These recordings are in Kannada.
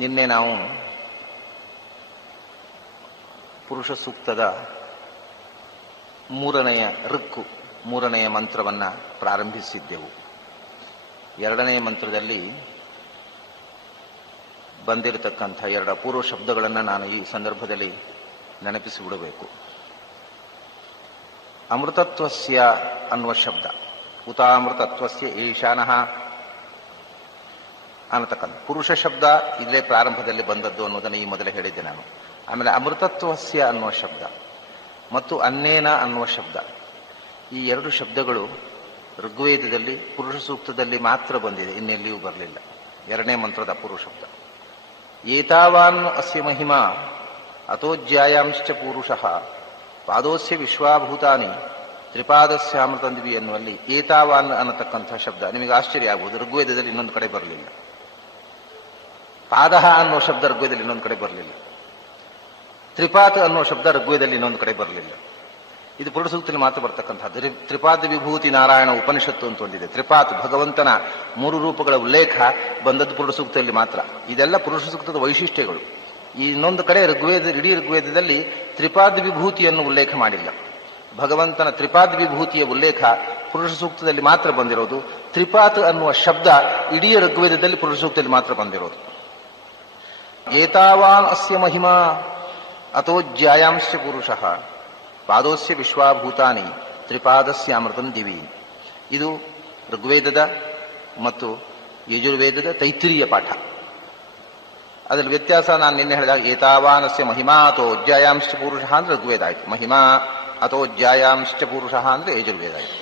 ನಿನ್ನೆ ನಾವು ಪುರುಷ ಸೂಕ್ತದ ಮೂರನೆಯ ಮಂತ್ರವನ್ನು ಪ್ರಾರಂಭಿಸಿದ್ದೆವು. ಎರಡನೆಯ ಮಂತ್ರದಲ್ಲಿ ಬಂದಿರತಕ್ಕಂಥ ಎರಡು ಅಪೂರ್ವ ಶಬ್ದಗಳನ್ನು ನಾನು ಈ ಸಂದರ್ಭದಲ್ಲಿ ನೆನಪಿಸಿಬಿಡಬೇಕು. ಅಮೃತತ್ವಸ್ಯ ಅನ್ನುವ ಶಬ್ದ, ಉತಾಮೃತತ್ವಸ್ಯ ಈಶಾನಃ ಅನ್ನತಕ್ಕಂಥ ಪುರುಷ ಶಬ್ದ ಇಲ್ಲೇ ಪ್ರಾರಂಭದಲ್ಲಿ ಬಂದದ್ದು ಅನ್ನೋದನ್ನು ಈ ಮೊದಲೇ ಹೇಳಿದ್ದೆ ನಾನು. ಆಮೇಲೆ ಅಮೃತತ್ವಸ್ಯ ಅನ್ನುವ ಶಬ್ದ ಮತ್ತು ಅನ್ನೇನ ಅನ್ನುವ ಶಬ್ದ, ಈ ಎರಡು ಶಬ್ದಗಳು ಋಗ್ವೇದದಲ್ಲಿ ಪುರುಷ ಸೂಕ್ತದಲ್ಲಿ ಮಾತ್ರ ಬಂದಿದೆ, ಇನ್ನೆಲ್ಲಿಯೂ ಬರಲಿಲ್ಲ. ಎರಡನೇ ಮಂತ್ರದ ಅಪೂರ್ವ ಶಬ್ದ. ಏತಾವಾನ್ ಅಸ್ಯ ಮಹಿಮಾ ಅತೋಜ್ಯಾಯಾಂಶ್ಚ ಪೂರುಷಃ ಪಾದೋಸ್ಯ ವಿಶ್ವಾಭೂತಾನಿ ತ್ರಿಪಾದಸ್ಯಾಮೃತಂದ್ವಿ ಎನ್ನುವಲ್ಲಿ ಏತಾವಾನ್ ಅನ್ನತಕ್ಕಂಥ ಶಬ್ದ ನಿಮಗೆ ಆಶ್ಚರ್ಯ ಆಗ್ಬೋದು, ಋಗ್ವೇದದಲ್ಲಿ ಇನ್ನೊಂದು ಕಡೆ ಬರಲಿಲ್ಲ. ಪಾದಃ ಅನ್ನೋ ಶಬ್ದ ಋಗ್ವೇದದಲ್ಲಿ ಇನ್ನೊಂದು ಕಡೆ ಬರಲಿಲ್ಲ. ತ್ರಿಪಾತ್ ಅನ್ನೋ ಶಬ್ದ ಋಗ್ವೇದದಲ್ಲಿ ಇನ್ನೊಂದು ಕಡೆ ಬರಲಿಲ್ಲ. ಇದು ಪುರುಷ ಸೂಕ್ತದಲ್ಲಿ ಮಾತ್ರ ಬರ್ತಕ್ಕಂಥದ್ದು. ತ್ರಿಪಾದ ವಿಭೂತಿ ನಾರಾಯಣ ಉಪನಿಷತ್ತು ಅಂತ ಒಂದಿದೆ. ತ್ರಿಪಾತ್ ಭಗವಂತನ ಮೂರು ರೂಪಗಳ ಉಲ್ಲೇಖ ಬಂದದ್ದು ಪುರುಷ ಸೂಕ್ತದಲ್ಲಿ ಮಾತ್ರ. ಇದೆಲ್ಲ ಪುರುಷ ಸೂಕ್ತದ ವೈಶಿಷ್ಟ್ಯಗಳು. ಈ ಇನ್ನೊಂದು ಕಡೆ ಇಡೀ ಋಗ್ವೇದದಲ್ಲಿ ತ್ರಿಪಾದ ವಿಭೂತಿಯನ್ನು ಉಲ್ಲೇಖ ಮಾಡಿಲ್ಲ. ಭಗವಂತನ ತ್ರಿಪಾದ ವಿಭೂತಿಯ ಉಲ್ಲೇಖ ಪುರುಷ ಸೂಕ್ತದಲ್ಲಿ ಮಾತ್ರ ಬಂದಿರೋದು. ತ್ರಿಪಾತ್ ಅನ್ನುವ ಶಬ್ದ ಇಡೀ ಋಗ್ವೇದದಲ್ಲಿ ಪುರುಷ ಸೂಕ್ತದಲ್ಲಿ ಮಾತ್ರ ಬಂದಿರೋದು. ಏತಾವಾನ್ ಅಸ್ಯ ಮಹಿಮಾ ಅತೋಜ್ಯಾಯಾಂಶ್ಚ ಪುರುಷಃ ಪಾದೋಸ್ಯ ವಿಶ್ವಾಭೂತಾನಿ ತ್ರಿಪಾದಸ್ಯಾಮೃತಂ ದಿವಿ. ಇದು ಋಗ್ವೇದದ ಮತ್ತು ಯಜುರ್ವೇದದ ತೈತ್ರಿಯ ಪಾಠ. ಅದರಲ್ಲಿ ವ್ಯತ್ಯಾಸ ನಾನು ನಿನ್ನೆ ಹೇಳಿದಾಗ ಏತಾವಾನಸ್ಯ ಮಹಿಮಾ ಅತೋಜ್ಯಾಯಾಂಶ್ಚ ಪುರುಷಃ ಅಂದ್ರೆ ಋಗ್ವೇದ ಆಯಿತು, ಮಹಿಮಾ ಅತೋಜ್ಯಾಯಾಂಶ್ಚ ಪುರುಷಃ ಅಂದ್ರೆ ಯಜುರ್ವೇದ ಆಯಿತು.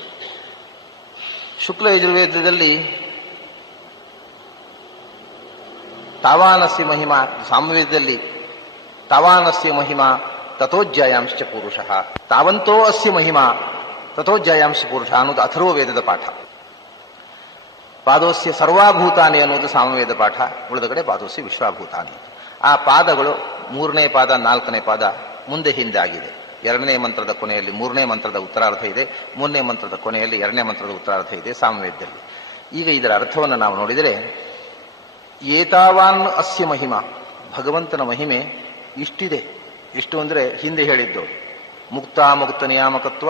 ಶುಕ್ಲ ಯಜುರ್ವೇದದಲ್ಲಿ ತಾವಾನಸ್ಯ ಮಹಿಮಾ, ಸಾಮವೇದದಲ್ಲಿ ತಾವಾನಸ್ಯ ಮಹಿಮಾ ತಥೋಜ್ಯಾಯಾಂಶ್ಚ ಪುರುಷಃ, ತಾವಂತೋ ಅಸ್ಯ ಮಹಿಮಾ ತಥೋಜ್ಯಾಯಾಂಶ್ಚ ಪುರುಷ ಅನ್ನೋದು ಅಥರ್ವ ವೇದದ ಪಾಠ. ಪಾದೋಸ್ಯ ಸರ್ವಾಭೂತಾನಿ ಅನ್ನೋದು ಸಾಮವೇದ ಪಾಠ. ಉಳಿದ ಕಡೆ ಪಾದೋಸ್ಯ ವಿಶ್ವಾಭೂತಾನಿ. ಆ ಪಾದಗಳು ಮೂರನೇ ಪಾದ ನಾಲ್ಕನೇ ಪಾದ ಮುಂದೆ ಹಿಂದೆ ಆಗಿದೆ. ಎರಡನೇ ಮಂತ್ರದ ಕೊನೆಯಲ್ಲಿ ಮೂರನೇ ಮಂತ್ರದ ಉತ್ತರಾರ್ಧ ಇದೆ, ಮೂರನೇ ಮಂತ್ರದ ಕೊನೆಯಲ್ಲಿ ಎರಡನೇ ಮಂತ್ರದ ಉತ್ತರಾರ್ಧ ಇದೆ ಸಾಮವೇದದಲ್ಲಿ. ಈಗ ಇದರ ಅರ್ಥವನ್ನು ನಾವು ನೋಡಿದರೆ, ಏತಾವಾನ್ ಅಸ್ಯ ಮಹಿಮಾ, ಭಗವಂತನ ಮಹಿಮೆ ಇಷ್ಟಿದೆ. ಇಷ್ಟು ಅಂದರೆ ಹಿಂದೆ ಹೇಳಿದ್ದು ಮುಕ್ತಾಮುಕ್ತ ನಿಯಾಮಕತ್ವ,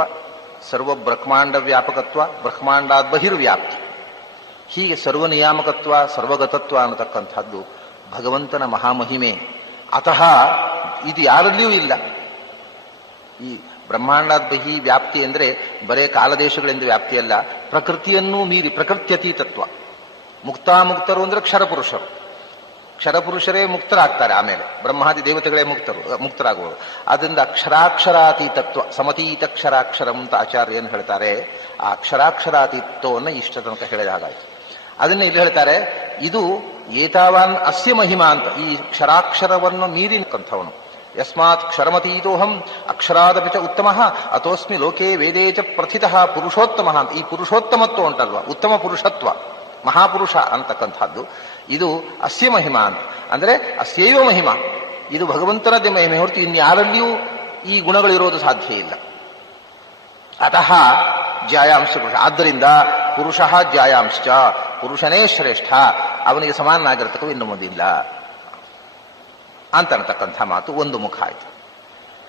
ಸರ್ವ ಬ್ರಹ್ಮಾಂಡ ವ್ಯಾಪಕತ್ವ, ಬ್ರಹ್ಮಾಂಡಾದ್ ಬಹಿರ್ವ್ಯಾಪ್ತಿ. ಹೀಗೆ ಸರ್ವ ನಿಯಾಮಕತ್ವ ಸರ್ವಗತತ್ವ ಅನ್ನತಕ್ಕಂಥದ್ದು ಭಗವಂತನ ಮಹಾಮಹಿಮೆ. ಅತಃ ಇದು ಯಾರಲ್ಲಿಯೂ ಇಲ್ಲ. ಈ ಬ್ರಹ್ಮಾಂಡಾದ ಬಹಿ ವ್ಯಾಪ್ತಿ ಅಂದರೆ ಬರೇ ಕಾಲದೇಶಗಳಿಂದ ವ್ಯಾಪ್ತಿಯಲ್ಲ, ಪ್ರಕೃತಿಯನ್ನೂ ಮೀರಿ ಪ್ರಕೃತ್ಯತೀತತ್ವ. ಮುಕ್ತಾಮುಕ್ತರು ಅಂದ್ರೆ ಕ್ಷರಪುರುಷರು. ಕ್ಷರಪುರುಷರೇ ಮುಕ್ತರಾಗ್ತಾರೆ, ಆಮೇಲೆ ಬ್ರಹ್ಮಾದಿ ದೇವತೆಗಳೇ ಮುಕ್ತರಾಗುವರು. ಅದರಿಂದ ಅಕ್ಷರಾಕ್ಷರಾತೀತತ್ವ, ಸಮತೀತ ಕ್ಷರಾಕ್ಷರಂ ಅಂತ ಆಚಾರ್ಯನು ಹೇಳ್ತಾರೆ. ಆ ಅಕ್ಷರಾಕ್ಷರಾತೀತ್ವವನ್ನು ಇಷ್ಟ ತನಕ ಹೇಳಿದ ಹಾಗಾಯ್ತು. ಅದನ್ನ ಇಲ್ಲಿ ಹೇಳ್ತಾರೆ, ಇದು ಏತಾವಾನ್ ಅಸ್ಯ ಮಹಿಮಾ ಅಂತ. ಈ ಕ್ಷರಾಕ್ಷರವನ್ನು ಮೀರಿನಂಥವನು. ಯಸ್ಮಾತ್ ಕ್ಷರಮತೀತೋಹಂ ಅಕ್ಷರಾದಪಿ ಚ ಉತ್ತಮಃ ಅತೋಸ್ಮಿ ಲೋಕೆ ವೇದೇ ಚ ಪ್ರಥಿತಃ ಪುರುಷೋತ್ತಮಃ ಅಂತ. ಈ ಪುರುಷೋತ್ತಮತ್ವ ಉಂಟಲ್ವ, ಉತ್ತಮ ಪುರುಷತ್ವ, ಮಹಾಪುರುಷ ಅಂತಕ್ಕಂಥದ್ದು ಇದು ಅಸ್ಯ ಮಹಿಮಾ ಅಂತ. ಅಂದರೆ ಅಸ್ಯೈವ ಮಹಿಮಾ, ಇದು ಭಗವಂತನದೇ ಮಹಿಮೆ ಹೊರತು ಇನ್ಯಾರಲ್ಲಿಯೂ ಈ ಗುಣಗಳಿರೋದು ಸಾಧ್ಯ ಇಲ್ಲ. ಅತಃ ಜ್ಯಾಯಾಂಶ ಪುರುಷ, ಆದ್ದರಿಂದ ಪುರುಷ ಜ್ಯಾಯಾಂಶ್ಚ, ಪುರುಷನೇ ಶ್ರೇಷ್ಠ, ಅವನಿಗೆ ಸಮಾನನಾಗಿರ್ತಕ್ಕೂ ಇನ್ನು ಮುಂದಿಲ್ಲ ಅಂತ ಅನ್ನತಕ್ಕಂಥ ಮಾತು ಒಂದು ಮುಖ ಆಯಿತು.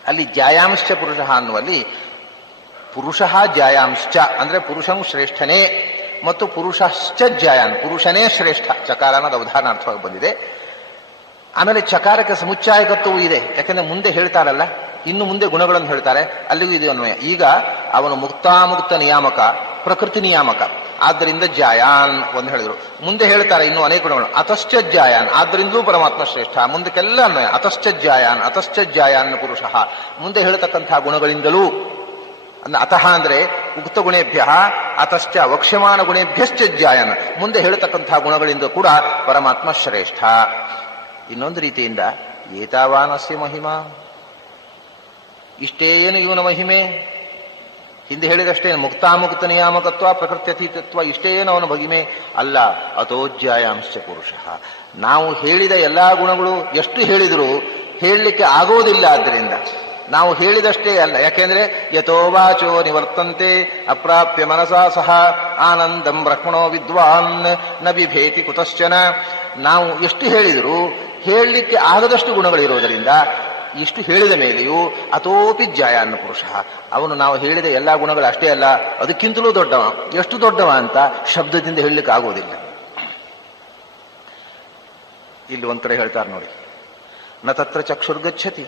ಅಲ್ಲಿ ಜ್ಯಾಯಾಂಶ್ಚ ಪುರುಷ ಅನ್ನುವಲ್ಲಿ ಪುರುಷ ಜ್ಯಾಯಾಂಶ್ಚ ಅಂದ್ರೆ ಪುರುಷನು ಶ್ರೇಷ್ಠನೇ ಮತ್ತು ಪುರುಷಶ್ಚ ಜ್ಯಾಯಾನ್, ಪುರುಷನೇ ಶ್ರೇಷ್ಠ. ಚಕಾರ ಅನ್ನೋದು ಉದಾಹರಣಾರ್ಥವಾಗಿ ಬಂದಿದೆ. ಆಮೇಲೆ ಚಕಾರಕ್ಕೆ ಸಮುಚ್ಚಾಯಕತ್ವವೂ ಇದೆ, ಯಾಕಂದ್ರೆ ಮುಂದೆ ಹೇಳ್ತಾರಲ್ಲ, ಇನ್ನು ಮುಂದೆ ಗುಣಗಳನ್ನು ಹೇಳ್ತಾರೆ, ಅಲ್ಲಿಗೂ ಇದು ಅನ್ವಯ. ಈಗ ಅವನು ಮುಕ್ತಾಮುಕ್ತ ನಿಯಾಮಕ, ಪ್ರಕೃತಿ ನಿಯಾಮಕ, ಆದ್ದರಿಂದ ಜಾಯಾನ್ ಒಂದು ಹೇಳಿದ್ರು. ಮುಂದೆ ಹೇಳ್ತಾರೆ ಇನ್ನು ಅನೇಕ ಗುಣಗಳು, ಅತಶ್ಚ ಜಾಯಾನ್, ಆದ್ದರಿಂದಲೂ ಪರಮಾತ್ಮ ಶ್ರೇಷ್ಠ. ಮುಂದಕ್ಕೆಲ್ಲ ಅನ್ವಯ, ಅತಶ್ಚ ಜಾಯಾನ್ ಪುರುಷ. ಮುಂದೆ ಹೇಳ್ತಕ್ಕಂತಹ ಗುಣಗಳಿಂದಲೂ, ಅತಃ ಅಂದ್ರೆ ಉಕ್ತ ಗುಣೇಭ್ಯ, ಅತಶ್ಚ ವಕ್ಷ್ಯಮಾನ ಗುಣೇಭ್ಯಶ್ಚ ಜಾಯನ್, ಮುಂದೆ ಹೇಳ್ತಕ್ಕಂತಹ ಗುಣಗಳಿಂದ ಕೂಡ ಪರಮಾತ್ಮ ಶ್ರೇಷ್ಠ. ಇನ್ನೊಂದು ರೀತಿಯಿಂದ ಏತಾವಾನಸ್ಯ ಮಹಿಮಾ, ಇಷ್ಟೇ ಏನು ಇವನ ಮಹಿಮೆ. ಹಿಂದೆ ಹೇಳಿದಷ್ಟೇ ಮುಕ್ತಾಮುಕ್ತ ನಿಯಾಮಕತ್ವ ಪ್ರಕೃತ್ಯತೀತತ್ವ, ಇಷ್ಟೇ ಏನು ಅವನ ಮಹಿಮೆ ಅಲ್ಲ. ಅತೋಜ್ಯಾಯಾಂಶ್ಚ ಪುರುಷ. ನಾವು ಹೇಳಿದ ಎಲ್ಲಾ ಗುಣಗಳು ಎಷ್ಟು ಹೇಳಿದರೂ ಹೇಳಲಿಕ್ಕೆ ಆಗೋದಿಲ್ಲ. ಆದ್ದರಿಂದ ನಾವು ಹೇಳಿದಷ್ಟೇ ಅಲ್ಲ, ಯಾಕೆಂದ್ರೆ ಯಥೋ ವಾಚೋ ನಿವರ್ತಂತೆ ಅಪ್ರಾಪ್ಯ ಮನಸಾ ಸಹ ಆನಂದಂ ಬ್ರಹ್ಮಣೋ ವಿದ್ವಾನ್ ನ ಬಿಭೇತಿ ಕುತಶ್ಚನ. ನಾವು ಎಷ್ಟು ಹೇಳಿದರೂ ಹೇಳಲಿಕ್ಕೆ ಆಗದಷ್ಟು ಗುಣಗಳಿರೋದರಿಂದ ಇಷ್ಟು ಹೇಳಿದ ಮೇಲೆಯೂ ಅಥೋಪಿ ಜ್ಯಾಯಾನ್ನ ಪುರುಷ, ಅವನು ನಾವು ಹೇಳಿದ ಎಲ್ಲಾ ಗುಣಗಳು ಅಷ್ಟೇ ಅಲ್ಲ, ಅದಕ್ಕಿಂತಲೂ ದೊಡ್ಡವ. ಎಷ್ಟು ದೊಡ್ಡವ ಅಂತ ಶಬ್ದದಿಂದ ಹೇಳಲಿಕ್ಕೆ ಆಗೋದಿಲ್ಲ. ಇಲ್ಲಿ ಒಂಥರ ಹೇಳ್ತಾರೆ ನೋಡಿ, ನ ತತ್ರ ಚಕ್ಷುರ್ಗಚ್ಚತಿ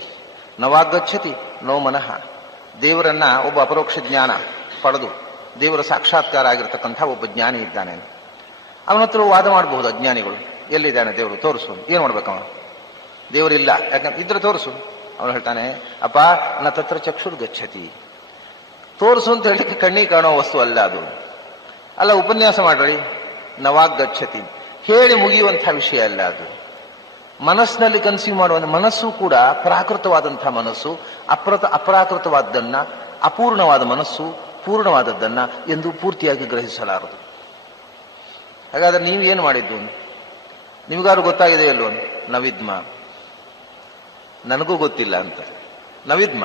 ನ ವಾಗ್ಗಚ್ಚತಿ ನೋ ಮನಃ. ದೇವರನ್ನ ಒಬ್ಬ ಅಪರೋಕ್ಷ ಜ್ಞಾನ ಪಡೆದು ದೇವರ ಸಾಕ್ಷಾತ್ಕಾರ ಆಗಿರತಕ್ಕಂಥ ಒಬ್ಬ ಜ್ಞಾನಿ ಇದ್ದಾನೆ. ಅವನ ಹತ್ರ ವಾದ ಮಾಡಬಹುದು ಅಜ್ಞಾನಿಗಳು, ಎಲ್ಲಿದ್ದಾನೆ ದೇವರು ತೋರಿಸು. ಏನ್ ಮಾಡ್ಬೇಕು ಅವನು? ದೇವರಿಲ್ಲ, ಯಾಕಂದ್ರೆ ಇದ್ರೆ ತೋರಿಸು. ಅವನು ಹೇಳ್ತಾನೆ, ಅಪ್ಪ ನ ತತ್ರ ಚಕ್ಷುರ್ಗಚ್ಚತಿ, ತೋರಿಸು ಅಂತ ಹೇಳಿಕ್ಕೆ ಕಣ್ಣಿಗೆ ಕಾಣೋ ವಸ್ತು ಅಲ್ಲ ಅದು. ಅಲ್ಲ ಉಪನ್ಯಾಸ ಮಾಡ್ರಿ, ನವಾಗ್ಗಚ್ಚತಿ, ಹೇಳಿ ಮುಗಿಯುವಂತಹ ವಿಷಯ ಅಲ್ಲ ಅದು. ಮನಸ್ಸಿನಲ್ಲಿ ಕನ್ಸ್ಯೂಮ್ ಮಾಡುವ ಮನಸ್ಸು ಕೂಡ ಪ್ರಾಕೃತವಾದಂತಹ ಮನಸ್ಸು, ಅಪ್ರಾಕೃತವಾದದ್ದನ್ನ, ಅಪೂರ್ಣವಾದ ಮನಸ್ಸು ಪೂರ್ಣವಾದದ್ದನ್ನ ಎಂದು ಪೂರ್ತಿಯಾಗಿ ಗ್ರಹಿಸಲಾರದು. ಹಾಗಾದ್ರೆ ನೀವು ಏನು ಮಾಡಿದ್ದು? ನಿಮಗಾರು ಗೊತ್ತಾಗಿದೆ ಅಲ್ವೋ? ನವಿದ್ಮ, ನನಗೂ ಗೊತ್ತಿಲ್ಲ ಅಂತ. ನವಿದ್ಮ,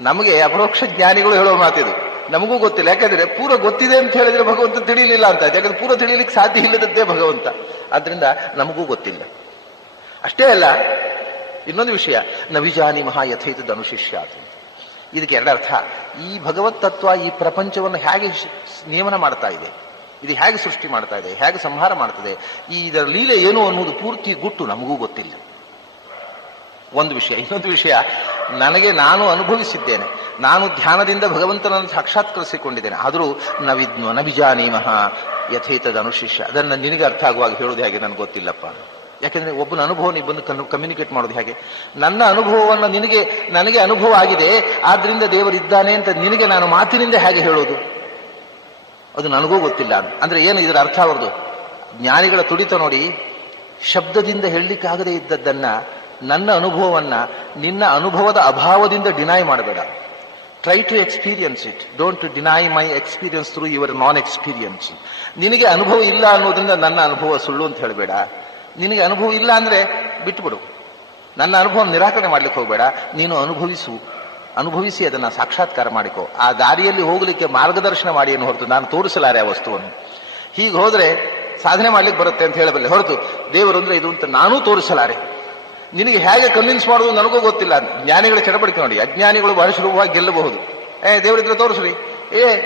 ನಮಗೆ ಅಪರೋಕ್ಷ ಜ್ಞಾನಿಗಳು ಹೇಳೋ ಮಾತಿದು. ನಮಗೂ ಗೊತ್ತಿಲ್ಲ, ಯಾಕಂದ್ರೆ ಪೂರ ಗೊತ್ತಿದೆ ಅಂತ ಹೇಳಿದ್ರೆ ಭಗವಂತ ತಿಳಿಲಿಲ್ಲ ಅಂತ. ಯಾಕಂದ್ರೆ ಪೂರ ತಿಳಿಲಿಕ್ಕೆ ಸಾಧ್ಯ ಇಲ್ಲದದ್ದೇ ಭಗವಂತ. ಆದ್ರಿಂದ ನಮಗೂ ಗೊತ್ತಿಲ್ಲ. ಅಷ್ಟೇ ಅಲ್ಲ, ಇನ್ನೊಂದು ವಿಷಯ, ನವಿಜಾನಿ ಮಹಾ ಯಥೈತದ ಅನುಶಿಷ್ಯಾತ್. ಇದಕ್ಕೆ ಎರಡರ್ಥ. ಈ ಭಗವತ್ ತತ್ವ ಈ ಪ್ರಪಂಚವನ್ನು ಹೇಗೆ ನಿಯಮನ ಮಾಡ್ತಾ ಇದೆ, ಇದು ಹೇಗೆ ಸೃಷ್ಟಿ ಮಾಡ್ತಾ ಇದೆ, ಹೇಗೆ ಸಂಹಾರ ಮಾಡ್ತದೆ, ಇದರ ಲೀಲೆ ಏನು ಅನ್ನೋದು ಪೂರ್ತಿ ಗುಟ್ಟು ನಮಗೂ ಗೊತ್ತಿಲ್ಲ. ಒಂದು ವಿಷಯ. ಇನ್ನೊಂದು ವಿಷಯ, ನಾನು ಅನುಭವಿಸಿದ್ದೇನೆ. ನಾನು ಧ್ಯಾನದಿಂದ ಭಗವಂತನನ್ನು ಸಾಕ್ಷಾತ್ಕರಿಸಿಕೊಂಡಿದ್ದೇನೆ. ಆದರೂ ನವಿಜಾನೀಮಃ ಯಥೇತದ ಅನುಶಿಷ್ಯ. ಅದನ್ನು ನಿನಗೆ ಅರ್ಥ ಆಗುವಾಗ ಹೇಳೋದು ಹೇಗೆ ನನಗೆ ಗೊತ್ತಿಲ್ಲಪ್ಪ. ಯಾಕೆಂದ್ರೆ ಒಬ್ಬನ ಅನುಭವ ಇಬ್ಬನ್ನು ಕಮ್ಯುನಿಕೇಟ್ ಮಾಡೋದು ಹೇಗೆ? ನನ್ನ ಅನುಭವವನ್ನು ನನಗೆ ಅನುಭವ ಆಗಿದೆ, ಆದ್ರಿಂದ ದೇವರಿದ್ದಾನೆ ಅಂತ ನಿನಗೆ ನಾನು ಮಾತಿನಿಂದ ಹೇಗೆ ಹೇಳೋದು? ಅದು ನನಗೂ ಗೊತ್ತಿಲ್ಲ. ಅಂದ್ರೆ ಏನು ಇದರ ಅರ್ಥ? ಅವರದು ಜ್ಞಾನಿಗಳ ತುಡಿತ ನೋಡಿ. ಶಬ್ದದಿಂದ ಹೇಳಲಿಕ್ಕಾಗದೇ ಇದ್ದದ್ದನ್ನ, ನನ್ನ ಅನುಭವವನ್ನ ನಿನ್ನ ಅನುಭವದ ಅಭಾವದಿಂದ ಡಿನೈ ಮಾಡಬೇಡ. Try to experience it, don't deny my experience through your non experience. ನಿನಗೆ ಅನುಭವ ಇಲ್ಲ ಅನ್ನೋದ್ರಿಂದ ನನ್ನ ಅನುಭವ ಸುಳ್ಳು ಅಂತ ಹೇಳಬೇಡ. ನಿನಗೆ ಅನುಭವ ಇಲ್ಲ ಅಂದ್ರೆ ಬಿಟ್ಟುಬಿಡು. ನನ್ನ ಅನುಭವ ನಿರಾಕರಣೆ ಮಾಡ್ಲಿಕ್ಕೆ ಹೋಗಬೇಡ. ನೀನು ಅನುಭವಿಸಿ ಅದನ್ನ ಸಾಕ್ಷಾತ್ಕಾರ ಮಾಡಿಕೋ. ಆ ದಾರಿಯಲ್ಲಿ ಹೋಗ್ಲಿಕ್ಕೆ ಮಾರ್ಗದರ್ಶನ ಮಾಡಿ ಏನು ಹೊರತು ನಾನು ತೋರಿಸಲಾರೆ ಆ ವಸ್ತುವನ್ನು. ಹೀಗೆ ಹೋದ್ರೆ ಸಾಧನೆ ಮಾಡ್ಲಿಕ್ಕೆ ಬರುತ್ತೆ ಅಂತ ಹೇಳಬಲ್ಲೆ ಹೊರತು ದೇವರು ಅಂದ್ರೆ ಇದು ಅಂತ ನಾನೂ ತೋರಿಸಲಾರೆ. ನಿನಗೆ ಹೇಗೆ ಕನ್ವಿನ್ಸ್ ಮಾಡೋದು ನನಗೂ ಗೊತ್ತಿಲ್ಲ. ಜ್ಞಾನಿಗಳ ಚಟಪಡಿಕೆ ನೋಡಿ. ಅಜ್ಞಾನಿಗಳು ಬಹಳ ಸುಲಭವಾಗಿ ಗೆಲ್ಲಬಹುದು. ದೇವರಿದ್ರೆ ತೋರಿಸ್ರಿ,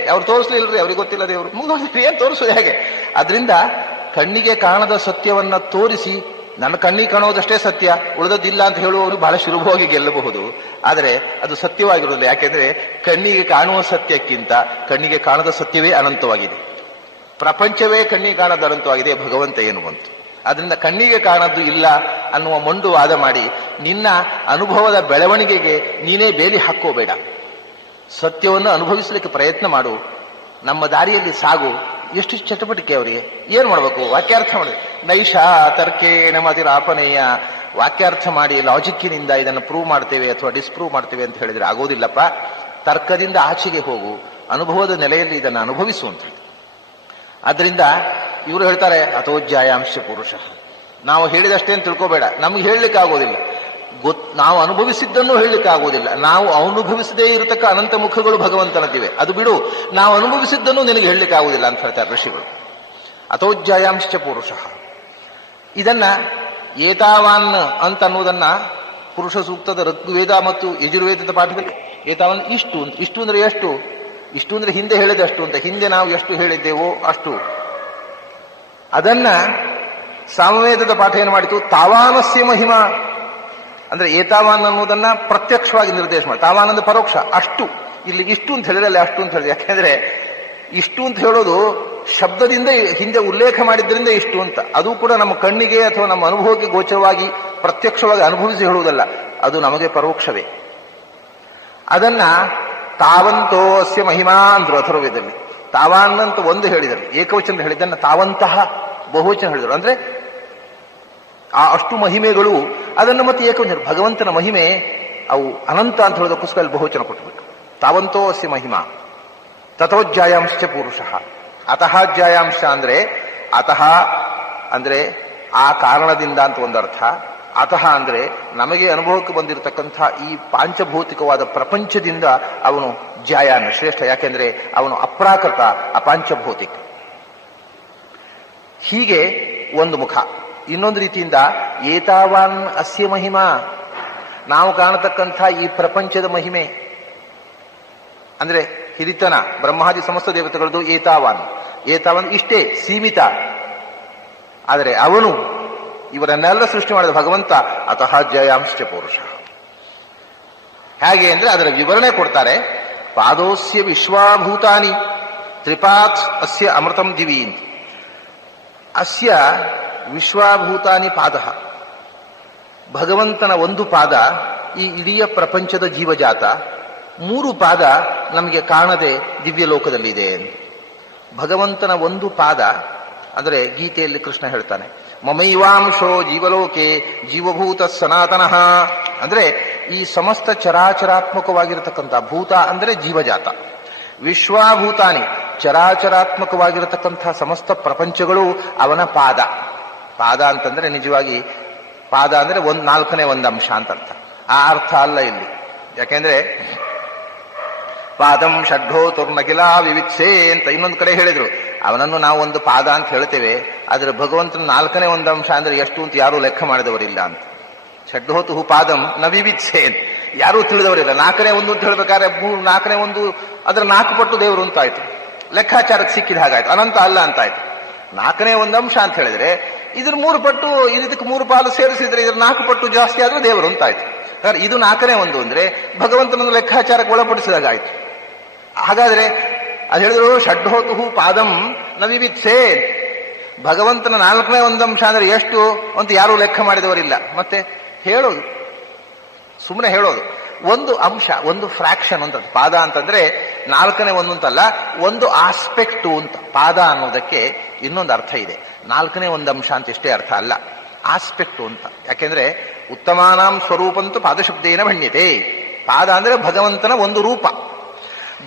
ಅವ್ರು ತೋರಿಸ್ಲಿಲ್ರಿ, ಅವ್ರಿಗೆ ಗೊತ್ತಿಲ್ಲ ದೇವರು, ಮುಗಿದೋಗ್ರಿ, ಏನ್ ತೋರಿಸೋದು ಹೇಗೆ? ಅದರಿಂದ ಕಣ್ಣಿಗೆ ಕಾಣದ ಸತ್ಯವನ್ನ ತೋರಿಸಿ ನನ್ನ ಕಣ್ಣಿಗೆ ಕಾಣೋದಷ್ಟೇ ಸತ್ಯ, ಉಳಿದದ್ದಿಲ್ಲ ಅಂತ ಹೇಳುವವರು ಬಹಳ ಸುಲಭವಾಗಿ ಗೆಲ್ಲಬಹುದು. ಆದರೆ ಅದು ಸತ್ಯವಾಗಿರೋದಿಲ್ಲ. ಯಾಕೆಂದ್ರೆ ಕಣ್ಣಿಗೆ ಕಾಣುವ ಸತ್ಯಕ್ಕಿಂತ ಕಣ್ಣಿಗೆ ಕಾಣದ ಸತ್ಯವೇ ಅನಂತವಾಗಿದೆ. ಪ್ರಪಂಚವೇ ಕಣ್ಣಿಗೆ ಕಾಣದ ಅನಂತವಾಗಿದೆ, ಭಗವಂತ ಏನು ಬಂತು. ಅದರಿಂದ ಕಣ್ಣಿಗೆ ಕಾಣದ್ದು ಇಲ್ಲ ಅನ್ನುವ ಮೊಂಡು ವಾದ ಮಾಡಿ ನಿನ್ನ ಅನುಭವದ ಬೆಳವಣಿಗೆಗೆ ನೀನೇ ಬೇಲಿ ಹಾಕೋಬೇಡ. ಸತ್ಯವನ್ನು ಅನುಭವಿಸಲಿಕ್ಕೆ ಪ್ರಯತ್ನ ಮಾಡು. ನಮ್ಮ ದಾರಿಯಲ್ಲಿ ಸಾಗು. ಎಷ್ಟು ಚಟಪಟಿಕೆ ಅವರಿಗೆ. ಏನ್ ಮಾಡ್ಬೇಕು? ವಾಕ್ಯಾರ್ಥ ಮಾಡಿ. ನೈಷಾ ತರ್ಕೇಣ ಮತಿರಾಪನೇಯ. ವಾಕ್ಯಾರ್ಥ ಮಾಡಿ ಲಾಜಿಕ್ಕಿನಿಂದ ಇದನ್ನು ಪ್ರೂವ್ ಮಾಡ್ತೇವೆ ಅಥವಾ ಡಿಸ್ಪ್ರೂವ್ ಮಾಡ್ತೇವೆ ಅಂತ ಹೇಳಿದ್ರೆ ಆಗೋದಿಲ್ಲಪ್ಪ. ತರ್ಕದಿಂದ ಆಚೆಗೆ ಹೋಗು, ಅನುಭವದ ನೆಲೆಯಲ್ಲಿ ಇದನ್ನು ಅನುಭವಿಸು ಅಂತ. ಆದ್ರಿಂದ ಇವರು ಹೇಳ್ತಾರೆ ಅಥೋಜ್ಯಾಯಾಂಶ ಪುರುಷ. ನಾವು ಹೇಳಿದಷ್ಟೇ ಅಂತ ತಿಳ್ಕೋಬೇಡ. ನಮ್ಗೆ ಹೇಳಲಿಕ್ಕೆ ಆಗೋದಿಲ್ಲ. ನಾವು ಅನುಭವಿಸಿದ್ದನ್ನು ಹೇಳಲಿಕ್ಕೆ ಆಗೋದಿಲ್ಲ. ನಾವು ಅನುಭವಿಸದೇ ಇರತಕ್ಕ ಅನಂತ ಮುಖಗಳು ಭಗವಂತನದ್ದಿವೆ, ಅದು ಬಿಡು. ನಾವು ಅನುಭವಿಸಿದ್ದನ್ನು ನಿನಗೆ ಹೇಳಲಿಕ್ಕೆ ಆಗುದಿಲ್ಲ ಅಂತ ಹೇಳ್ತಾರೆ ಋಷಿಗಳು. ಅಥೋಜ್ಯಾಯಾಂಶ ಪುರುಷ. ಇದನ್ನ ಏತಾವಾನ್ ಅಂತ ಅನ್ನೋದನ್ನ ಪುರುಷ ಸೂಕ್ತದ ಋಗ್ವೇದ ಮತ್ತು ಯಜುರ್ವೇದದ ಪಾಠದಲ್ಲಿ ಏತಾವಾನ್ ಇಷ್ಟು ಅಂದ್ರೆ ಎಷ್ಟು? ಇಷ್ಟು ಅಂದ್ರೆ ಹಿಂದೆ ಹೇಳಿದಷ್ಟು ಅಂತ. ಹಿಂದೆ ನಾವು ಎಷ್ಟು ಹೇಳಿದ್ದೇವೋ ಅಷ್ಟು. ಅದನ್ನ ಸಾಮವೇದದ ಪಾಠ ಏನು ಮಾಡಿತು? ತಾವಾನಸ್ಯ ಮಹಿಮಾ ಅಂದ್ರೆ ಏತಾವಾನ್ ಅನ್ನೋದನ್ನ ಪ್ರತ್ಯಕ್ಷವಾಗಿ ನಿರ್ದೇಶ ಮಾಡಿ. ತಾವಾನ್ ಅಂದ್ರೆ ಪರೋಕ್ಷ. ಅಷ್ಟು. ಇಲ್ಲಿ ಇಷ್ಟು ಅಂತ ಹೇಳಿದ್ರೆ ಅಲ್ಲಿ ಅಷ್ಟು ಅಂತ ಹೇಳಿದೆ. ಯಾಕೆಂದ್ರೆ ಇಷ್ಟು ಅಂತ ಹೇಳೋದು ಶಬ್ದದಿಂದ ಹಿಂದೆ ಉಲ್ಲೇಖ ಮಾಡಿದ್ರಿಂದ ಇಷ್ಟು ಅಂತ. ಅದು ಕೂಡ ನಮ್ಮ ಕಣ್ಣಿಗೆ ಅಥವಾ ನಮ್ಮ ಅನುಭವಕ್ಕೆ ಗೋಚರವಾಗಿ ಪ್ರತ್ಯಕ್ಷವಾಗಿ ಅನುಭವಿಸಿ ಹೇಳುವುದಲ್ಲ, ಅದು ನಮಗೆ ಪರೋಕ್ಷವೇ. ಅದನ್ನ ತಾವಂತೋ ಅಸ್ಯ ಮಹಿಮಾ ಅಂದ್ರು ಅಥರ್ವವೇದದಲ್ಲಿ. ತಾವಾನ್ ಅಂತ ಒಂದು ಹೇಳಿದರು, ಏಕವಚನ ಹೇಳಿದ್ದನ್ನ ತಾವಂತಹ ಬಹುವಚನ ಹೇಳಿದರು. ಅಂದ್ರೆ ಆ ಅಷ್ಟು ಮಹಿಮೆಗಳು ಅದನ್ನು ಮತ್ತೆ ಏಕವಚನ. ಭಗವಂತನ ಮಹಿಮೆ ಅವು ಅನಂತ ಅಂತ ಹೇಳೋದಕ್ಕೋಸ್ಕರ ಬಹುವಚನ ಕೊಟ್ಟಬೇಕು. ತಾವಂತೋ ಅಸ್ಯ ಮಹಿಮಾ ತಥೋಜ್ಯಾಯಾಂಶ ಪುರುಷ. ಅತಃ ಜ್ಯಾಯಾಂಶ ಅಂದ್ರೆ ಅತಃ ಅಂದ್ರೆ ಆ ಕಾರಣದಿಂದ ಅಂತ ಒಂದರ್ಥ. ಅತಃ ಅಂದ್ರೆ ನಮಗೆ ಅನುಭವಕ್ಕೆ ಬಂದಿರತಕ್ಕಂಥ ಈ ಪಾಂಚಭೌತಿಕವಾದ ಪ್ರಪಂಚದಿಂದ ಅವನು ಜ್ಯಾಯಾನ ಶ್ರೇಷ್ಠ. ಯಾಕೆಂದ್ರೆ ಅವನು ಅಪ್ರಾಕೃತ, ಅಪಾಂಚಭೌತಿಕ. ಹೀಗೆ ಒಂದು ಮುಖ. ಇನ್ನೊಂದು ರೀತಿಯಿಂದ ಏತಾವಾನ್ ಅಸ್ಯ ಮಹಿಮಾ, ನಾವು ಕಾಣತಕ್ಕಂಥ ಈ ಪ್ರಪಂಚದ ಮಹಿಮೆ ಅಂದ್ರೆ ಹಿರಿತನ ಬ್ರಹ್ಮಾದಿ ಸಮಸ್ತ ದೇವತೆಗಳದು ಏತಾವಾನ್ ಇಷ್ಟೇ ಸೀಮಿತ. ಆದರೆ ಅವನು ಇವರನ್ನೆಲ್ಲ ಸೃಷ್ಟಿ ಮಾಡಿದ ಭಗವಂತ ಅತಃ ಜಯಾಂಶ್ಚ ಪೌರುಷ. ಹೇಗೆ ಅಂದ್ರೆ ಅದರ ವಿವರಣೆ ಕೊಡ್ತಾರೆ. ಪಾದೋಸ್ಯ ವಿಶ್ವಾಭೂತಾನಿ ತ್ರಿಪಾತ್ ಅಸ್ಯ ಅಮೃತಂ ದಿವಿ. ಅಸ್ಯ ವಿಶ್ವಾಭೂತಾನಿ ಪಾದ, ಭಗವಂತನ ಒಂದು ಪಾದ ಈ ಇಡೀ ಪ್ರಪಂಚದ ಜೀವಜಾತ, 3 ಪಾದ ನಮಗೆ ಕಾಣದೆ ದಿವ್ಯ ಲೋಕದಲ್ಲಿದೆ. ಭಗವಂತನ ಒಂದು ಪಾದ ಅಂದರೆ ಗೀತೆಯಲ್ಲಿ ಕೃಷ್ಣ ಹೇಳ್ತಾನೆ, ಮಮೈವಾಂಶೋ ಜೀವಲೋಕೆ ಜೀವಭೂತ ಸನಾತನಃ. ಅಂದ್ರೆ ಈ ಸಮಸ್ತ ಚರಾಚರಾತ್ಮಕವಾಗಿರತಕ್ಕಂಥ ಭೂತ ಅಂದ್ರೆ ಜೀವಜಾತ, ವಿಶ್ವಾಭೂತಾನಿ ಚರಾಚರಾತ್ಮಕವಾಗಿರತಕ್ಕಂಥ ಸಮಸ್ತ ಪ್ರಪಂಚಗಳು ಅವನ ಪಾದ. ಪಾದ ಅಂತಂದ್ರೆ ನಿಜವಾಗಿ ಪಾದ ಅಂದ್ರೆ 4ನೇ ಅಂಶ ಅಂತ ಅರ್ಥ. ಆ ಅರ್ಥ ಅಲ್ಲ ಇಲ್ಲಿ. ಯಾಕೆಂದ್ರೆ ಪಾದಂ ಷಡ್ಢೋತುರ್ನಗಿಲ ವಿವಿತ್ಸೆ ಅಂತ ಇನ್ನೊಂದು ಕಡೆ ಹೇಳಿದ್ರು. ಅವನನ್ನು ನಾವು ಒಂದು ಪಾದ ಅಂತ ಹೇಳ್ತೇವೆ, ಆದ್ರೆ ಭಗವಂತನ 4ನೇ ಅಂಶ ಅಂದ್ರೆ ಎಷ್ಟು ಅಂತ ಯಾರೂ ಲೆಕ್ಕ ಮಾಡಿದವರಿಲ್ಲ ಅಂತ. ಷಡ್ಢೋತು ಪಾದಂ ನ ವಿವಿತ್ಸೆ ಯಾರೂ ತಿಳಿದವರಿಲ್ಲ. 4ನೇ ಅಂತ ಹೇಳ್ಬೇಕಾದ್ರೆ 4ನೇ ಅದರ 4 ಪಟ್ಟು ದೇವರು ಅಂತಾಯ್ತು, ಲೆಕ್ಕಾಚಾರಕ್ಕೆ ಸಿಕ್ಕಿದ ಹಾಗಾಯ್ತು, ಅನಂತ ಅಲ್ಲ ಅಂತಾಯ್ತು. 4ನೇ ಅಂಶ ಅಂತ ಹೇಳಿದ್ರೆ ಇದ್ರ 3 ಪಟ್ಟು, ಇದಕ್ಕೆ 3 ಪಾಲು ಸೇರಿಸಿದ್ರೆ ಇದ್ರ 4 ಪಟ್ಟು ಜಾಸ್ತಿ ಆದ್ರೆ ದೇವರು ಅಂತಾಯ್ತು. ಇದು 4ನೇ ಅಂದ್ರೆ ಭಗವಂತನನ್ನು ಲೆಕ್ಕಾಚಾರಕ್ಕೆ ಒಳಪಡಿಸಿದಾಗಾಯ್ತು. ಹಾಗಾದ್ರೆ ಅದು ಹೇಳಿದ್ರು ಷಡ್ಢೋತು ಪಾದಂ ನ ವಿವಿತ್ಸೆ. ಭಗವಂತನ 4ನೇ ಅಂಶ ಅಂದ್ರೆ ಎಷ್ಟು ಅಂತ ಯಾರೂ ಲೆಕ್ಕ ಮಾಡಿದವರಿಲ್ಲ. ಮತ್ತೆ ಹೇಳೋದು ಸುಮ್ಮನೆ ಹೇಳೋದು, ಒಂದು ಅಂಶ, ಒಂದು ಫ್ರಾಕ್ಷನ್ ಅಂತ. ಪಾದ ಅಂತಂದ್ರೆ 4ನೇ ಅಂತಲ್ಲ, ಒಂದು ಆಸ್ಪೆಕ್ಟು ಅಂತ. ಪಾದ ಅನ್ನೋದಕ್ಕೆ ಇನ್ನೊಂದು ಅರ್ಥ ಇದೆ. 4ನೇ ಅಂಶ ಅಂತ ಎಷ್ಟೇ ಅರ್ಥ ಅಲ್ಲ, ಆಸ್ಪೆಕ್ಟು ಅಂತ. ಯಾಕೆಂದ್ರೆ ಉತ್ತಮಾನಾಂ ಸ್ವರೂಪಂತೂ ಪಾದಶಬ್ದೇನ ಭಣ್ಯತೆ. ಪಾದ ಅಂದ್ರೆ ಭಗವಂತನ ಒಂದು ರೂಪ.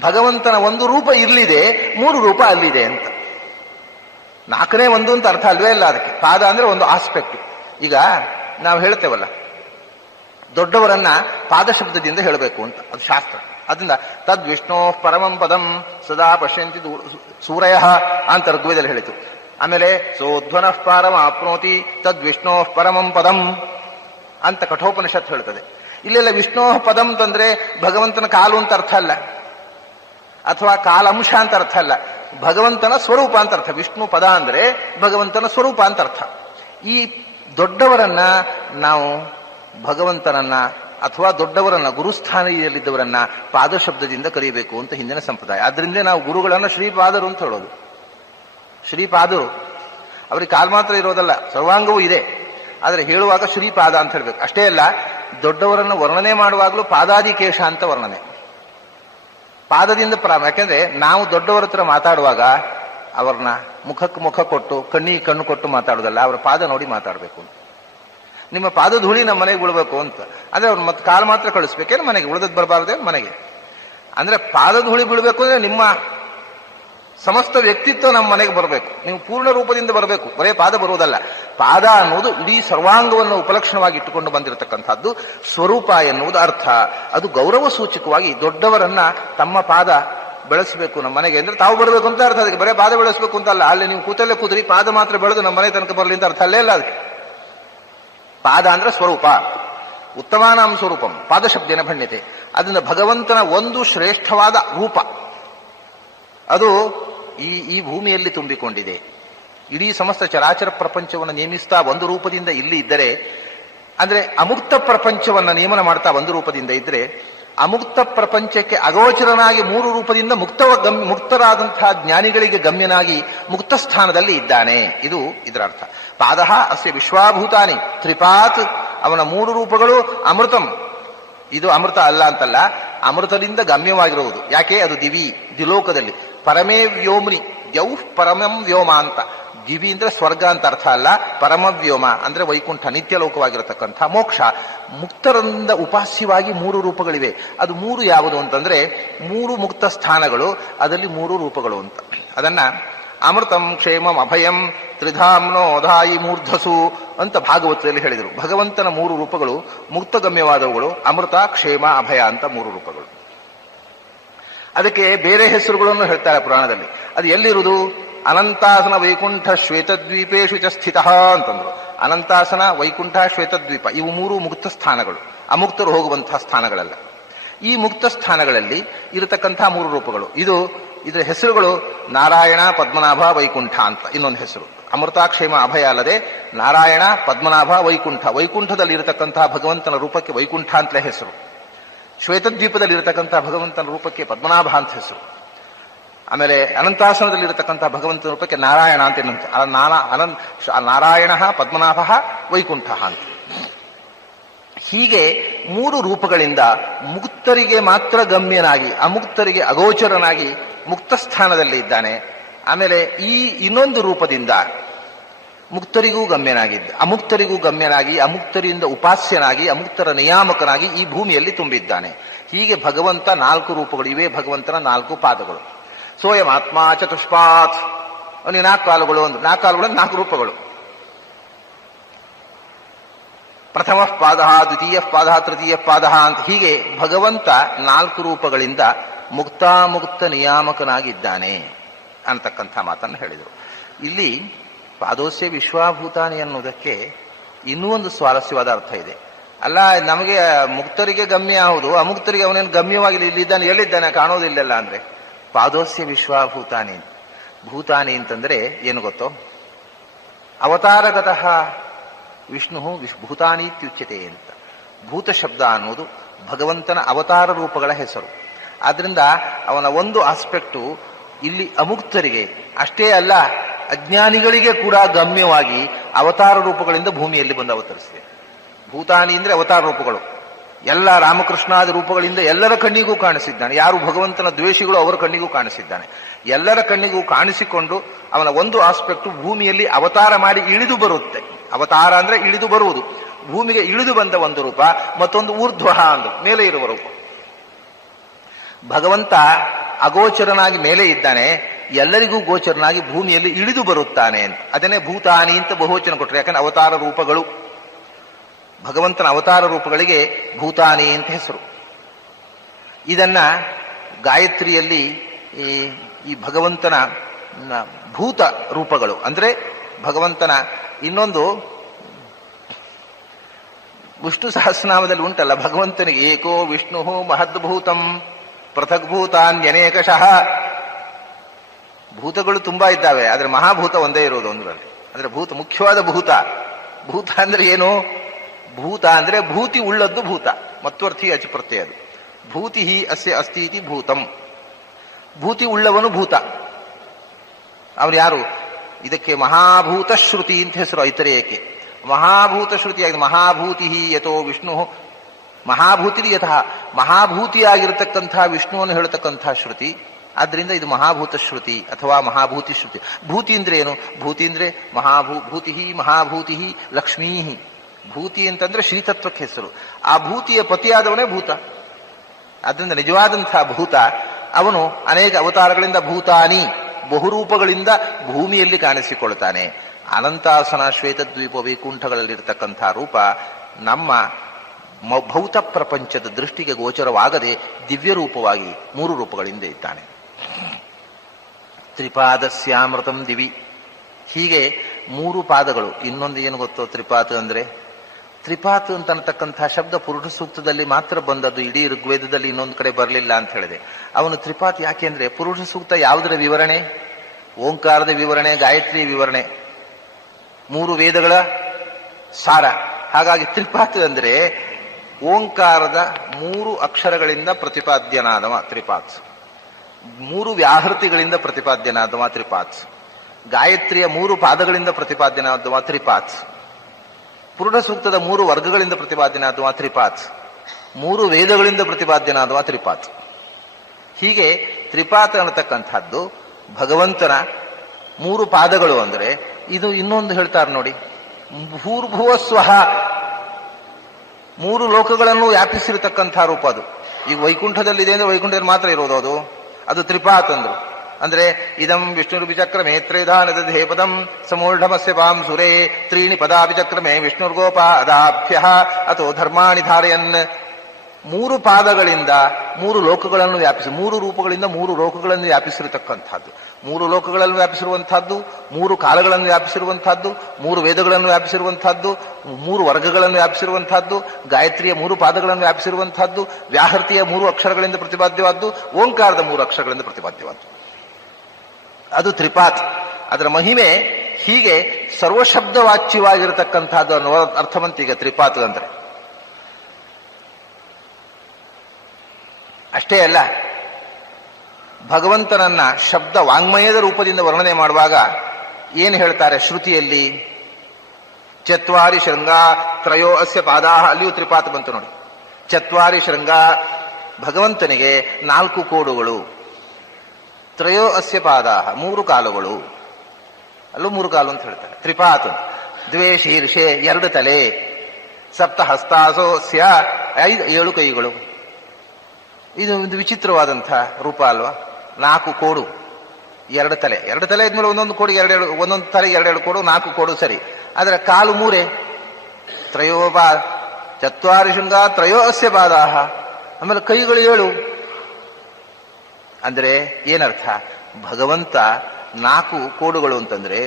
ಭಗವಂತನ ಒಂದು ರೂಪ ಇಲ್ಲಿದೆ, 3 ರೂಪ ಅಲ್ಲಿದೆ ಅಂತ. 4ನೇ ಅಂತ ಅರ್ಥ ಅಲ್ವೇ ಇಲ್ಲ ಅದಕ್ಕೆ. ಪಾದ ಅಂದ್ರೆ ಒಂದು ಆಸ್ಪೆಕ್ಟ್. ಈಗ ನಾವು ಹೇಳ್ತೇವಲ್ಲ, ದೊಡ್ಡವರನ್ನ ಪಾದಶಬ್ದದಿಂದ ಹೇಳಬೇಕು ಅಂತ, ಅದು ಶಾಸ್ತ್ರ. ಅದರಿಂದ ತದ್ವಿಷ್ಣೋ ಪರಮಂ ಪದಂ ಸದಾ ಪಶ್ಯಂತಿ ಸೂರಯ ಅಂತ ಋಗ್ವೇದಲ್ಲಿ ಹೇಳಿತು. ಆಮೇಲೆ ಸೋಧ್ವನ ಪಾರಮ ಆಪ್ನೋತಿ ತದ್ವಿಷ್ಣೋ ಪರಮಂ ಪದಂ ಅಂತ ಕಠೋಪನಿಷತ್ ಹೇಳ್ತದೆ. ಇಲ್ಲೆಲ್ಲ ವಿಷ್ಣೋ ಪದಂ ಅಂತಂದ್ರೆ ಭಗವಂತನ ಕಾಲು ಅಂತ ಅರ್ಥ ಅಲ್ಲ, ಅಥವಾ ಕಾಲಂಶ ಅಂತ ಅರ್ಥ ಅಲ್ಲ, ಭಗವಂತನ ಸ್ವರೂಪ ಅಂತ ಅರ್ಥ. ವಿಷ್ಣು ಪದ ಅಂದ್ರೆ ಭಗವಂತನ ಸ್ವರೂಪ ಅಂತ ಅರ್ಥ. ಈ ದೊಡ್ಡವರನ್ನ ನಾವು ಭಗವಂತನನ್ನ ಅಥವಾ ದೊಡ್ಡವರನ್ನ ಗುರುಸ್ಥಾನದಲ್ಲಿದ್ದವರನ್ನ ಪಾದ ಶಬ್ದದಿಂದ ಕರೀಬೇಕು ಅಂತ ಹಿಂದಿನ ಸಂಪ್ರದಾಯ. ಆದ್ರಿಂದ ನಾವು ಗುರುಗಳನ್ನ ಶ್ರೀಪಾದರು ಅಂತ ಹೇಳೋದು. ಶ್ರೀಪಾದರು ಅವ್ರಿಗೆ ಕಾಲ್ ಮಾತ್ರ ಇರೋದಲ್ಲ, ಸರ್ವಾಂಗವೂ ಇದೆ. ಆದ್ರೆ ಹೇಳುವಾಗ ಶ್ರೀಪಾದ ಅಂತ ಹೇಳ್ಬೇಕು. ಅಷ್ಟೇ ಅಲ್ಲ, ದೊಡ್ಡವರನ್ನು ವರ್ಣನೆ ಮಾಡುವಾಗಲೂ ಪಾದಾದಿಕೇಶ ಅಂತ ವರ್ಣನೆ. ಪಾದದಿಂದ ಯಾಕೆಂದ್ರೆ ನಾವು ದೊಡ್ಡವರ ಹತ್ರ ಮಾತಾಡುವಾಗ ಅವ್ರನ್ನ ಮುಖಕ್ಕೆ ಮುಖ ಕೊಟ್ಟು ಕಣ್ಣಿಗೆ ಕಣ್ಣು ಕೊಟ್ಟು ಮಾತಾಡೋದಲ್ಲ, ಅವರ ಪಾದ ನೋಡಿ ಮಾತಾಡಬೇಕು. ನಿಮ್ಮ ಪಾದ ಧೂಳಿ ನಮ್ಮ ಮನೆಗೆ ಉಳ್ಬೇಕು ಅಂತ. ಅಂದ್ರೆ ಅವ್ರು ಮತ್ತೆ ಕಾಲು ಮಾತ್ರ ಕಳಿಸ್ಬೇಕೇನು ಮನೆಗೆ, ಉಳಿದದ್ದು ಬರಬಾರ್ದೇ ಮನೆಗೆ. ಅಂದ್ರೆ ಪಾದ ಧೂಳಿ ಬೀಳ್ಬೇಕು ಅಂದ್ರೆ ನಿಮ್ಮ ಸಮಸ್ತ ವ್ಯಕ್ತಿತ್ವ ನಮ್ಮ ಮನೆಗೆ ಬರಬೇಕು, ನೀವು ಪೂರ್ಣ ರೂಪದಿಂದ ಬರಬೇಕು. ಬರೇ ಪಾದ ಬರುವುದಲ್ಲ. ಪಾದ ಅನ್ನುವುದು ಇಡೀ ಸರ್ವಾಂಗವನ್ನು ಉಪಲಕ್ಷಣವಾಗಿ ಇಟ್ಟುಕೊಂಡು ಬಂದಿರತಕ್ಕಂಥದ್ದು. ಸ್ವರೂಪ ಎನ್ನುವುದು ಅರ್ಥ. ಅದು ಗೌರವ ಸೂಚಕವಾಗಿ ದೊಡ್ಡವರನ್ನ ತಮ್ಮ ಪಾದ ಬೆಳೆಸಬೇಕು ನಮ್ಮ ಮನೆಗೆ ಅಂದ್ರೆ ತಾವು ಬರಬೇಕು ಅಂತ ಅರ್ಥ. ಅದಕ್ಕೆ ಬರೇ ಪಾದ ಬೆಳೆಸಬೇಕು ಅಂತ ಅಲ್ಲ. ಅಲ್ಲಿ ನೀವು ಕೂತಲ್ಲೇ ಕೂತ್ರಿ ಪಾದ ಮಾತ್ರ ಬೆಳೆದು ನಮ್ಮ ಮನೆ ತನಕ ಬರಲಿ ಅಂತ ಅರ್ಥ ಅಲ್ಲೇ ಇಲ್ಲ ಅದಕ್ಕೆ. ಪಾದ ಅಂದ್ರೆ ಸ್ವರೂಪ. ಉತ್ತಮಾನಾಂ ಸ್ವರೂಪಂ ಪಾದಶಬ್ದೇನ ಭಣ್ಯತೆ. ಅದರಿಂದ ಭಗವಂತನ ಒಂದು ಶ್ರೇಷ್ಠವಾದ ರೂಪ ಅದು ಈ ಭೂಮಿಯಲ್ಲಿ ತುಂಬಿಕೊಂಡಿದೆ. ಇಡೀ ಸಮಸ್ತ ಚರಾಚರ ಪ್ರಪಂಚವನ್ನು ನೇಮಿಸ್ತಾ ಒಂದು ರೂಪದಿಂದ ಇಲ್ಲಿ ಇದ್ದರೆ, ಅಂದ್ರೆ ಅಮುಕ್ತ ಪ್ರಪಂಚವನ್ನ ನಿಯಮನ ಮಾಡ್ತಾ ಒಂದು ರೂಪದಿಂದ ಇದ್ರೆ, ಅಮುಕ್ತ ಪ್ರಪಂಚಕ್ಕೆ ಅಗೋಚರನಾಗಿ 3 ರೂಪದಿಂದ ಮುಕ್ತರಾದಂತಹ ಜ್ಞಾನಿಗಳಿಗೆ ಗಮ್ಯನಾಗಿ ಮುಕ್ತ ಸ್ಥಾನದಲ್ಲಿ ಇದ್ದಾನೆ. ಇದು ಇದರ ಅರ್ಥ. ಪಾದಃ ಅಸ್ಯ ವಿಶ್ವಾಭೂತಾನಿ ತ್ರಿಪಾತ್. ಅವನ 3 ರೂಪಗಳು ಅಮೃತಂ. ಇದು ಅಮೃತ ಅಲ್ಲ ಅಂತಲ್ಲ, ಅಮೃತದಿಂದ ಗಮ್ಯವಾಗಿರುವುದು. ಯಾಕೆ? ಅದು ದಿಲೋಕದಲ್ಲಿ. ಪರಮೇ ವ್ಯೋಮ್ನಿ, ಯೌ ಪರಮಂ ವ್ಯೋಮ ಅಂತ. ದಿವಿ ಅಂದ್ರೆ ಸ್ವರ್ಗ ಅಂತ ಅರ್ಥ ಅಲ್ಲ, ಪರಮವ್ಯೋಮ ಅಂದ್ರೆ ವೈಕುಂಠ, ನಿತ್ಯ ಲೋಕವಾಗಿರತಕ್ಕಂಥ ಮೋಕ್ಷ. ಮುಕ್ತರಿಂದ ಉಪಾಸ್ಯವಾಗಿ 3 ರೂಪಗಳಿವೆ. ಅದು 3 ಯಾವುದು ಅಂತಂದ್ರೆ 3 ಮುಕ್ತ ಸ್ಥಾನಗಳು, ಅದರಲ್ಲಿ 3 ರೂಪಗಳು ಅಂತ. ಅದನ್ನ ಅಮೃತಂ ಕ್ಷೇಮಂ ಅಭಯಂ ತ್ರಿಧಾಮ್ನೋಧಾಯಿ ಮೂರ್ಧಸು ಅಂತ ಭಾಗವತದಲ್ಲಿ ಹೇಳಿದರು. ಭಗವಂತನ 3 ರೂಪಗಳು ಮುಕ್ತಗಮ್ಯವಾದವುಗಳು, ಅಮೃತ, ಕ್ಷೇಮ, ಅಭಯ ಅಂತ 3 ರೂಪಗಳು. ಅದಕ್ಕೆ ಬೇರೆ ಹೆಸರುಗಳನ್ನು ಹೇಳ್ತಾರೆ ಪುರಾಣದಲ್ಲಿ. ಅದು ಎಲ್ಲಿರುವುದು? ಅನಂತಾಸನ ವೈಕುಂಠ ಶ್ವೇತದ್ವೀಪೇಶು ಚ ಸ್ಥಿತ ಅಂತಂದ್ರು. ಅನಂತಾಸನ, ವೈಕುಂಠ, ಶ್ವೇತದ್ವೀಪ ಇವು ಮೂರು ಮುಕ್ತ ಸ್ಥಾನಗಳು, ಅಮುಕ್ತರು ಹೋಗುವಂತಹ ಸ್ಥಾನಗಳಲ್ಲ. ಈ ಮುಕ್ತ ಸ್ಥಾನಗಳಲ್ಲಿ ಇರತಕ್ಕಂತಹ ಮೂರು ರೂಪಗಳು, ಇದರ ಹೆಸರುಗಳು ನಾರಾಯಣ, ಪದ್ಮನಾಭ, ವೈಕುಂಠ ಅಂತ ಇನ್ನೊಂದು ಹೆಸರು. ಅಮೃತಾಕ್ಷೇಮ ಅಭಯ ಅಲ್ಲದೆ ನಾರಾಯಣ, ಪದ್ಮನಾಭ, ವೈಕುಂಠ. ವೈಕುಂಠದಲ್ಲಿ ಇರತಕ್ಕಂತಹ ಭಗವಂತನ ರೂಪಕ್ಕೆ ವೈಕುಂಠ ಅಂತಲೇ ಹೆಸರು. ಶ್ವೇತದ್ವೀಪದಲ್ಲಿ ಇರತಕ್ಕಂತಹ ಭಗವಂತನ ರೂಪಕ್ಕೆ ಪದ್ಮನಾಭ ಅಂತ ಹೆಸರು. ಆಮೇಲೆ ಅನಂತಾಸನದಲ್ಲಿ ಇರತಕ್ಕಂತಹ ಭಗವಂತನ ರೂಪಕ್ಕೆ ನಾರಾಯಣ ಅಂತ ಇನ್ನೊಂದು. ನಾರಾಯಣ, ಪದ್ಮನಾಭ, ವೈಕುಂಠ ಅಂತ. ಹೀಗೆ ಮೂರು ರೂಪಗಳಿಂದ ಮುಕ್ತರಿಗೆ ಮಾತ್ರ ಗಮ್ಯನಾಗಿ, ಅಮುಕ್ತರಿಗೆ ಅಗೋಚರನಾಗಿ ಮುಕ್ತ ಸ್ಥಾನದಲ್ಲಿ ಇದ್ದಾನೆ. ಆಮೇಲೆ ಈ ಇನ್ನೊಂದು ರೂಪದಿಂದ ಮುಕ್ತರಿಗೂ ಗಮ್ಯನಾಗಿದ್ದ, ಅಮುಕ್ತರಿಗೂ ಗಮ್ಯನಾಗಿ, ಅಮುಕ್ತರಿಂದ ಉಪಾಸ್ಯನಾಗಿ, ಅಮುಕ್ತರ ನಿಯಾಮಕನಾಗಿ ಈ ಭೂಮಿಯಲ್ಲಿ ತುಂಬಿದ್ದಾನೆ. ಹೀಗೆ ಭಗವಂತ 4 ರೂಪಗಳು. ಇವೇ ಭಗವಂತನ 4 ಪಾದಗಳು. ಸೋಯಂ ಆತ್ಮ ಚತುಷ್ಪಾತ್, ಅವನಿಗೆ 4 ಕಾಲುಗಳು, 4 ಕಾಲುಗಳು 4 ರೂಪಗಳು. ಪ್ರಥಮ ಪಾದ, ದ್ವಿತೀಯ ಪಾದ, ತೃತೀಯ ಪಾದ ಅಂತ ಹೀಗೆ ಭಗವಂತ 4 ರೂಪಗಳಿಂದ ಮುಕ್ತಾಮುಕ್ತ ನಿಯಾಮಕನಾಗಿದ್ದಾನೆ ಅಂತಕ್ಕಂಥ ಮಾತನ್ನು ಹೇಳಿದರು. ಇಲ್ಲಿ ಪಾದೋಸ್ಯ ವಿಶ್ವಾಭೂತಾನಿ ಅನ್ನುವುದಕ್ಕೆ ಇನ್ನೂ ಒಂದು ಸ್ವಾರಸ್ಯವಾದ ಅರ್ಥ ಇದೆ. ಅಲ್ಲ, ನಮಗೆ ಮುಕ್ತರಿಗೆ ಗಮ್ಯ ಹೌದು, ಅಮುಕ್ತರಿಗೆ ಅವನೇನು ಗಮ್ಯವಾಗಿ ಇಲ್ಲಿದ್ದಾನೆ, ಎಲ್ಲಿದ್ದಾನೆ, ಕಾಣೋದಿಲ್ಲಲ್ಲ ಅಂದ್ರೆ ಪಾದೋಸ್ಯ ವಿಶ್ವಾಭೂತಾನಿ. ಭೂತಾನಿ ಅಂತಂದ್ರೆ ಏನು ಗೊತ್ತೋ? ಅವತಾರಗತಃ ವಿಷ್ಣು ಭೂತಾನಿ ಇತ್ಯುಚ್ಯತೆ ಅಂತ. ಭೂತ ಶಬ್ದ ಅನ್ನೋದು ಭಗವಂತನ ಅವತಾರ ರೂಪಗಳ ಹೆಸರು. ಆದ್ರಿಂದ ಅವನ ಒಂದು ಆಸ್ಪೆಕ್ಟು ಇಲ್ಲಿ ಅಮುಕ್ತರಿಗೆ ಅಷ್ಟೇ ಅಲ್ಲ, ಅಜ್ಞಾನಿಗಳಿಗೆ ಕೂಡ ಗಮ್ಯವಾಗಿ ಅವತಾರ ರೂಪಗಳಿಂದ ಭೂಮಿಯಲ್ಲಿ ಬಂದು ಅವತರಿಸಿದೆ. ಭೂತಾನಿ ಅಂದ್ರೆ ಅವತಾರ ರೂಪಗಳು. ಎಲ್ಲ ರಾಮಕೃಷ್ಣಾದ ರೂಪಗಳಿಂದ ಎಲ್ಲರ ಕಣ್ಣಿಗೂ ಕಾಣಿಸಿದ್ದಾನೆ. ಯಾರು ಭಗವಂತನ ದ್ವೇಷಿಗಳು ಅವರ ಕಣ್ಣಿಗೂ ಕಾಣಿಸಿದ್ದಾನೆ. ಎಲ್ಲರ ಕಣ್ಣಿಗೂ ಕಾಣಿಸಿಕೊಂಡು ಅವನ ಒಂದು ಆಸ್ಪೆಕ್ಟು ಭೂಮಿಯಲ್ಲಿ ಅವತಾರ ಮಾಡಿ ಇಳಿದು ಬರುತ್ತೆ. ಅವತಾರ ಅಂದ್ರೆ ಇಳಿದು ಬರುವುದು. ಭೂಮಿಗೆ ಇಳಿದು ಬಂದ ಒಂದು ರೂಪ, ಮತ್ತೊಂದು ಊರ್ಧ್ವ ಅಂದು ಮೇಲೆ ಇರುವ ರೂಪ. ಭಗವಂತ ಅಗೋಚರನಾಗಿ ಮೇಲೆ ಇದ್ದಾನೆ, ಎಲ್ಲರಿಗೂ ಗೋಚರನಾಗಿ ಭೂಮಿಯಲ್ಲಿ ಇಳಿದು ಬರುತ್ತಾನೆ ಅಂತ. ಅದನ್ನೇ ಭೂತಾನಿ ಅಂತ ಬಹುವಚನ ಕೊಟ್ಟರೆ. ಯಾಕಂದ್ರೆ ಅವತಾರ ರೂಪಗಳು, ಭಗವಂತನ ಅವತಾರ ರೂಪಗಳಿಗೆ ಭೂತಾನಿ ಅಂತ ಹೆಸರು. ಇದನ್ನ ಗಾಯತ್ರಿಯಲ್ಲಿ ಈ ಭಗವಂತನ ಭೂತ ರೂಪಗಳು ಅಂದ್ರೆ ಭಗವಂತನ ಇನ್ನೊಂದು ವಿಷ್ಣು ಸಹಸ್ರನಾಮದಲ್ಲಿ ಉಂಟಲ್ಲ, ಭಗವಂತನಿಗೆ ಏಕೋ ವಿಷ್ಣು ಮಹದ್ಭೂತಂ ಪೃಥಗ್ಭೂತಾನ್ಯನೇಕಶಃ. ಭೂತಗಳು ತುಂಬಾ ಇದ್ದಾವೆ, ಆದ್ರೆ ಮಹಾಭೂತ ಒಂದೇ ಇರೋದು ಒಂದರಲ್ಲಿ. ಅಂದ್ರೆ ಭೂತ ಮುಖ್ಯವಾದ ಭೂತ. ಭೂತ ಅಂದ್ರೆ ಏನು? ಭೂತ ಅಂದ್ರೆ ಭೂತಿ ಉಳ್ಳದ್ದು ಭೂತ. ಮತ್ವರ್ಥಿ ಅಚಿಪ್ರತ್ಯಯ ಅದು. ಭೂತಿ ಹಿ ಅಸ್ಯ ಅಸ್ತೀತಿ ಭೂತಂ. ಭೂತಿ ಉಳ್ಳವನು ಭೂತ. ಅವನು ಯಾರು? ಇದಕ್ಕೆ ಮಹಾಭೂತ ಶ್ರುತಿ ಅಂತ ಹೆಸರು ಐತರೇಯಕ್ಕೆ. ಮಹಾಭೂತ ಶ್ರುತಿಯಾಗಿದೆ. ಮಹಾಭೂತಿ ಯಥೋ ವಿಷ್ಣು ಮಹಾಭೂತಿ ಯಥಃ, ಮಹಾಭೂತಿಯಾಗಿರತಕ್ಕಂಥ ವಿಷ್ಣುವನ್ನು ಹೇಳತಕ್ಕಂಥ ಶ್ರುತಿ. ಆದ್ರಿಂದ ಇದು ಮಹಾಭೂತ ಶ್ರುತಿ ಅಥವಾ ಮಹಾಭೂತಿ ಶ್ರುತಿ. ಭೂತಿ ಅಂದ್ರೆ ಏನು? ಭೂತಿ ಅಂದ್ರೆ ಭೂತಿ ಮಹಾಭೂತಿ ಲಕ್ಷ್ಮೀ. ಭೂತಿ ಅಂತಂದ್ರೆ ಶ್ರೀತತ್ವಕ್ಕೆ ಹೆಸರು. ಆ ಭೂತಿಯ ಪತಿಯಾದವನೇ ಭೂತ. ಆದ್ರಿಂದ ನಿಜವಾದಂತಹ ಭೂತ ಅವನು ಅನೇಕ ಅವತಾರಗಳಿಂದ ಭೂತಾನಿ ಬಹುರೂಪಗಳಿಂದ ಭೂಮಿಯಲ್ಲಿ ಕಾಣಿಸಿಕೊಳ್ತಾನೆ. ಅನಂತಾಸನ, ಶ್ವೇತದ್ವೀಪ, ವೈಕುಂಠಗಳಲ್ಲಿರತಕ್ಕಂಥ ರೂಪ ನಮ್ಮ ಭೌತ ಪ್ರಪಂಚದ ದೃಷ್ಟಿಗೆ ಗೋಚರವಾಗದೆ ದಿವ್ಯ ರೂಪವಾಗಿ 3 ರೂಪಗಳಿಂದ ಇದ್ದಾನೆ. ತ್ರಿಪಾದಸ್ಯಾಮೃತಂ ದಿವಿ. ಹೀಗೆ 3 ಪಾದಗಳು. ಇನ್ನೊಂದು ಏನು ಗೊತ್ತೋ ತ್ರಿಪಾತ್ ಅಂದ್ರೆ? ತ್ರಿಪಾತ್ ಅಂತ ಅನ್ನತಕ್ಕಂಥ ಶಬ್ದ ಪುರುಷ ಸೂಕ್ತದಲ್ಲಿ ಮಾತ್ರ ಬಂದದ್ದು, ಇಡೀ ಋಗ್ವೇದದಲ್ಲಿ ಇನ್ನೊಂದು ಕಡೆ ಬರಲಿಲ್ಲ ಅಂತ ಹೇಳಿದೆ. ಅವನು ತ್ರಿಪಾತ್ ಯಾಕೆಂದ್ರೆ ಪುರುಷ ಸೂಕ್ತ ಯಾವುದರ ವಿವರಣೆ? ಓಂಕಾರದ ವಿವರಣೆ, ಗಾಯತ್ರಿ ವಿವರಣೆ, 3 ವೇದಗಳ ಸಾರ. ಹಾಗಾಗಿ ತ್ರಿಪಾತ್ ಅಂದ್ರೆ ಓಂಕಾರದ 3 ಅಕ್ಷರಗಳಿಂದ ಪ್ರತಿಪಾದ್ಯನಾದವ ತ್ರಿಪಾತ್. 3 ವ್ಯಾಹೃತಿಗಳಿಂದ ಪ್ರತಿಪಾದ್ಯನಾದವ ತ್ರಿಪಾತ್. ಗಾಯತ್ರಿಯ 3 ಪಾದಗಳಿಂದ ಪ್ರತಿಪಾದ್ಯನಾದವ ತ್ರಿಪಾತ್. ಪುರುಷ ಸೂಕ್ತದ 3 ವರ್ಗಗಳಿಂದ ಪ್ರತಿಪಾದ್ಯನಾದವ ತ್ರಿಪಾತ್. 3 ವೇದಗಳಿಂದ ಪ್ರತಿಪಾದ್ಯನಾದವ ತ್ರಿಪಾತ್. ಹೀಗೆ ತ್ರಿಪಾತ್ ಅನ್ನತಕ್ಕಂಥದ್ದು ಭಗವಂತನ 3 ಪಾದಗಳು. ಅಂದ್ರೆ ಇದು ಇನ್ನೊಂದು ಹೇಳ್ತಾರೆ ನೋಡಿ, ಭೂರ್ಭುವ ಸ್ವಹ, 3 ಲೋಕಗಳನ್ನು ವ್ಯಾಪಿಸಿರತಕ್ಕಂಥ ರೂಪ ಅದು. ಈಗ ವೈಕುಂಠದಲ್ಲಿದೆ ಅಂದ್ರೆ ವೈಕುಂಠದಲ್ಲಿ ಮಾತ್ರ ಇರೋದು ಅದು. ಅದು ತ್ರಿಪಾತ್ ಅಂದ್ರು. ಅಂದ್ರೆ ಇದಂ ವಿಷ್ಣುರ್ವಿಚಕ್ರಮೇ ತ್ರೈಧಾನದೇ ಪದಂ ಸಮೂಢಮಸ್ಯ ಪಾಂ ಸುರೇ ತ್ರೀಣಿ ಪದಾಭಿಚಕ್ರಮೇ ವಿಷ್ಣುರ್ಗೋಪ ಅದಾಭ್ಯ ಅಥೋ ಧರ್ಮಾಣಿ ಧಾರಯನ್. ಮೂರು ಪಾದಗಳಿಂದ ಮೂರು ಲೋಕಗಳನ್ನು ಮೂರು ರೂಪಗಳಿಂದ ಮೂರು ಲೋಕಗಳನ್ನು ವ್ಯಾಪಿಸಿರತಕ್ಕಂಥದ್ದು, ಮೂರು ಲೋಕಗಳನ್ನು ವ್ಯಾಪಿಸಿರುವಂತಹದ್ದು, ಮೂರು ಕಾಲಗಳನ್ನು ವ್ಯಾಪಿಸಿರುವಂತಹದ್ದು, ಮೂರು ವೇದಗಳನ್ನು ವ್ಯಾಪಿಸಿರುವಂತಹದ್ದು, ಮೂರು ವರ್ಗಗಳನ್ನು ವ್ಯಾಪಿಸಿರುವಂತಹದ್ದು, ಗಾಯತ್ರಿಯ ಮೂರು ಪಾದಗಳನ್ನು ವ್ಯಾಪಿಸಿರುವಂತಹದ್ದು, ವ್ಯಾಹೃತಿಯ ಮೂರು ಅಕ್ಷರಗಳಿಂದ ಪ್ರತಿಪಾದ್ಯವಾದ್ದು, ಓಂಕಾರದ ಮೂರು ಅಕ್ಷರಗಳಿಂದ ಪ್ರತಿಪಾದ್ಯವಾದ್ದು. ಅದು ತ್ರಿಪಾತ್. ಅದರ ಮಹಿಮೆ ಹೀಗೆ ಸರ್ವಶಬ್ದವಾಚ್ಯವಾಗಿರತಕ್ಕಂಥದ್ದು ಅನ್ನುವ ಅರ್ಥವಂತ ಈಗ ತ್ರಿಪಾತ್ ಅಂದ್ರೆ. ಅಷ್ಟೇ ಅಲ್ಲ, ಭಗವಂತನನ್ನ ಶಬ್ದ ವಾಂಗ್ಮಯದ ರೂಪದಿಂದ ವರ್ಣನೆ ಮಾಡುವಾಗ ಏನು ಹೇಳ್ತಾರೆ ಶ್ರುತಿಯಲ್ಲಿ? ಚತ್ವಾರಿ ಶೃಂಗ ತ್ರಯೋ ಅಸ್ಯ ಪಾದಾಹ, ಅಲ್ಲಿಯೂ ತ್ರಿಪಾತ್ ಬಂತು ನೋಡಿ. ಚತ್ವಾರಿ ಶೃಂಗ, ಭಗವಂತನಿಗೆ 4 ಕೋಡುಗಳು. ತ್ರಯೋ ಅಸ್ಯ ಪಾದಾಹ, 3 ಕಾಲುಗಳು. ಅಲ್ಲೂ 3 ಕಾಲು ಅಂತ ಹೇಳ್ತಾರೆ. ತ್ರಿಪಾತ್. ದ್ವೇ ಶೀರ್ಷೆ, 2 ತಲೆ. ಸಪ್ತ ಹಸ್ತಾಸೋ ಸ್ಯ, 7 ಕೈಗಳು. ಇದು ಒಂದು ವಿಚಿತ್ರವಾದಂಥ ರೂಪ ಅಲ್ವಾ? 4 ಕೋಡು, 2 ತಲೆ. 2 ತಲೆ ಇದ್ಮೇಲೆ ಒಂದೊಂದು ಕೋಡು ಒಂದೊಂದು ತಲೆಗೆ 2 ಕೋಡು, 4 ಕೋಡು ಸರಿ. ಆದರೆ ಕಾಲು 3. ತ್ರಯೋಬಾ ಚತ್ವಾರಿ ಶೃಂಗ ತ್ರಯೋ ಅಸ್ಯ ಪಾದಾಹ. ಆಮೇಲೆ ಕೈಗಳು 7. ಅಂದ್ರೆ ಏನರ್ಥ? ಭಗವಂತ 4 ಕೋಡುಗಳು ಅಂತಂದ್ರೆ,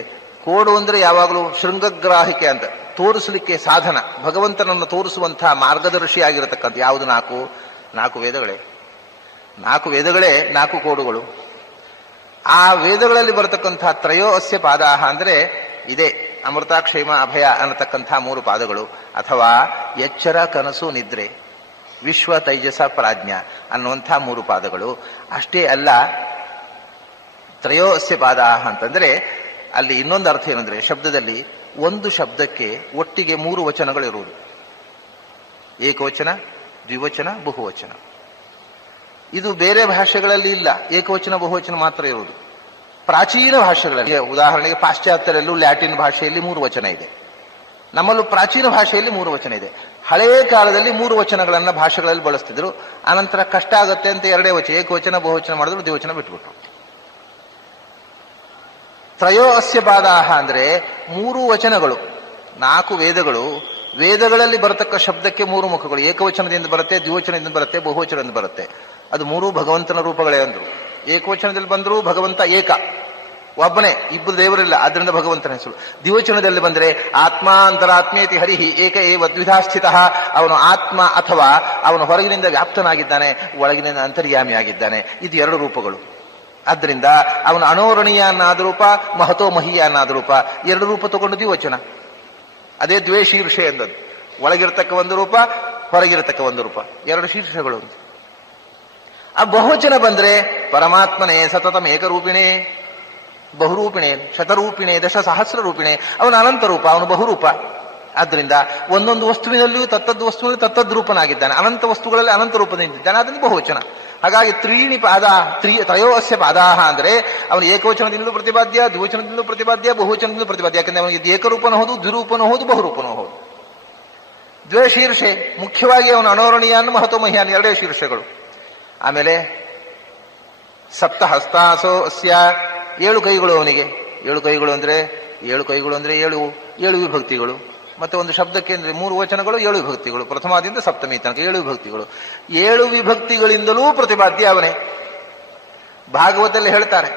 ಕೋಡು ಅಂದ್ರೆ ಯಾವಾಗಲೂ ಶೃಂಗಗ್ರಾಹಿಕೆ ಅಂತ, ತೋರಿಸಲಿಕ್ಕೆ ಸಾಧನ, ಭಗವಂತನನ್ನು ತೋರಿಸುವಂತಹ ಮಾರ್ಗದರ್ಶಿ ಆಗಿರತಕ್ಕಂಥ ಯಾವುದು? 4 ವೇದಗಳೇ. 4 ವೇದಗಳೇ 4 ಕೋಡುಗಳು. ಆ ವೇದಗಳಲ್ಲಿ ಬರತಕ್ಕಂತಹ ತ್ರಯೋ ಅಸ್ಯ ಪಾದಾಹ ಅಂದ್ರೆ ಇದೆ ಅಮೃತ ಕ್ಷೇಮ ಅಭಯ ಅನ್ನತಕ್ಕಂಥ 3 ಪಾದಗಳು, ಅಥವಾ ಎಚ್ಚರ ಕನಸು ನಿದ್ರೆ ವಿಶ್ವ ತೈಜಸ ಪ್ರಾಜ್ಞ ಅನ್ನುವಂಥ 3 ಪಾದಗಳು. ಅಷ್ಟೇ ಅಲ್ಲ, ತ್ರಯೋ ಅಸ್ಯ ಪಾದಾಹ ಅಂತಂದ್ರೆ ಅಲ್ಲಿ ಇನ್ನೊಂದು ಅರ್ಥ ಏನಂದ್ರೆ, ಶಬ್ದದಲ್ಲಿ ಒಂದು ಶಬ್ದಕ್ಕೆ ಒಟ್ಟಿಗೆ 3 ವಚನಗಳಿರುವುದು. ಏಕವಚನ, ದ್ವಿವಚನ, ಬಹುವಚನ. ಇದು ಬೇರೆ ಭಾಷೆಗಳಲ್ಲಿ ಇಲ್ಲ, ಏಕವಚನ ಬಹುವಚನ ಮಾತ್ರ ಇರುವುದು. ಪ್ರಾಚೀನ ಭಾಷೆಗಳಲ್ಲಿ, ಉದಾಹರಣೆಗೆ ಪಾಶ್ಚಾತ್ಯರಲ್ಲೂ ಲ್ಯಾಟಿನ್ ಭಾಷೆಯಲ್ಲಿ 3 ವಚನ ಇದೆ, ನಮ್ಮಲ್ಲೂ ಪ್ರಾಚೀನ ಭಾಷೆಯಲ್ಲಿ 3 ವಚನ ಇದೆ. ಹಳೆಯ ಕಾಲದಲ್ಲಿ 3 ವಚನಗಳನ್ನ ಭಾಷೆಗಳಲ್ಲಿ ಬಳಸ್ತಿದ್ರು. ಆನಂತರ ಕಷ್ಟ ಆಗುತ್ತೆ ಅಂತ 2 ವಚನ, ಏಕವಚನ ಬಹುವಚನ ಮಾಡಿದ್ರು, ದ್ವಿವಚನ ಬಿಟ್ಬಿಟ್ರು. ತ್ರಯೋ ಅಸ್ಯ ಪಾದಾಹ ಅಂದ್ರೆ 3 ವಚನಗಳು, 4 ವೇದಗಳು. ವೇದಗಳಲ್ಲಿ ಬರತಕ್ಕ ಶಬ್ದಕ್ಕೆ 3 ಮುಖಗಳು, ಏಕವಚನದಿಂದ ಬರುತ್ತೆ, ದ್ವಿವಚನದಿಂದ ಬರುತ್ತೆ, ಬಹುವಚನದಿಂದ ಬರುತ್ತೆ. ಅದು 3 ಭಗವಂತನ ರೂಪಗಳೇ ಅಂದ್ರು. ಏಕವಚನದಲ್ಲಿ ಬಂದ್ರು ಭಗವಂತ ಏಕ, ಒಬ್ಬನೇ, ಇಬ್ಬರು ದೇವರಿಲ್ಲ, ಆದ್ರಿಂದ ಭಗವಂತನ ಹೆಸರು. ದ್ವಿವಚನದಲ್ಲಿ ಬಂದ್ರೆ ಆತ್ಮ ಅಂತರಾತ್ಮೇತಿ ಹರಿಹಿ ಏಕ ಏವ ದ್ವಿಧಾ ಸ್ಥಿತಃ, ಅವನು ಆತ್ಮ ಅಥವಾ ಅವನು ಹೊರಗಿನಿಂದ ವ್ಯಾಪ್ತನಾಗಿದ್ದಾನೆ, ಒಳಗಿನಿಂದ ಅಂತರ್ಯಾಮಿಯಾಗಿದ್ದಾನೆ. ಇದು 2 ರೂಪಗಳು. ಆದ್ರಿಂದ ಅವನು ಅಣೋರಣೀಯ ಅನ್ನಾದ ರೂಪ, ಮಹತೋ ಮಹೀಯ ಅನ್ನಾದ ರೂಪ, 2 ರೂಪ ತಗೊಂಡು ದ್ವಿವಚನ. ಅದೇ ದ್ವೇ ಶೀರ್ಷೆ ಎಂದದ್ದು. ಒಳಗಿರತಕ್ಕ 1 ರೂಪ, ಹೊರಗಿರತಕ್ಕ 1 ರೂಪ, 2 ಶೀರ್ಷಗಳು. ಆ ಬಹುವಚನ ಬಂದ್ರೆ ಪರಮಾತ್ಮನೇ ಸತತಂ ಏಕರೂಪಿಣೇ ಬಹುರೂಪಿಣೆ ಶತರೂಪಿಣೆ ದಶ ಸಹಸ್ರ ರೂಪಿಣೆ, ಅವನ ಅನಂತ ರೂಪ, ಅವನು ಬಹುರೂಪ. ಆದ್ರಿಂದ ಒಂದೊಂದು ವಸ್ತುವಿನಲ್ಲಿಯೂ ತತ್ತದ್ದು ವಸ್ತುವಿನಲ್ಲಿ ತತ್ತದ್ ರೂಪನಾಗಿದ್ದಾನೆ, ಅನಂತ ವಸ್ತುಗಳಲ್ಲಿ ಅನಂತ ರೂಪದಿಂದಿದ್ದಾನೆ. ಅದರಿಂದ ಬಹುವಚನ. ಹಾಗಾಗಿ ತ್ರೀಣಿ ಪಾದ, ತ್ರಯೋ ಅಸ್ಯ ಪಾದಾಹ ಅಂದ್ರೆ ಅವನು ಏಕವಚನದಿಂದಲೂ ಪ್ರತಿಪಾದ್ಯ, ದ್ವಿವಚನದಿಂದಲೂ ಪ್ರತಿಪಾದ್ಯ, ಬಹುವಚನದಿಂದಲೂ ಪ್ರತಿಪಾದ್ಯ. ಯಾಕಂದ್ರೆ ಅವನಿಗೆ ಏಕರೂಪನೂ ಹೌದು, ದ್ವಿರೂಪನೂ ಹೌದು, ಬಹುರೂಪನೂ ಹೌದು. ದ್ವೇ ಶೀರ್ಷೆ, ಮುಖ್ಯವಾಗಿ ಅವನು ಅಣೋರಣೀಯಾನ್ ಮಹತೋ ಮಹ್ಯಾನ್ 2 ಶೀರ್ಷಗಳು. ಆಮೇಲೆ ಸಪ್ತ ಹಸ್ತಾಸೋ ಅಸ್ಯ, 7 ಕೈಗಳು ಅವನಿಗೆ. 7 ಕೈಗಳು ಅಂದ್ರೆ 7 ಕೈಗಳು ಅಂದ್ರೆ 7 ವಿಭಕ್ತಿಗಳು. ಮತ್ತೆ ಒಂದು ಶಬ್ದಕ್ಕೆ ಅಂದ್ರೆ 3 ವಚನಗಳು, 7 ವಿಭಕ್ತಿಗಳು. ಪ್ರಥಮಾದಿಂದ ಸಪ್ತಮಿ ತನಕ 7 ವಿಭಕ್ತಿಗಳು. 7 ವಿಭಕ್ತಿಗಳಿಂದಲೂ ಪ್ರತಿಪಾದ್ಯ ಅವನೇ. ಭಾಗವತದಲ್ಲಿ ಹೇಳ್ತಾರೆ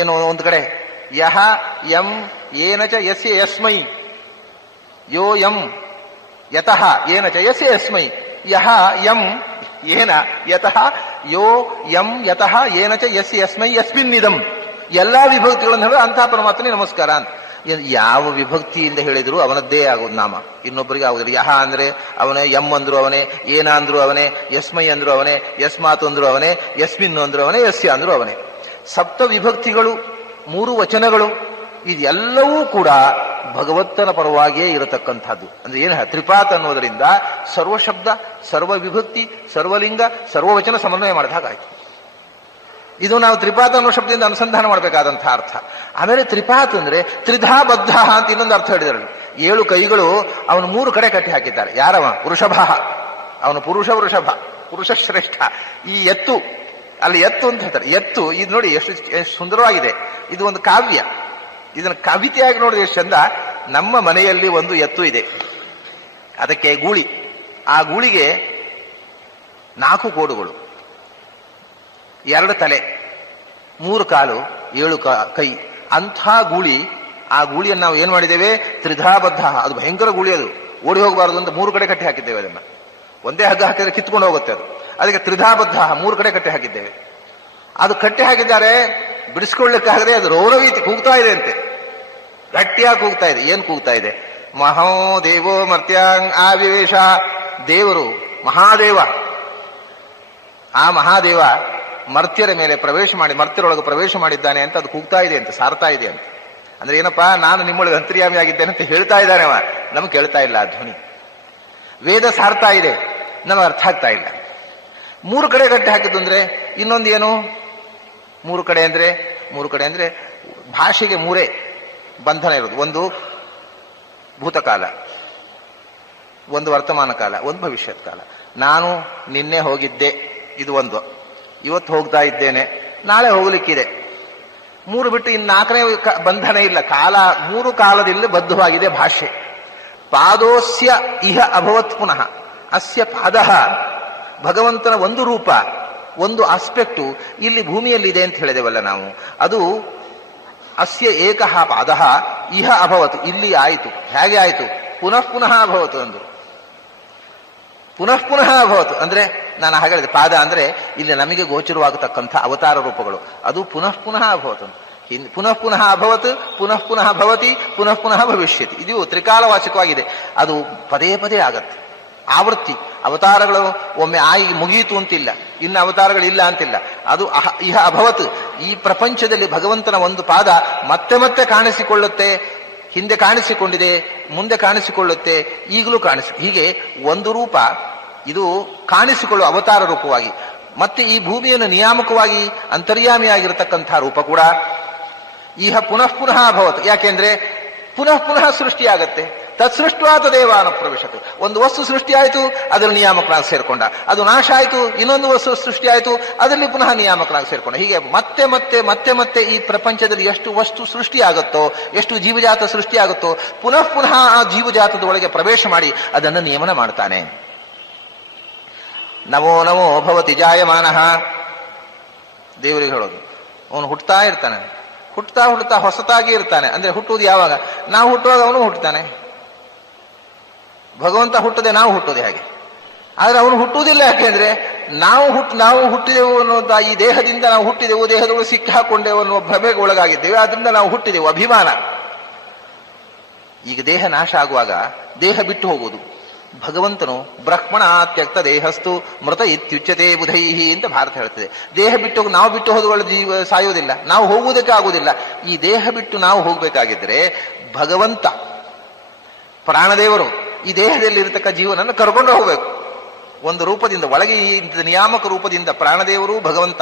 ಏನು, ಒಂದು ಕಡೆ ಯಹ ಯಂ ಏನಚ ಯಸ್ಯ ಯಸ್ಮೈ, ಯೋ ಯಂ ಯತಃ ಏನಚ ಯಸ್ಯ ಯಸ್ಮೈ, ಯಹ ಯಂ ಏನ ಯತಃ ಯೋ ಯಂ ಯತಃ ಏನಚ ಯಸ್ಯ ಯಸ್ಮೈ ಯಸ್ಮಿನ್ನಿದಂ. ಎಲ್ಲಾ ವಿಭಕ್ತಿಗಳನ್ನು ಹೇಳಿದ್ರೆ ಅಂತಹ ಪರಮಾತ್ಮನೇ ನಮಸ್ಕಾರ ಅಂತ. ಯಾವ ವಿಭಕ್ತಿಯಿಂದ ಹೇಳಿದ್ರು ಅವನದ್ದೇ ಆಗೋದು ನಾಮ, ಇನ್ನೊಬ್ಬರಿಗೆ ಆಗುದಿಲ್ಲ. ಯಹ ಅಂದ್ರೆ ಅವನೇ, ಯಂ ಅಂದ್ರು ಅವನೇ, ಏನ ಅಂದ್ರು ಅವನೇ, ಯಸ್ಮೈ ಅಂದ್ರು ಅವನೇ, ಯಸ್ಮಾತ್ ಅಂದ್ರು ಅವನೇ, ಯಸ್ಮಿನ್ ಅಂದ್ರು ಅವನೇ, ಯಸ್ಯ ಅಂದ್ರು ಅವನೇ. ಸಪ್ತ ವಿಭಕ್ತಿಗಳು, 3 ವಚನಗಳು, ಇದೆಲ್ಲವೂ ಕೂಡ ಭಗವಂತನ ಪರವಾಗಿಯೇ ಇರತಕ್ಕಂಥದ್ದು. ಅಂದ್ರೆ ಏನು, ತ್ರಿಪಾತ್ ಅನ್ನೋದರಿಂದ ಸರ್ವಶಬ್ದ, ಸರ್ವ ವಿಭಕ್ತಿ, ಸರ್ವಲಿಂಗ, ಸರ್ವವಚನ ಸಮನ್ವಯ ಮಾಡಿದ ಹಾಗಾಯ್ತು. ಇದು ನಾವು ತ್ರಿಪಾತ್ ಅನ್ನೋ ಶಬ್ದದಿಂದ ಅನುಸಂಧಾನ ಮಾಡಬೇಕಾದಂತಹ ಅರ್ಥ. ಆಮೇಲೆ ತ್ರಿಪಾತ್ ಅಂದ್ರೆ ತ್ರಿಧಾ ಬದ್ಧ ಅಂತ ಇನ್ನೊಂದು ಅರ್ಥ ಹೇಳಿದರು. 7 ಕೈಗಳು ಅವನು 3 ಕಡೆ ಕಟ್ಟಿ ಹಾಕಿದ್ದಾರೆ. ಯಾರವ? ವೃಷಭ, ಅವನು ಪುರುಷ ವೃಷಭ, ಪುರುಷ ಶ್ರೇಷ್ಠ. ಈ ಎತ್ತು, ಅಲ್ಲಿ ಎತ್ತು ಅಂತ ಹೇಳ್ತಾರೆ. ಎತ್ತು ಇದು ನೋಡಿ ಎಷ್ಟು ಸುಂದರವಾಗಿದೆ. ಇದು ಒಂದು ಕಾವ್ಯ. ಇದನ್ನು ಕವಿತೆಯಾಗಿ ನೋಡಿದ್ರೆ ಎಷ್ಟು ಚಂದ. ನಮ್ಮ ಮನೆಯಲ್ಲಿ ಒಂದು ಎತ್ತು ಇದೆ, ಅದಕ್ಕೆ ಗೂಳಿ. ಆ ಗೂಳಿಗೆ 4 ಕೋಡುಗಳು, 2 ತಲೆ, 3 ಕಾಲು, 7 ಕೈ, ಅಂಥ ಗೂಳಿ. ಆ ಗೂಳಿಯನ್ನು ನಾವು ಏನ್ ಮಾಡಿದ್ದೇವೆ? ತ್ರಿಧಾಬದ್ಧ. ಅದು ಭಯಂಕರ ಗೂಳಿ, ಅದು ಓಡಿ ಹೋಗಬಾರದು ಅಂತ 3 ಕಡೆ ಕಟ್ಟಿ ಹಾಕಿದ್ದೇವೆ. ಅದನ್ನ ಒಂದೇ ಹಗ್ಗ ಹಾಕಿದ್ರೆ ಕಿತ್ಕೊಂಡು ಹೋಗುತ್ತೆ ಅದು. ಅದಕ್ಕೆ ತ್ರಿಧಾಬದ್ಧ 3 ಕಡೆ ಕಟ್ಟಿ ಹಾಕಿದ್ದೇವೆ. ಅದು ಕಟ್ಟಿ ಹಾಕಿದ್ದಾರೆ, ಬಿಡಿಸ್ಕೊಳ್ಳಿಕ್ಕಾಗದೆ ಅದು ರೌರವೀತಿ ಕೂಗ್ತಾ ಇದೆ ಅಂತೆ, ಗಟ್ಟಿಯಾಗಿ ಕೂಗ್ತಾ ಇದೆ. ಏನ್ ಕೂಗ್ತಾ ಇದೆ? ಮಹೋ ದೇವೋ ಮರ್ತ್ಯಾಂಗ್ ಆವಿವೇಶ. ದೇವರು ಮಹಾದೇವ, ಆ ಮಹಾದೇವ ಮರ್ತ್ಯರ ಮೇಲೆ ಪ್ರವೇಶ ಮಾಡಿ, ಮರ್ತ್ಯರೊಳಗೆ ಪ್ರವೇಶ ಮಾಡಿದ್ದಾನೆ ಅಂತ ಅದು ಕೂಗ್ತಾ ಇದೆ ಅಂತ, ಸಾರ್ತಾ ಇದೆ ಅಂತ. ಅಂದ್ರೆ ಏನಪ್ಪಾ, ನಾನು ನಿಮ್ಮೊಳಗೆ ಅಂತರ್ಯಾಮಿ ಆಗಿದ್ದೇನೆ ಅಂತ ಹೇಳ್ತಾ ಇದ್ದಾನೆ ಅವ. ನಮ್ಗೆ ಕೇಳ್ತಾ ಇಲ್ಲ ಆ ಧ್ವನಿ. ವೇದ ಸಾರ್ತಾ ಇದೆ, ನಮಗೆ ಅರ್ಥ ಆಗ್ತಾ ಇಲ್ಲ. 3 ಕಡೆ ಗಟ್ಟಿ ಹಾಕಿದ್ದು ಅಂದ್ರೆ ಇನ್ನೊಂದು ಏನು? 3 ಕಡೆ ಅಂದ್ರೆ ಭಾಷೆಗೆ 3 ಬಂಧನ ಇರೋದು. ಒಂದು ಭೂತಕಾಲ, ಒಂದು ವರ್ತಮಾನ ಕಾಲ, ಒಂದು ಭವಿಷ್ಯತ್ ಕಾಲ. ನಾನು ನಿನ್ನೆ ಹೋಗಿದ್ದೆ, ಇದು ಒಂದು. ಇವತ್ತು ಹೋಗ್ತಾ ಇದ್ದೇನೆ, ನಾಳೆ ಹೋಗ್ಲಿಕ್ಕಿದೆ. 3 ಬಿಟ್ಟು ಇನ್ನು 4ನೇ ಬಂಧನ ಇಲ್ಲ. ಕಾಲ 3 ಕಾಲದಲ್ಲಿ ಬದ್ಧವಾಗಿದೆ ಭಾಷೆ. ಪಾದೋಸ್ಯ ಇಹ ಅಭವತ್ ಪುನಃ ಅಸ್ಯ ಪಾದ. ಭಗವಂತನ ಒಂದು ರೂಪ, ಒಂದು ಆಸ್ಪೆಕ್ಟು ಇಲ್ಲಿ ಭೂಮಿಯಲ್ಲಿದೆ ಅಂತ ಹೇಳಿದೆವಲ್ಲ ನಾವು. ಅದು ಅಸ್ಯ ಏಕಃ ಪಾದ ಇಹ ಅಭವತ್, ಇಲ್ಲಿ ಆಯಿತು. ಹೇಗೆ ಆಯಿತು? ಪುನಃ ಪುನಃ ಅಭವತ್. ಒಂದು ಪುನಃ ಪುನಃ ಅಭವತ್ ಅಂದ್ರೆ ನಾನು ಹಾಗೆ ಪಾದ ಅಂದ್ರೆ ಇಲ್ಲಿ ನಮಗೆ ಗೋಚರವಾಗತಕ್ಕಂಥ ಅವತಾರ ರೂಪಗಳು. ಅದು ಪುನಃ ಪುನಃ ಅಭವತ್. ಪುನಃ ಪುನಃ ಅಭವತ್, ಪುನಃ ಪುನಃ ಭವತಿ, ಪುನಃ ಪುನಃ ಭವಿಷ್ಯತಿ. ಇದು ತ್ರಿಕಾಲವಾಚಕವಾಗಿದೆ. ಅದು ಪದೇ ಪದೇ ಆಗತ್ತೆ, ಆವೃತ್ತಿ. ಅವತಾರಗಳು ಒಮ್ಮೆ ಮುಗಿಯಿತು ಅಂತಿಲ್ಲ, ಇನ್ನು ಅವತಾರಗಳಿಲ್ಲ ಅಂತಿಲ್ಲ. ಅದು ಇಹ ಅಭವತ್. ಈ ಪ್ರಪಂಚದಲ್ಲಿ ಭಗವಂತನ ಒಂದು ಪಾದ ಮತ್ತೆ ಮತ್ತೆ ಕಾಣಿಸಿಕೊಳ್ಳುತ್ತೆ. ಹಿಂದೆ ಕಾಣಿಸಿಕೊಂಡಿದೆ, ಮುಂದೆ ಕಾಣಿಸಿಕೊಳ್ಳುತ್ತೆ, ಈಗಲೂ ಹೀಗೆ ಒಂದು ರೂಪ ಇದು ಕಾಣಿಸಿಕೊಳ್ಳುವ ಅವತಾರ ರೂಪವಾಗಿ. ಮತ್ತೆ ಈ ಭೂಮಿಯನ್ನು ನಿಯಾಮಕವಾಗಿ ಅಂತರ್ಯಾಮಿಯಾಗಿರತಕ್ಕಂಥ ರೂಪ ಕೂಡ ಇಹ ಪುನಃ ಪುನಃ ಅಭವತ್. ಯಾಕೆಂದ್ರೆ ಪುನಃ ಪುನಃ ಸೃಷ್ಟಿಯಾಗತ್ತೆ. ತತ್ಸೃಷ್ಟವಾದ ದೇವಾನ ಪ್ರವೇಶತೆ. ಒಂದು ವಸ್ತು ಸೃಷ್ಟಿಯಾಯಿತು, ಅದರಲ್ಲಿ ನಿಯಾಮಕನಾಗಿ ಸೇರ್ಕೊಂಡ. ಅದು ನಾಶ ಆಯಿತು, ಇನ್ನೊಂದು ವಸ್ತು ಸೃಷ್ಟಿಯಾಯಿತು, ಅದರಲ್ಲಿ ಪುನಃ ನಿಯಾಮಕನಾಗಿ ಸೇರ್ಕೊಂಡ. ಹೀಗೆ ಮತ್ತೆ ಮತ್ತೆ ಮತ್ತೆ ಮತ್ತೆ ಈ ಪ್ರಪಂಚದಲ್ಲಿ ಎಷ್ಟು ವಸ್ತು ಸೃಷ್ಟಿಯಾಗುತ್ತೋ, ಎಷ್ಟು ಜೀವಜಾತ ಸೃಷ್ಟಿಯಾಗುತ್ತೋ, ಪುನಃ ಪುನಃ ಆ ಜೀವಜಾತದ ಒಳಗೆ ಪ್ರವೇಶ ಮಾಡಿ ಅದನ್ನು ನಿಯಮನ ಮಾಡ್ತಾನೆ. ನಮೋ ನಮೋ ಭವತಿ ಜಾಯಮಾನಃ. ದೇವರಿಗೆ ಹೇಳೋದು, ಅವನು ಹುಟ್ಟುತ್ತಾ ಇರ್ತಾನೆ, ಹುಟ್ಟುತ್ತಾ ಹುಟ್ಟುತ್ತಾ ಹೊಸತಾಗಿ ಇರ್ತಾನೆ. ಅಂದ್ರೆ ಹುಟ್ಟುವುದು ಯಾವಾಗ? ನಾವು ಹುಟ್ಟುವಾಗ ಅವನು ಹುಟ್ಟುತ್ತಾನೆ. ಭಗವಂತ ಹುಟ್ಟದೆ ನಾವು ಹುಟ್ಟೋದೆ ಹಾಗೆ. ಆದ್ರೆ ಅವನು ಹುಟ್ಟುವುದಿಲ್ಲ. ಯಾಕೆಂದ್ರೆ ನಾವು ಹುಟ್ಟಿದೆವು ಅನ್ನೋದ ಈ ದೇಹದಿಂದ ನಾವು ಹುಟ್ಟಿದೆವು, ದೇಹದೊಳಗೆ ಸಿಕ್ಕಿ ಹಾಕೊಂಡೆವು ಅನ್ನುವ ಭ್ರಮೆಗೆ ಒಳಗಾಗಿದ್ದೇವೆ. ಆದ್ರಿಂದ ನಾವು ಹುಟ್ಟಿದೆವು, ಅಭಿಮಾನ. ಈಗ ದೇಹ ನಾಶ ಆಗುವಾಗ ದೇಹ ಬಿಟ್ಟು ಹೋಗುವುದು. ಭಗವಂತನು ಬ್ರಹ್ಮಣ ತ್ಯಕ್ತ ದೇಹಸ್ತು ಮೃತ ಇತ್ಯುಚ್ಯತೆ ಬುಧೈಹಿ ಅಂತ ಭಾರತ ಹೇಳ್ತದೆ. ದೇಹ ಬಿಟ್ಟು ನಾವು ಬಿಟ್ಟು ಹೋದವಳ ಜೀವ ಸಾಯುವುದಿಲ್ಲ, ನಾವು ಹೋಗುವುದಕ್ಕೆ ಆಗುವುದಿಲ್ಲ. ಈ ದೇಹ ಬಿಟ್ಟು ನಾವು ಹೋಗ್ಬೇಕಾಗಿದ್ರೆ ಭಗವಂತ ಪ್ರಾಣದೇವರು ಈ ದೇಹದಲ್ಲಿ ಇರತಕ್ಕ ಜೀವನನ್ನು ಕರ್ಕೊಂಡು ಹೋಗಬೇಕು. ಒಂದು ರೂಪದಿಂದ ಒಳಗೆ ಈ ನಿಯಾಮಕ ರೂಪದಿಂದ ಪ್ರಾಣದೇವರು ಭಗವಂತ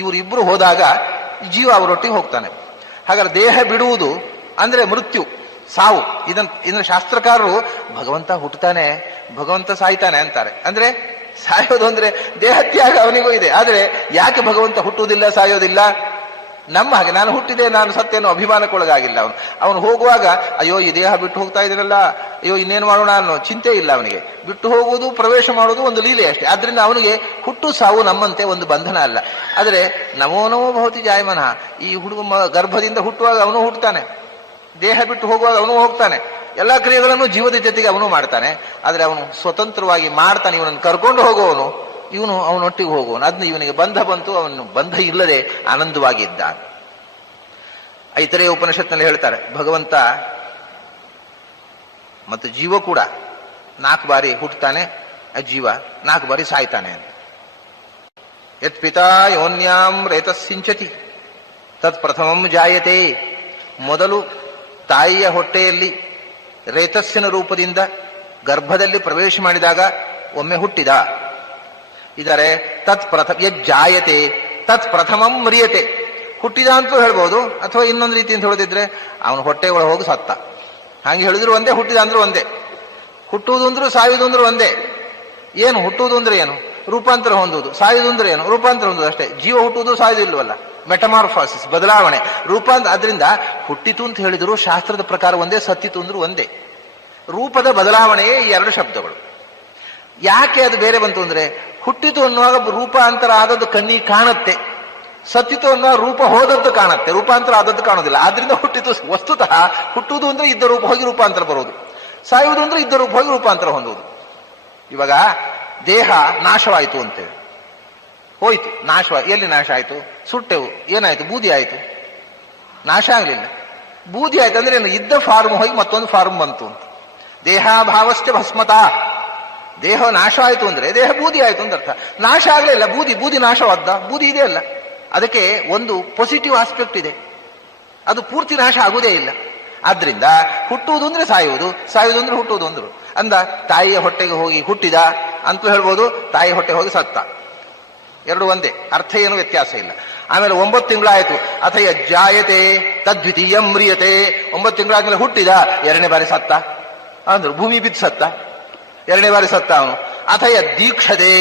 ಇವರಿಬ್ಬರು ಹೋದಾಗ ಜೀವ ಅವರೊಟ್ಟಿಗೆ ಹೋಗ್ತಾನೆ. ಹಾಗಾದ್ರೆ ದೇಹ ಬಿಡುವುದು ಅಂದ್ರೆ ಮೃತ್ಯು, ಸಾವು. ಇದನ್ನ ಶಾಸ್ತ್ರಕಾರರು ಭಗವಂತ ಹುಟ್ಟುತ್ತಾನೆ, ಭಗವಂತ ಸಾಯ್ತಾನೆ ಅಂತಾರೆ. ಅಂದ್ರೆ ಸಾಯೋದು ಅಂದ್ರೆ ದೇಹತ್ಯಾಗ ಅವನಿಗೂ ಇದೆ. ಆದ್ರೆ ಯಾಕೆ ಭಗವಂತ ಹುಟ್ಟುವುದಿಲ್ಲ, ಸಾಯೋದಿಲ್ಲ? ನಮ್ಮ ಹಾಗೆ ನಾನು ಹುಟ್ಟಿದೆ, ನಾನು ಸತ್ಯನೋ ಅಭಿಮಾನಕ್ಕೊಳಗಾಗಿಲ್ಲ. ಅವನು ಹೋಗುವಾಗ ಅಯ್ಯೋ ಈ ದೇಹ ಬಿಟ್ಟು ಹೋಗ್ತಾ ಇದ್ದೀನಲ್ಲ, ಅಯ್ಯೋ ಇನ್ನೇನು ಮಾಡೋಣ ಅನ್ನೋ ಚಿಂತೆ ಇಲ್ಲ ಅವನಿಗೆ. ಬಿಟ್ಟು ಹೋಗುವುದು, ಪ್ರವೇಶ ಮಾಡುವುದು ಒಂದು ಲೀಲೆ ಅಷ್ಟೇ. ಆದ್ರಿಂದ ಅವನಿಗೆ ಹುಟ್ಟು ಸಾವು ನಮ್ಮಂತೆ ಒಂದು ಬಂಧನ ಅಲ್ಲ. ಆದ್ರೆ ನಮೋ ನಮೋ ಭವತಿ ಜಾಯಮನಃ. ಈ ಹುಡುಗ ಗರ್ಭದಿಂದ ಹುಟ್ಟುವಾಗ ಅವನು ಹುಟ್ಟುತ್ತಾನೆ, ದೇಹ ಬಿಟ್ಟು ಹೋಗುವಾಗ ಅವನು ಹೋಗ್ತಾನೆ. ಎಲ್ಲಾ ಕ್ರಿಯೆಗಳನ್ನು ಜೀವದ ಜೊತೆಗೆ ಅವನು ಮಾಡ್ತಾನೆ. ಆದ್ರೆ ಅವನು ಸ್ವತಂತ್ರವಾಗಿ ಮಾಡ್ತಾನೆ. ಇವನನ್ನು ಕರ್ಕೊಂಡು ಹೋಗುವವನು, ಇವನು ಅವನೊಟ್ಟಿಗೆ ಹೋಗುವನು. ಅದನ್ನ ಇವನಿಗೆ ಬಂಧ ಬಂತು, ಅವನು ಬಂಧ ಇಲ್ಲದೆ ಆನಂದವಾಗಿದ್ದ. ಐತರೇಯ ಉಪನಿಷತ್ನಲ್ಲಿ ಹೇಳ್ತಾರೆ, ಭಗವಂತ ಮತ್ತು ಜೀವ ಕೂಡ 4 ಬಾರಿ ಹುಟ್ಟುತ್ತಾನೆ, ಜೀವ 4 ಬಾರಿ ಸಾಯ್ತಾನೆ ಅಂತ. ಯತ್ ಪಿತಾ ಯೋನ್ಯಾಂ ರೇತಸ್ಸಿಂಚತಿ ತತ್ ಪ್ರಥಮಂ ಜಾಯತೆ. ಮೊದಲು ತಾಯಿಯ ಹೊಟ್ಟೆಯಲ್ಲಿ ರೇತಸ್ಸಿನ ರೂಪದಿಂದ ಗರ್ಭದಲ್ಲಿ ಪ್ರವೇಶ ಮಾಡಿದಾಗ ಒಮ್ಮೆ ಹುಟ್ಟಿದ. ಇದರೆ ತತ್ ಜಾಯತೆ ತತ್ ಪ್ರಥಮಂ ಮ್ರಿಯತೆ. ಹುಟ್ಟಿದ ಅಂತಲೂ ಹೇಳ್ಬೋದು, ಅಥವಾ ಇನ್ನೊಂದು ರೀತಿಯಿಂದ ಹೇಳೋದಿದ್ರೆ ಅವನು ಹೊಟ್ಟೆ ಒಳಗೆ ಹೋಗಿ ಸತ್ತ. ಹಾಗೆ ಹೇಳಿದ್ರು ಒಂದೇ, ಹುಟ್ಟಿದ ಅಂದ್ರೂ ಒಂದೇ. ಹುಟ್ಟುವುದು ಅಂದ್ರೂ ಸಾಯುವುದು ಅಂದ್ರೂ ಒಂದೇ. ಏನು ಹುಟ್ಟುವುದು ಅಂದ್ರೆ ಏನು? ರೂಪಾಂತರ ಹೊಂದುವುದು. ಸಾಯುವುದು ಅಂದ್ರೆ ಏನು? ರೂಪಾಂತರ ಹೊಂದುವುದು ಅಷ್ಟೇ. ಜೀವ ಹುಟ್ಟುವುದು ಸಾಯುವುದು ಇಲ್ವಲ್ಲ, ಮೆಟಮಾರ್ಫಾಸಿಸ್, ಬದಲಾವಣೆ, ರೂಪಾಂತರ. ಅದರಿಂದ ಹುಟ್ಟಿತು ಅಂತ ಹೇಳಿದ್ರು ಶಾಸ್ತ್ರದ ಪ್ರಕಾರ ಒಂದೇ, ಸತ್ತಿತು ಅಂದ್ರೂ ಒಂದೇ. ರೂಪದ ಬದಲಾವಣೆಯೇ ಈ 2 ಶಬ್ದಗಳು. ಯಾಕೆ ಅದು ಬೇರೆ ಬಂತು ಅಂದ್ರೆ, ಹುಟ್ಟಿತು ಅನ್ನುವಾಗ ರೂಪಾಂತರ ಆದದ್ದು ಕಣ್ಣಿಗೆ ಕಾಣುತ್ತೆ, ಸತ್ತಿತು ಅನ್ನೋ ರೂಪ ಹೋದದ್ದು ಕಾಣುತ್ತೆ, ರೂಪಾಂತರ ಆದದ್ದು ಕಾಣೋದಿಲ್ಲ. ಆದ್ರಿಂದ ಹುಟ್ಟಿತು. ವಸ್ತುತಃ ಹುಟ್ಟುವುದು ಅಂದ್ರೆ ಇದ್ದ ರೂಪ ಹೋಗಿ ರೂಪಾಂತರ ಬರೋದು, ಸಾಯುವುದು ಅಂದ್ರೆ ಇದ್ದ ರೂಪ ಹೋಗಿ ರೂಪಾಂತರ ಹೊಂದುವುದು. ಇವಾಗ ದೇಹ ನಾಶವಾಯಿತು ಅಂತೇಳಿ, ಹೋಯ್ತು, ನಾಶ. ಎಲ್ಲಿ ನಾಶ ಆಯ್ತು? ಸುಟ್ಟೆವು, ಏನಾಯ್ತು? ಬೂದಿ ಆಯ್ತು. ನಾಶ ಆಗ್ಲಿಲ್ಲ, ಬೂದಿ ಆಯ್ತು. ಅಂದ್ರೆ ಏನು? ಇದ್ದ ಫಾರ್ಮ್ ಹೋಗಿ ಮತ್ತೊಂದು ಫಾರ್ಮ್ ಬಂತು ಅಂತ. ದೇಹಾಭಾವಶ್ಚ ಭಸ್ಮತಾ, ದೇಹ ನಾಶ ಆಯ್ತು ಅಂದ್ರೆ ದೇಹ ಬೂದಿ ಆಯ್ತು ಅಂತ ಅರ್ಥ. ನಾಶ ಆಗ್ಲಿಲ್ಲ, ಬೂದಿ ನಾಶವಾದ, ಬೂದಿ ಇದೆ ಅಲ್ಲ. ಅದಕ್ಕೆ ಒಂದು ಪಾಸಿಟಿವ್ ಆಸ್ಪೆಕ್ಟ್ ಇದೆ, ಅದು ಪೂರ್ತಿ ನಾಶ ಆಗುವುದೇ ಇಲ್ಲ. ಆದ್ರಿಂದ ಹುಟ್ಟುವುದು ಅಂದ್ರೆ ಸಾಯುವುದು, ಸಾಯುವುದು ಅಂದ್ರೆ ಹುಟ್ಟುವುದು ಅಂದ್ರು. ಅಂದ ತಾಯಿಯ ಹೊಟ್ಟೆಗೆ ಹೋಗಿ ಹುಟ್ಟಿದ ಅಂತಲೂ ಹೇಳ್ಬೋದು, ತಾಯಿ ಹೊಟ್ಟೆಗೆ ಹೋಗಿ ಸತ್ತ, ಎರಡು ಒಂದೇ ಅರ್ಥ, ಏನು ವ್ಯತ್ಯಾಸ ಇಲ್ಲ. ಆಮೇಲೆ 9 ತಿಂಗಳಾಯ್ತು, ಅಥಯ ಜಾಯತೆ ತದ್ವಿತೀಯ ಮ್ರಿಯತೆ, 9 ತಿಂಗಳಾದ್ಮೇಲೆ ಹುಟ್ಟಿದ, 2ನೇ ಬಾರಿ ಸತ್ತ ಅಂದ್ರು. ಭೂಮಿ ಬಿದ್ದು ಸತ್ತ, 2ನೇ ಬಾರಿ ಸತ್ತ ಅವನು. ಅಥಯ ದೀಕ್ಷತೆ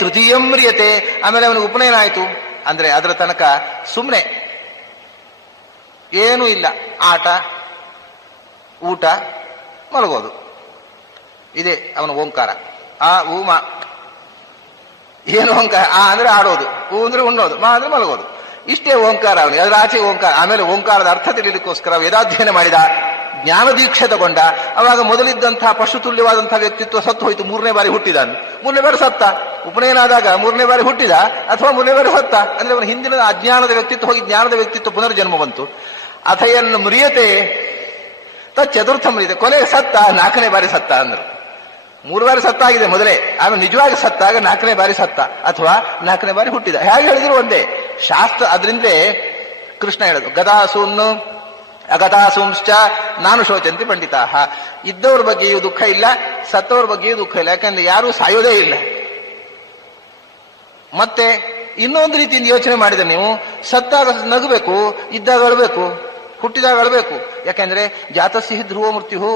ತೃತೀಯ ಮ್ರಿಯತೆ, ಆಮೇಲೆ ಅವನಿಗೆ ಉಪನಯನ ಆಯ್ತು. ಅಂದ್ರೆ ಅದರ ತನಕ ಸುಮ್ಮನೆ ಏನೂ ಇಲ್ಲ, ಆಟ, ಊಟ, ಮಲಗೋದು, ಇದೆ ಅವನ ಓಂಕಾರ. ಆ ಊಮ ಏನು ಓಂಕಾರ? ಆ ಅಂದ್ರೆ ಆಡೋದು, ಹೂ ಅಂದ್ರೆ ಉಣ್ಣೋದು, ಮಾ ಅಂದ್ರೆ ಮಲಗೋದು, ಇಷ್ಟೇ ಓಂಕಾರ ಅವನಿಗೆ. ಅದರ ಆಚೆ ಓಂಕಾರ. ಆಮೇಲೆ ಓಂಕಾರದ ಅರ್ಥ ತಿಳಿಲಿಕ್ಕೋಸ್ಕರ ವೇದಾಧ್ಯಯನ ಮಾಡಿದ, ಜ್ಞಾನ ದೀಕ್ಷೆ ತಗೊಂಡ. ಅವಾಗ ಮೊದಲಿದ್ದಂತಹ ಪಶುತುಲ್ಯವಾದಂತಹ ವ್ಯಕ್ತಿತ್ವ ಸತ್ತು ಹೋಯ್ತು. 3ನೇ ಬಾರಿ ಹುಟ್ಟಿದ, 3ನೇ ಬಾರಿ ಸತ್ತ. ಉಪನಯನ ಆದಾಗ 3ನೇ ಬಾರಿ ಹುಟ್ಟಿದ ಅಥವಾ 3ನೇ ಬಾರಿ ಸತ್ತ. ಅಂದ್ರೆ ಅವನ ಹಿಂದಿನ ಅಜ್ಞಾನದ ವ್ಯಕ್ತಿತ್ವ ಹೋಗಿ ಜ್ಞಾನದ ವ್ಯಕ್ತಿತ್ವ ಪುನರ್ಜನ್ಮ ಬಂತು. ಅಥಯನ್ನು ಮ್ರಿಯತೆ ಚತುರ್ಥ ಮ್ರಿಯತೆ, ಕೊನೆಗೆ ಸತ್ತ, 4ನೇ ಬಾರಿ ಸತ್ತ ಅಂದ್ರು. 3 ಬಾರಿ ಸತ್ತಾಗಿದೆ ಮೊದಲೇ, ಆಮೇಲೆ ನಿಜವಾಗಿ ಸತ್ತಾಗ 4ನೇ ಬಾರಿ ಸತ್ತ ಅಥವಾ 4ನೇ ಬಾರಿ ಹುಟ್ಟಿದ. ಹೇಗೆ ಹೇಳಿದ್ರು ಒಂದೇ ಶಾಸ್ತ್ರ. ಅದರಿಂದಲೇ ಕೃಷ್ಣ ಹೇಳೋದು, ಗದಾಸೂನ್ನು ಅಗತಾಸೂಂಶ್ಚ ನಾನು ಶೋಚಂತಿ ಪಂಡಿತಾ. ಇದ್ದವ್ರ ಬಗ್ಗೆಯೂ ದುಃಖ ಇಲ್ಲ, ಸತ್ತವ್ರ ಬಗ್ಗೆಯೂ ದುಃಖ ಇಲ್ಲ. ಯಾಕಂದ್ರೆ ಯಾರೂ ಸಾಯೋದೇ ಇಲ್ಲ. ಮತ್ತೆ ಇನ್ನೊಂದು ರೀತಿಯಿಂದ ಯೋಚನೆ ಮಾಡಿದ್ರೆ ನೀವು, ಸತ್ತಾಗ ನಗಬೇಕು, ಇದ್ದಾಗ ಅಳಬೇಕು, ಹುಟ್ಟಿದಾಗ ಅಳಬೇಕು. ಯಾಕೆಂದ್ರೆ ಜಾತಸ್ಯ ಧ್ರುವ ಮೃತ್ಯು.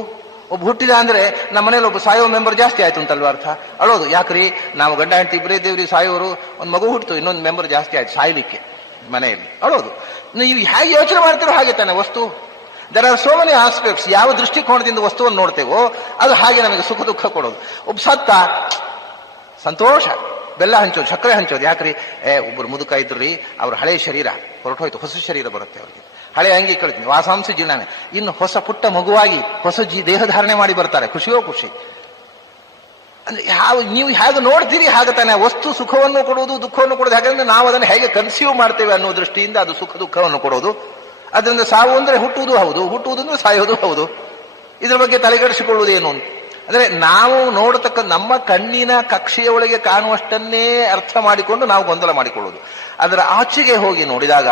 ಒಬ್ಬ ಹುಟ್ಟಿದ ಅಂದ್ರೆ ನಮ್ಮ ಮನೇಲಿ ಒಬ್ಬ ಸಾಯೋ ಮೆಂಬರ್ ಜಾಸ್ತಿ ಆಯ್ತು ಅಂತಲ್ವ ಅರ್ಥ. ಅಳೋದು ಯಾಕ್ರಿ? ನಾವು ಗಂಡ ಹೆಂಡತಿ ಇಬ್ಬರೇ ದೇವ್ರಿ, ಸಾಯೋರು, ಒಂದು ಮಗು ಹುಟ್ಟಿತು, ಇನ್ನೊಂದು ಮೆಂಬರ್ ಜಾಸ್ತಿ ಆಯ್ತು ಸಾಯ್ಲಿಕ್ಕೆ, ಮನೆಯಲ್ಲಿ ಅಳೋದು. ನೀವು ಹೇಗೆ ಯೋಚನೆ ಮಾಡ್ತೀರೋ ಹಾಗೆ ತಾನೆ ವಸ್ತು. There are so many aspects. ಯಾವ ದೃಷ್ಟಿಕೋನದಿಂದ ವಸ್ತುವನ್ನು ನೋಡ್ತೇವೋ ಅದು ಹಾಗೆ ನಮಗೆ ಸುಖ ದುಃಖ ಕೊಡೋದು. ಒಬ್ಬ ಸತ್ತ, ಸಂತೋಷ, ಬೆಲ್ಲ ಹಂಚೋದು, ಸಕ್ಕರೆ ಹಂಚೋದು. ಯಾಕ್ರಿ? ಒಬ್ಬರು ಮುದುಕ ಇದ್ರಿ, ಅವ್ರ ಹಳೆ ಶರೀರ ಹೊರಟೋಯ್ತು, ಹೊಸ ಶರೀರ ಬರುತ್ತೆ ಅವ್ರಿಗೆ. ಹಳೆ ಅಂಗಿ ಕಳಿತೀನಿ, ವಾಸಾಂಶ ಜೀರ್ಣಾನೆ, ಇನ್ನು ಹೊಸ ಪುಟ್ಟ ಮಗುವಾಗಿ ಹೊಸ ದೇಹ ಧಾರಣೆ ಮಾಡಿ ಬರ್ತಾರೆ, ಖುಷಿಯೋ ಖುಷಿ. ಅಂದ್ರೆ ನೀವು ಹೇಗೆ ನೋಡ್ತೀರಿ ಹಾಗೆ ತಾನೆ ವಸ್ತು ಸುಖವನ್ನು ಕೊಡುವುದು, ದುಃಖವನ್ನು ಕೊಡೋದು. ಹಾಗಾದ್ರೆ ನಾವು ಅದನ್ನು ಹೇಗೆ ಕನ್ಸ್ಯೂಮ್ ಮಾಡ್ತೇವೆ ಅನ್ನೋ ದೃಷ್ಟಿಯಿಂದ ಅದು ಸುಖ ದುಃಖವನ್ನು ಕೊಡೋದು. ಅದರಿಂದ ಸಾವು ಅಂದ್ರೆ ಹುಟ್ಟುವುದು ಹೌದು, ಹುಟ್ಟುವುದು ಅಂದ್ರೆ ಸಾಯೋದು ಹೌದು. ಇದ್ರ ಬಗ್ಗೆ ತಲೆಗೆಡಿಸಿಕೊಳ್ಳುವುದೇನು ಅಂದ್ರೆ, ನಾವು ನೋಡತಕ್ಕ ನಮ್ಮ ಕಣ್ಣಿನ ಕಕ್ಷೆಯ ಒಳಗೆ ಕಾಣುವಷ್ಟನ್ನೇ ಅರ್ಥ ಮಾಡಿಕೊಂಡು ನಾವು ಗೊಂದಲ ಮಾಡಿಕೊಳ್ಳುವುದು. ಅದರ ಆಚೆಗೆ ಹೋಗಿ ನೋಡಿದಾಗ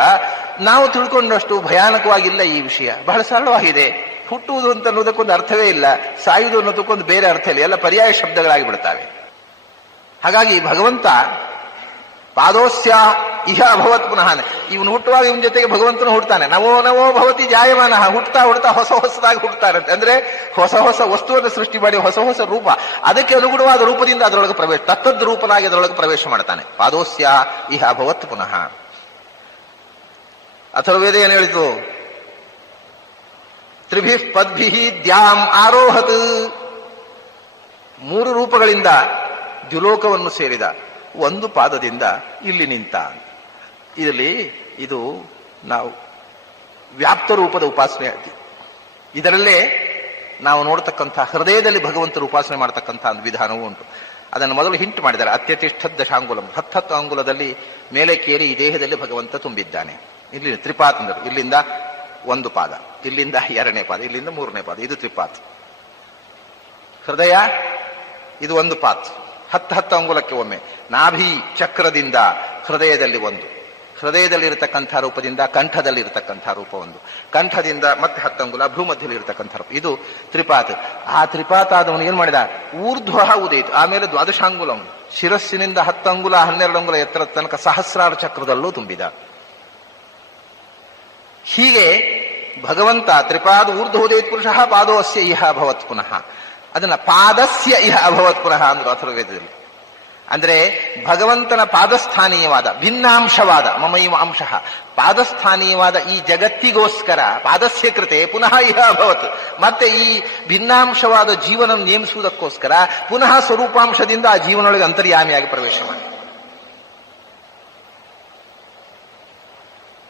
ನಾವು ತಿಳ್ಕೊಂಡಷ್ಟು ಭಯಾನಕವಾಗಿಲ್ಲ ಈ ವಿಷಯ, ಬಹಳ ಸರಳವಾಗಿದೆ. ಹುಟ್ಟುವುದು ಅಂತ ಅನ್ನೋದಕ್ಕೊಂದು ಅರ್ಥವೇ ಇಲ್ಲ, ಸಾಯುವುದು ಅನ್ನೋದಕ್ಕೊಂದು ಬೇರೆ ಅರ್ಥ ಇಲ್ಲ, ಎಲ್ಲ ಪರ್ಯಾಯ ಶಬ್ದಗಳಾಗಿ ಬಿಡ್ತಾವೆ. ಹಾಗಾಗಿ ಭಗವಂತ ಪಾದೋಸ್ಯ ಇಹ ಅಭವತ್ ಪುನಃ, ಇವನು ಹುಟ್ಟುವಾಗ ಇವನ ಜೊತೆಗೆ ಭಗವಂತನು ಹುಡ್ತಾನೆ. ನವೋ ನವೋ ಭವತಿ ಜಾಯಮಾನ, ಹುಡ್ತಾ ಹುಡ್ತಾ ಹೊಸ ಹೊಸದಾಗಿ ಹುಡ್ತಾರೆ. ಅಂದ್ರೆ ಹೊಸ ಹೊಸ ವಸ್ತುವನ್ನು ಸೃಷ್ಟಿ ಮಾಡಿ ಹೊಸ ಹೊಸ ರೂಪ, ಅದಕ್ಕೆ ಅನುಗುಣವಾದ ರೂಪದಿಂದ ಅದರೊಳಗೆ ಪ್ರವೇಶ, ತತ್ತದ್ ರೂಪನಾಗಿ ಅದರೊಳಗೆ ಪ್ರವೇಶ ಮಾಡ್ತಾನೆ. ಪಾದೋಸ್ಯ ಇಹ ಅಭವತ್ ಪುನಃ. ಅಥರ್ವವೇದ ಏನು ಹೇಳಿತು? ತ್ರಿಭಿಃ ಪದ್ಭಿಃ ದ್ಯಾಂ ಆರೋಹತ್, 3 ರೂಪಗಳಿಂದ ದ್ಯುಲೋಕವನ್ನು ಸೇರಿದ, 1 ಪಾದದಿಂದ ಇಲ್ಲಿ ನಿಂತ. ಇದರಲ್ಲಿ ಇದು ನಾವು ವ್ಯಾಪ್ತ ರೂಪದ ಉಪಾಸನೆ. ಇದರಲ್ಲೇ ನಾವು ನೋಡ್ತಕ್ಕಂಥ ಹೃದಯದಲ್ಲಿ ಭಗವಂತರು ಉಪಾಸನೆ ಮಾಡ್ತಕ್ಕಂಥ ಒಂದು ವಿಧಾನವೂ ಉಂಟು. ಅದನ್ನು ಮೊದಲು ಹಿಂಟ್ ಮಾಡಿದ್ದಾರೆ. ಅತ್ಯತಿಷ್ಠದ್ ದಶಾಂಗುಲಂ, 10 ಅಂಗುಲದಲ್ಲಿ ಮೇಲೆ ಕೇರಿ ಈ ದೇಹದಲ್ಲಿ ಭಗವಂತ ತುಂಬಿದ್ದಾನೆ. ಇಲ್ಲಿ ತ್ರಿಪಾತ್ ಅಂದರು, ಇಲ್ಲಿಂದ 1 ಪಾದ, ಇಲ್ಲಿಂದ 2ನೇ ಪಾದ, ಇಲ್ಲಿಂದ 3ನೇ ಪಾದ, ಇದು ತ್ರಿಪಾತ್. ಹೃದಯ ಇದು 1 ಪಾತ್, 10 ಅಂಗುಲಕ್ಕೆ ಒಮ್ಮೆ. ನಾಭಿ ಚಕ್ರದಿಂದ ಹೃದಯದಲ್ಲಿ 1, ಹೃದಯದಲ್ಲಿ ಇರತಕ್ಕಂಥ ರೂಪದಿಂದ ಕಂಠದಲ್ಲಿ ಇರತಕ್ಕಂಥ ರೂಪ 1, ಕಂಠದಿಂದ ಮತ್ತೆ 10 ಅಂಗುಲ ಭ್ರೂಮಧ್ಯದಲ್ಲಿ ಇರತಕ್ಕಂಥ ರೂಪ, ಇದು ತ್ರಿಪಾತ್. ಆ ತ್ರಿಪಾತ್ ಆದವನು ಏನ್ ಮಾಡಿದ? ಊರ್ಧ್ವ ಉದಯಿತು. ಆಮೇಲೆ ದ್ವಾದಶಾಂಗುಲಂ, ಶಿರಸ್ಸಿನಿಂದ 10 ಅಂಗುಲ 12 ಅಂಗುಲ ಎತ್ತರದ ತನಕ ಸಹಸ್ರಾರ ಚಕ್ರದಲ್ಲೂ ತುಂಬಿದ. ಹೀಗೆ ಭಗವಂತ ತ್ರಿಪಾದ ಊರ್ಧ್ವ ಉದಯಿತ್ ಪುರುಷ ಪಾದೋಸ್ಯ ಇಹ ಅಭವತ್ ಪುನಃ. ಅದನ್ನ ಪಾದಸ್ಯ ಇಹ ಅಭವತ್ ಪುನಃ ಅಂದ್ರು ಅಥರ್ವವೇದದಲ್ಲಿ. ಅಂದ್ರೆ ಭಗವಂತನ ಪಾದಸ್ಥಾನೀಯವಾದ ಭಿನ್ನಾಂಶವಾದ ಮಮೈವ ಅಂಶ ಪಾದಸ್ಥಾನೀಯವಾದ ಈ ಜಗತ್ತಿಗೋಸ್ಕರ ಪಾದಸ್ಯ ಕೃತೆ ಪುನಃ ಇಹ ಅಭವತ್, ಮತ್ತೆ ಈ ಭಿನ್ನಾಂಶವಾದ ಜೀವನ ನೇಮಿಸುವುದಕ್ಕೋಸ್ಕರ ಪುನಃ ಸ್ವರೂಪಾಂಶದಿಂದ ಆ ಜೀವನೊಳಗೆ ಅಂತರ್ಯಾಮಿಯಾಗಿ ಪ್ರವೇಶ ಮಾಡಿ.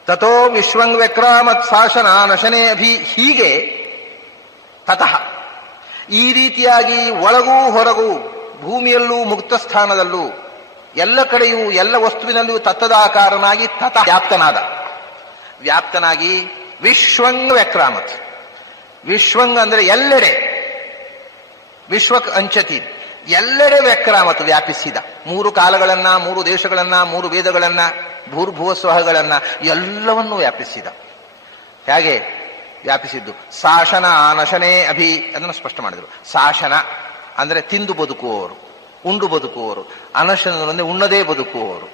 ತಥೋ ವಿಶ್ವಂ ವ್ಯಕ್ರಾಮತ್ ಶಾಸನ ನಶನೇ ಅಭಿ, ಹೀಗೆ ತತಃ ಈ ರೀತಿಯಾಗಿ ಒಳಗೂ ಹೊರಗೂ ಭೂಮಿಯಲ್ಲೂ ಮುಕ್ತ ಸ್ಥಾನದಲ್ಲೂ ಎಲ್ಲ ಕಡೆಯೂ ಎಲ್ಲ ವಸ್ತುವಿನಲ್ಲೂ ತತ್ತದಾಕಾರನಾಗಿ ತತ ವ್ಯಾಪ್ತನಾಗಿ ವಿಶ್ವಂಗ್ ವ್ಯಕ್ರಾಮತ್. ವಿಶ್ವಂಗ್ ಅಂದ್ರೆ ಎಲ್ಲೆಡೆ, ವಿಶ್ವಕ್ ಅಂಚತಿ ಎಲ್ಲೆಡೆ ವ್ಯಕ್ರಾಮತ್ ವ್ಯಾಪಿಸಿದ. ಮೂರು ಕಾಲಗಳನ್ನ, ಮೂರು ದೇಶಗಳನ್ನ, ಮೂರು ವೇದಗಳನ್ನ, ಭೂರ್ಭುವ ಸ್ವಹಗಳನ್ನ ಎಲ್ಲವನ್ನೂ ವ್ಯಾಪಿಸಿದ. ಹೇಗೆ ವ್ಯಾಪಿಸಿದ್ದು? ಶಾಸನ ನಶನೇ ಅಭಿ ಅದನ್ನು ಸ್ಪಷ್ಟ ಮಾಡಿದರು. ಶಾಸನ ಅಂದ್ರೆ ತಿಂದು ಬದುಕುವವರು, ಉಂಡು ಬದುಕುವವರು. ಅನಶನರು ಅಂದ್ರೆ ಉಣ್ಣದೇ ಬದುಕುವವರು.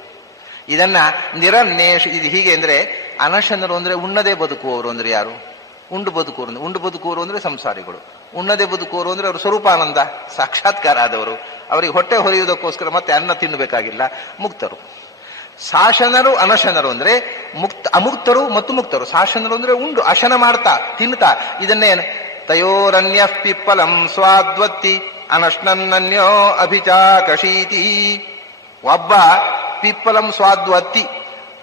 ಇದನ್ನ ನಿರನ್ನೇಷ, ಇದು ಹೀಗೆ ಅಂದ್ರೆ ಅನಶನರು ಅಂದ್ರೆ ಉಣ್ಣದೇ ಬದುಕುವವರು ಅಂದ್ರೆ ಯಾರು? ಉಂಡು ಬದುಕುವವರು ಅಂದ್ರೆ ಸಂಸಾರಿಗಳು. ಉಣ್ಣದೇ ಬದುಕುವವರು ಅಂದ್ರೆ ಅವರು ಸ್ವರೂಪಾನಂದ ಸಾಕ್ಷಾತ್ಕಾರ ಆದವರು. ಅವರಿಗೆ ಹೊಟ್ಟೆ ಹೊರೆಯುವುದಕ್ಕೋಸ್ಕರ ಮತ್ತೆ ಅನ್ನ ತಿನ್ನಬೇಕಾಗಿಲ್ಲ, ಮುಕ್ತರು. ಶಾಸನರು ಅನಶನರು ಅಂದ್ರೆ ಅಮುಕ್ತರು ಮತ್ತು ಮುಕ್ತರು. ಶಾಸನರು ಅಂದ್ರೆ ಉಂಡು ಅಶನ ಮಾಡ್ತಾ ತಿನ್ನುತ್ತಾ. ಇದನ್ನೇ ತಯೋರನ್ಯ ಪಿಪ್ಪಲಂ ಸ್ವಾದ್ವತ್ತಿ ಅನಶ್ನನ್ನನ್ಯೋ ಅಭಿಚಾಕಶೀತಿ. ಒಬ್ಬ ಪಿಪ್ಪಲಂ ಸ್ವಾದ್ವತ್ತಿ